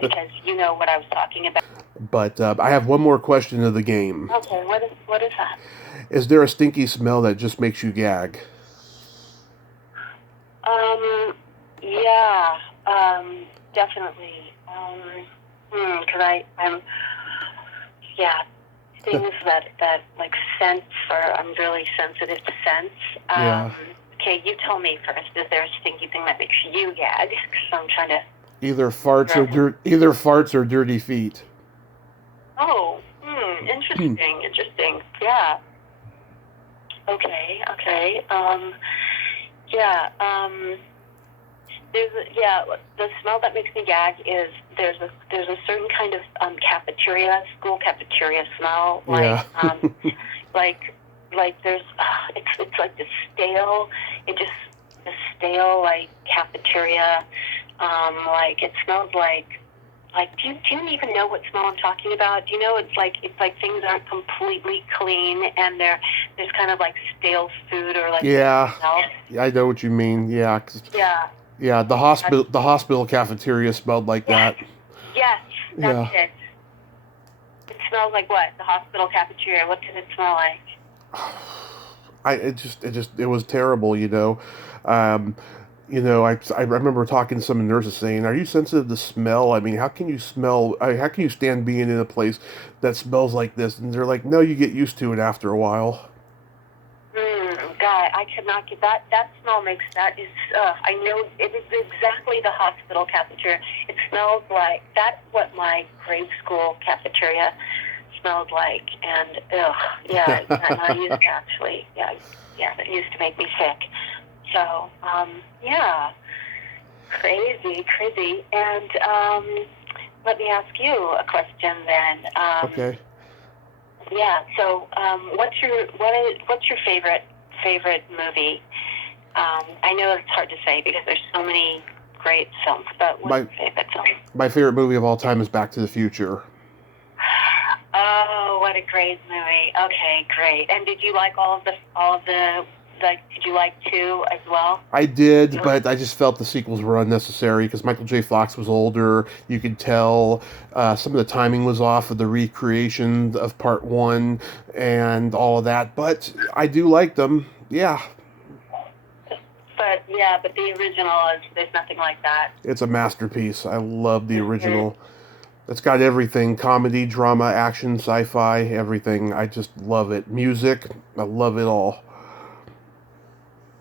because you know what I was talking about. But I have one more question of the game. Okay, what is that? Is there a stinky smell that just makes you gag? Yeah, definitely. Because yeah, things that like sense, or I'm really sensitive to sense. Yeah. Okay, you tell me first. Is there a stinky thing that makes you gag? Because I'm trying to. Either farts or dirty feet. Oh, interesting. Yeah. Okay. Yeah. The smell that makes me gag is there's a certain kind of school cafeteria smell, Yeah. like there's it's like the stale like cafeteria, like it smells like do you even know what smell I'm talking about? Do you know it's like things aren't completely clean and there's kind of like stale food or like Yeah. smell. I know what you mean. Yeah. Yeah. Yeah. The hospital cafeteria smelled like that. Yes, that's Yeah. it. It smells like what? The hospital cafeteria. What does it smell like? It was terrible, you know. Um, I remember talking to some nurses saying, "Are you sensitive to smell? I mean, how can you how can you stand being in a place that smells like this?" And they're like, "No, you get used to it after a while." God, I cannot get that. That smell makes that is. I know it is exactly the hospital cafeteria. It smells like that's what my grade school cafeteria smelled like, and yeah. And I used to actually, that used to make me sick. So, yeah, crazy. And let me ask you a question then. Okay. Yeah. So, what's your favorite movie? I know it's hard to say because there's so many great films, but what's your favorite film? My favorite movie of all time is Back to the Future. Oh, what a great movie! Okay, great. And did you like all of the did you like 2 as well? I did, but I just felt the sequels were unnecessary because Michael J. Fox was older. You could tell some of the timing was off of the recreation of Part 1 and all of that. But I do like them. Yeah. But the original there's nothing like that. It's a masterpiece. I love the original. It's got everything: comedy, drama, action, sci-fi, everything. I just love it. Music, I love it all.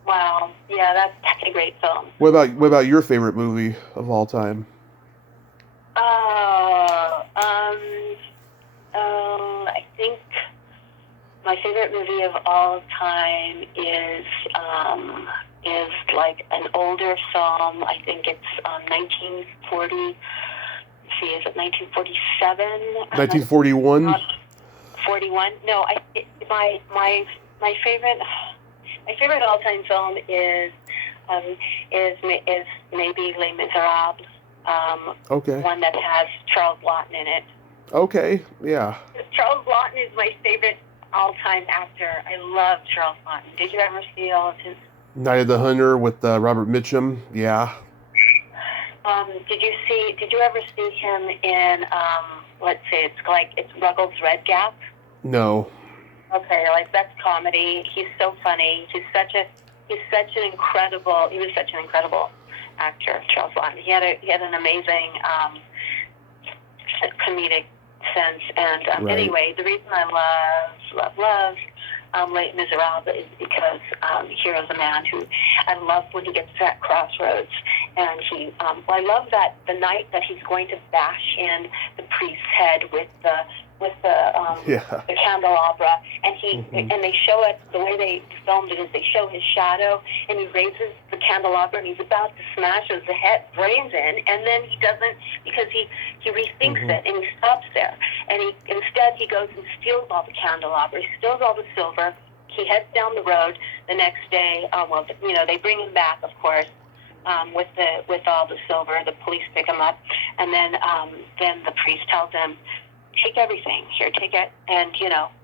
Wow. Yeah, that's a great film. What about your favorite movie of all time? I think my favorite movie of all time is like an older film. I think it's 1940. See, is it 1947? 1941. 41? No, my favorite all-time film is maybe Les Miserables. Okay. One that has Charles Lawton in it. Okay. Yeah. Charles Lawton is my favorite all-time actor. I love Charles Lawton. Did you ever see all of his? Night of the Hunter with Robert Mitchum. Yeah. Did you ever see him in? Let's say it's Ruggles Red Gap. No. Okay, like that's comedy. He's so funny. He was such an incredible actor, Charles Lawton. He had an amazing comedic sense. And Right. Anyway, the reason I love Les Miserables is because here's a man who I love when he gets to that crossroads, and I love that the night that he's going to bash in the priest's head with the candelabra, and and they show it, the way they filmed it is they show his shadow, and he raises the candelabra and he's about to smash his brains in, and then he doesn't, because he rethinks it, and he stops there, and instead he goes and steals all the candelabra, he steals all the silver, he heads down the road the next day. They bring him back, of course, with all the silver. The police pick him up, and then the priest tells him, take everything here, take it, and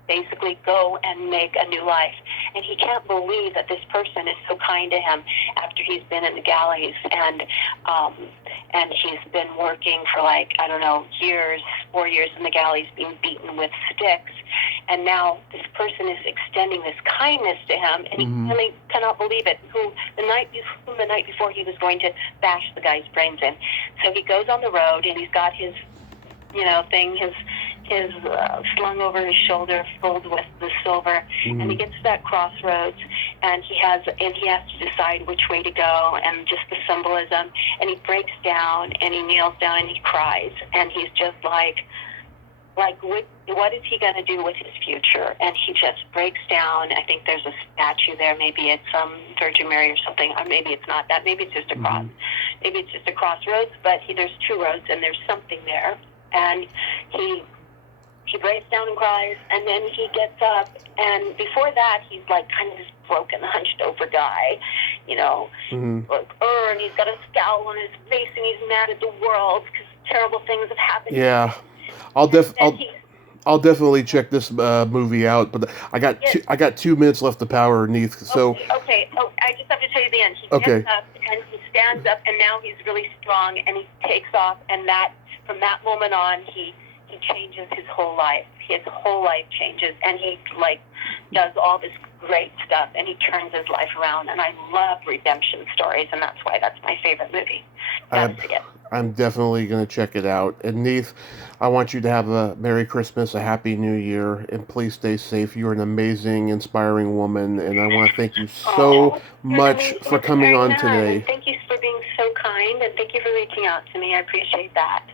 basically go and make a new life. And he can't believe that this person is so kind to him after he's been in the galleys, and he's been working for 4 years in the galleys, being beaten with sticks, and now this person is extending this kindness to him, and he cannot believe it. The night before he was going to bash the guy's brains in. So he goes on the road, and he's got his thing, his is slung over his shoulder, filled with the silver, and he gets to that crossroads, and he has to decide which way to go, and just the symbolism, and he breaks down, and he kneels down, and he cries, and he's just like what is he going to do with his future? And he just breaks down. I think there's a statue there. Maybe it's Virgin Mary or something, or maybe it's not that. Maybe it's just a cross. Maybe it's just a crossroads, but there's two roads, and there's something there. And he breaks down and cries, and then he gets up, and before that, he's like kind of this broken, hunched over guy, you know, like, and he's got a scowl on his face, and he's mad at the world because terrible things have happened. Yeah, I'll definitely check this movie out, but I got 2 minutes left to power, Neith. So okay. Oh, I just have to tell you the end. He gets up and he stands up, and now he's really strong, and he takes off, and from that moment on, he changes his whole life. His whole life changes, and he does all this great stuff, and he turns his life around. And I love redemption stories, and that's why that's my favorite movie. I'm definitely going to check it out. And Neith, I want you to have a Merry Christmas, a Happy New Year, and please stay safe. You're an amazing, inspiring woman, and I want to thank you so much for coming on today. Thank you for being so kind, and thank you for reaching out to me. I appreciate that.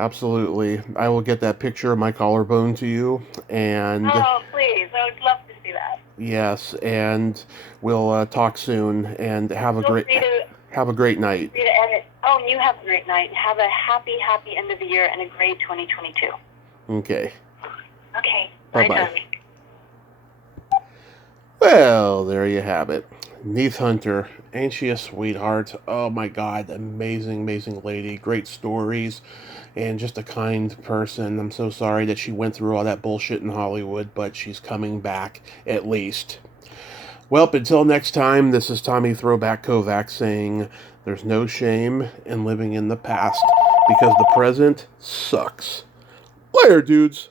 Absolutely. I will get that picture of my collarbone to you. And oh, please. I would love to see that. Yes, and we'll talk soon, and have a great night. Oh, and you have a great night. Have a happy end of the year and a great 2022. Okay. Okay. Bye-bye. Well, there you have it. Neith Hunter. Ain't she a sweetheart? Oh my God, amazing lady. Great stories, and just a kind person. I'm so sorry that she went through all that bullshit in Hollywood, but she's coming back, at least. Well, until next time, this is Tommy Throwback Kovac saying there's no shame in living in the past, because the present sucks. Later, dudes.